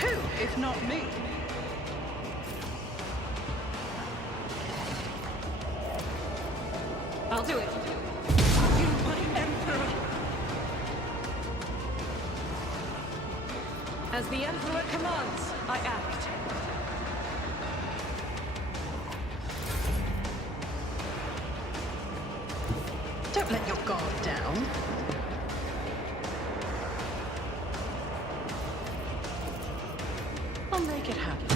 Who, if not me? I'll do it. You, my emperor. As the Emperor commands, I act. Don't let your guard down. I'll make it happen.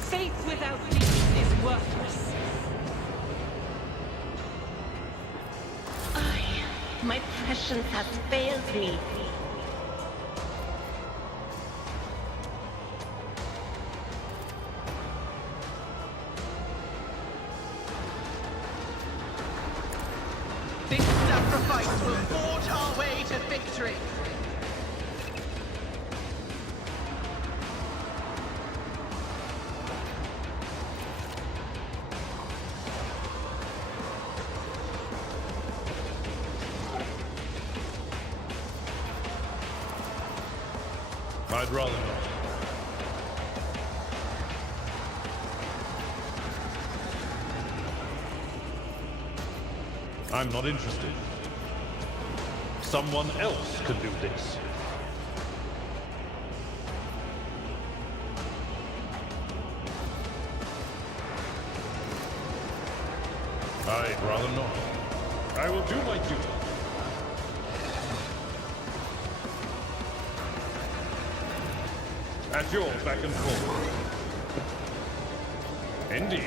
Faith without deeds is worthless. My prescience has failed me. This sacrifice will forge our way to victory. I'd rather not. I'm not interested. Someone else can do this. I'd rather not. I will do my duty. At your beck and call. Indeed.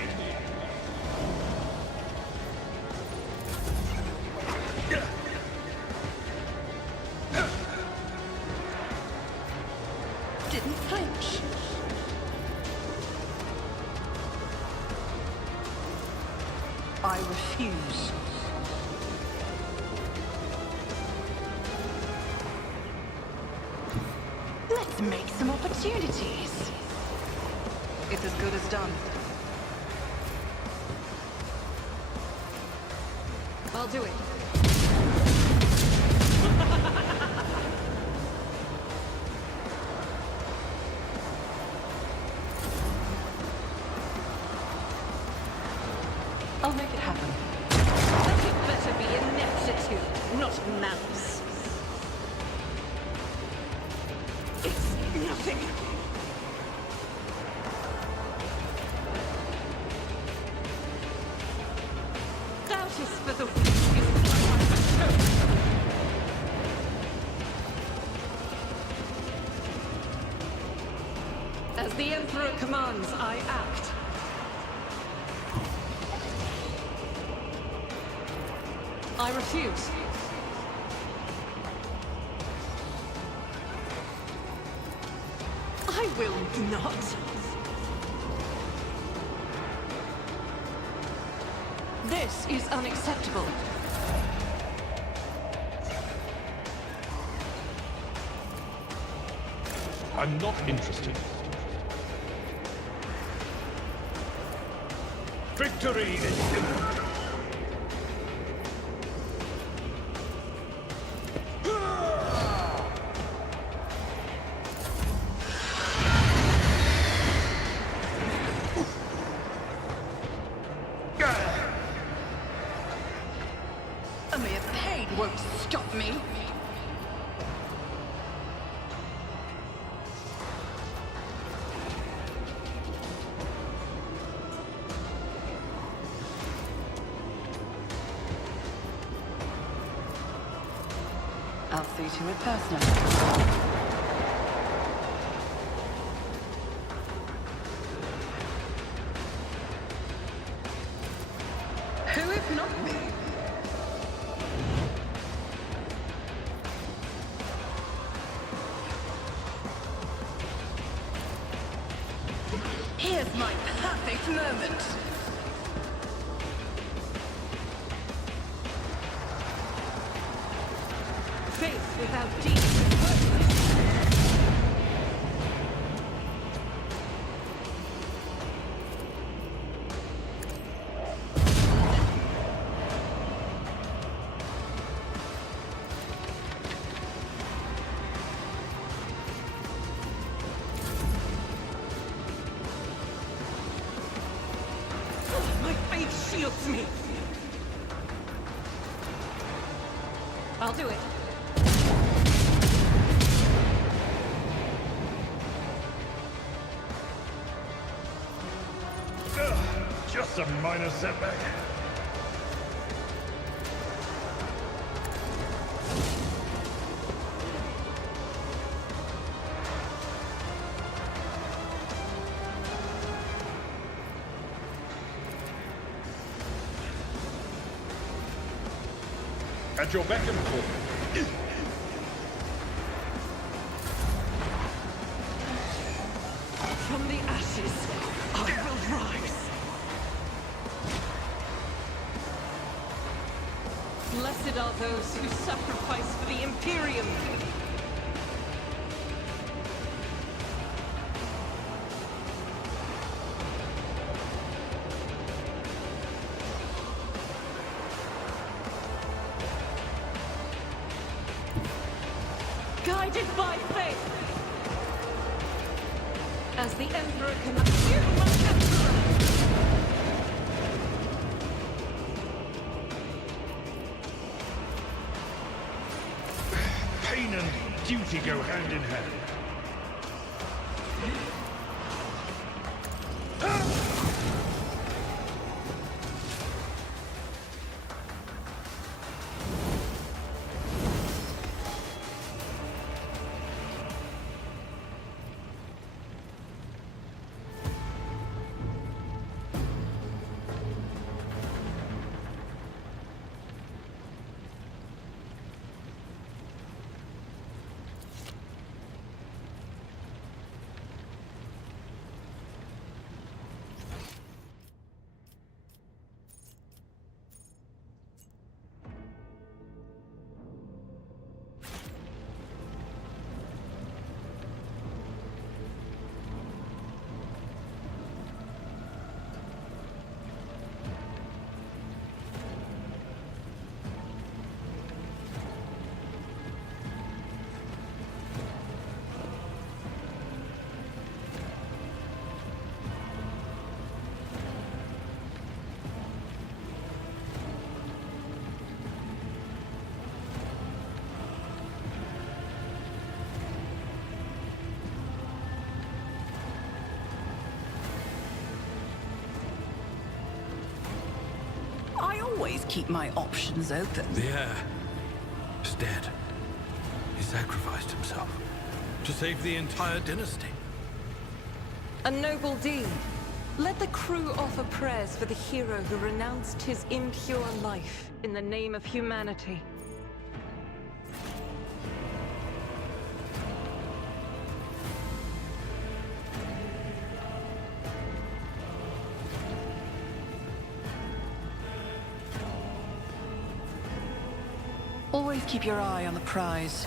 Didn't flinch. I refuse. Let's make some opportunities. It's as good as done. I'll do it. I'll make it happen. But it better be ineptitude, not malice. It's nothing. Doubt is for the weak. As the Emperor commands, I act. I refuse. I will not. This is unacceptable. I'm not interested. Victory is imminent. A mere pain won't stop me. I'll see to it personally. Who if not me? Here's my perfect moment. Faith without deeds is worthless. My faith shields me. I'll do it. Just a minor setback. At your beck and call. From the ashes, I will rise. Blessed are those who sacrifice for the Imperium. Guided by faith. As the Emperor commands you, my Emperor! Pain and duty go hand in hand. I always keep my options open. The heir is dead. He sacrificed himself to save the entire dynasty. A noble deed. Let the crew offer prayers for the hero who renounced his impure life in the name of humanity. Always keep your eye on the prize.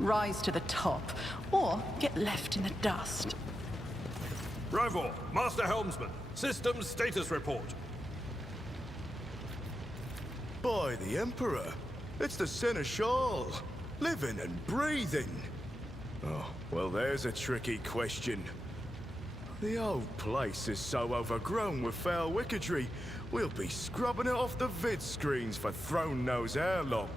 rise to the top, or get left in the dust. Rivor, Master Helmsman, systems status report. By the Emperor, it's the Seneschal, living and breathing. Oh, well, there's a tricky question. The old place is so overgrown with foul wickedry, we'll be scrubbing it off the vid screens for throne knows how long.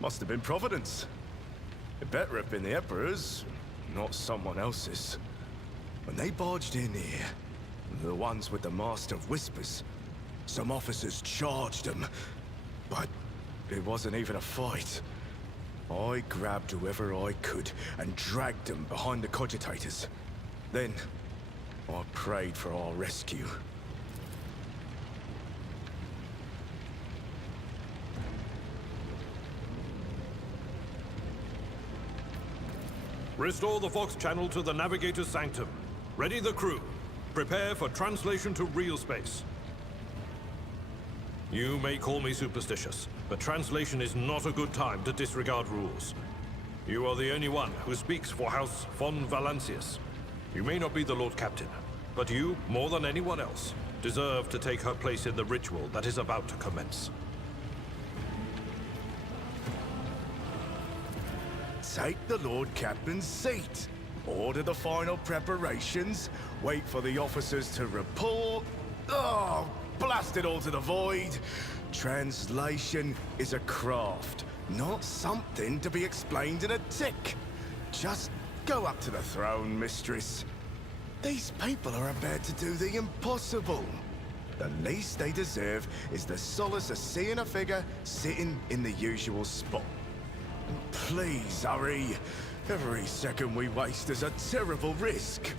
Must have been Providence. It better have been the Emperor's, not someone else's. When they barged in here, the ones with the Master of Whispers, some officers charged them, but it wasn't even a fight. I grabbed whoever I could and dragged them behind the cogitators. Then, I prayed for our rescue. Restore the Vox channel to the Navigator's Sanctum. Ready the crew. Prepare for translation to real space. You may call me superstitious, but translation is not a good time to disregard rules. You are the only one who speaks for House von Valancius. You may not be the Lord Captain, but you, more than anyone else, deserve to take her place in the ritual that is about to commence. Take the Lord Captain's seat. Order the final preparations. Wait for the officers to report. Oh, blast it all to the void. Translation is a craft, not something to be explained in a tick. Just go up to the throne, mistress. These people are about to do the impossible. The least they deserve is the solace of seeing a figure sitting in the usual spot. Please, hurry. Every second we waste is a terrible risk.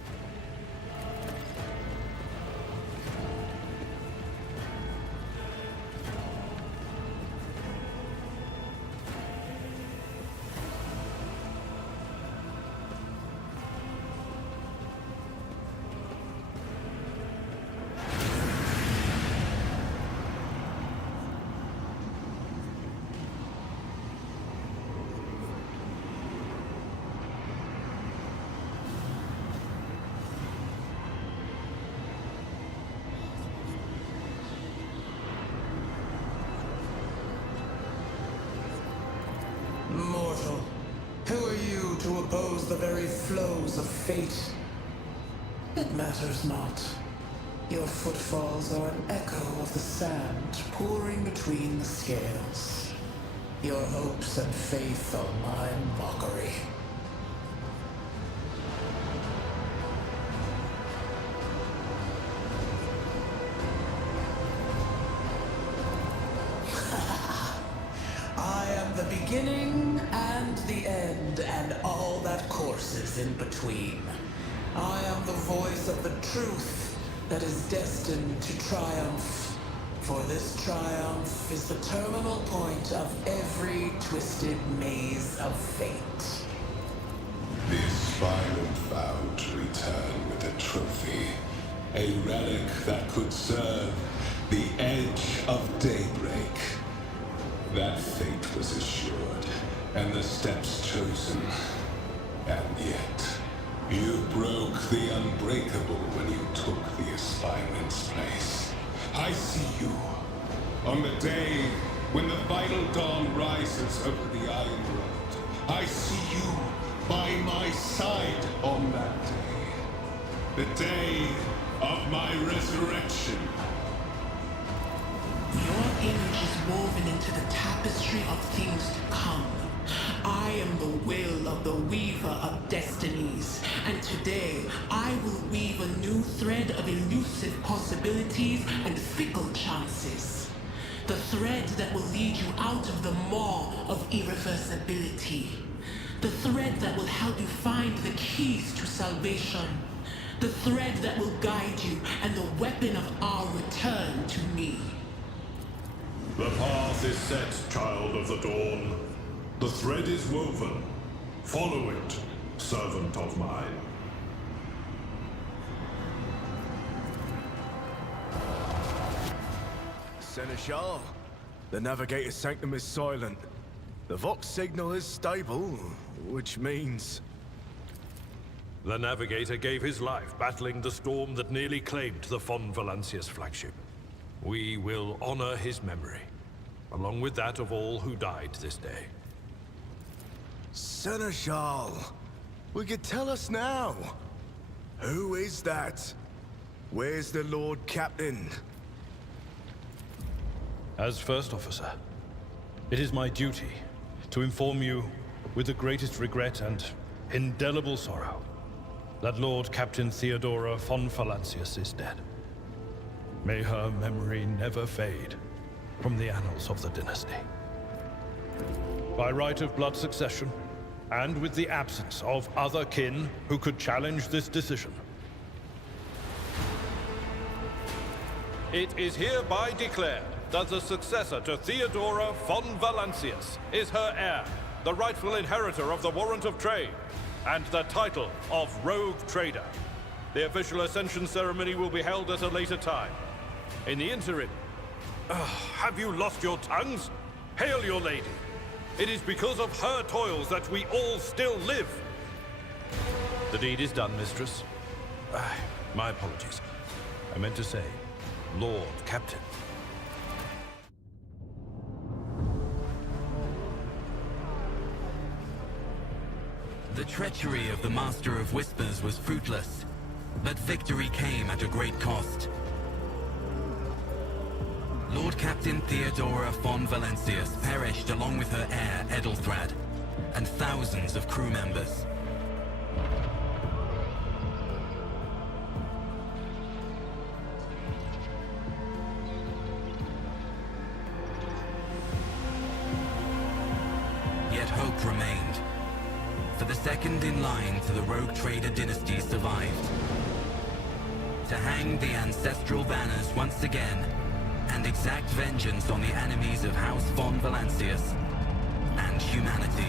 Mortal, who are you to oppose the very flows of fate? It matters not. Your footfalls are an echo of the sand pouring between the scales. Your hopes and faith are my mockery. I am the beginning and the end, and all that courses in between. I am the voice of the truth that is destined to triumph. For this triumph is the terminal point of every twisted maze of fate. This violent vowed to return with a trophy, a relic that could serve the edge of daybreak. That fate was assured, and the steps chosen. And yet, you broke the unbreakable when you took the aspirement's place. I see you. On the day when the vital dawn rises over the Iron World, I see you by my side on that day. The day of my resurrection. Your image is woven into the tapestry of things to come. I am the will of the weaver of destinies, and today I will weave a new thread of elusive possibilities and fickle chances. The thread that will lead you out of the maw of irreversibility. The thread that will help you find the keys to salvation. The thread that will guide you and the weapon of our return to me. The path is set, child of the dawn. The thread is woven. Follow it, servant of mine. Seneschal, the Navigator's Sanctum is silent. The Vox signal is stable, which means... The Navigator gave his life battling the storm that nearly claimed the Von Valancius flagship. We will honor his memory, along with that of all who died this day. Seneschal, we could tell us now. Who is that? Where's the Lord Captain? As First Officer, it is my duty to inform you, with the greatest regret and indelible sorrow, that Lord Captain Theodora von Valancius is dead. May her memory never fade from the annals of the dynasty. By right of blood succession, and with the absence of other kin who could challenge this decision, it is hereby declared that the successor to Theodora von Valancius is her heir, the rightful inheritor of the Warrant of Trade, and the title of Rogue Trader. The official ascension ceremony will be held at a later time. In the interim, have you lost your tongues? Hail your lady. It is because of her toils that we all still live. The deed is done, mistress. My apologies. I meant to say, Lord Captain. The treachery of the Master of Whispers was fruitless, but victory came at a great cost. Lord Captain Theodora von Valancius perished along with her heir, Edelthrad, and thousands of crew members. Yet hope remained. For the second in line to the Rogue Trader dynasty survived. To hang the ancestral banners once again, and exact vengeance on the enemies of House von Valancius and humanity.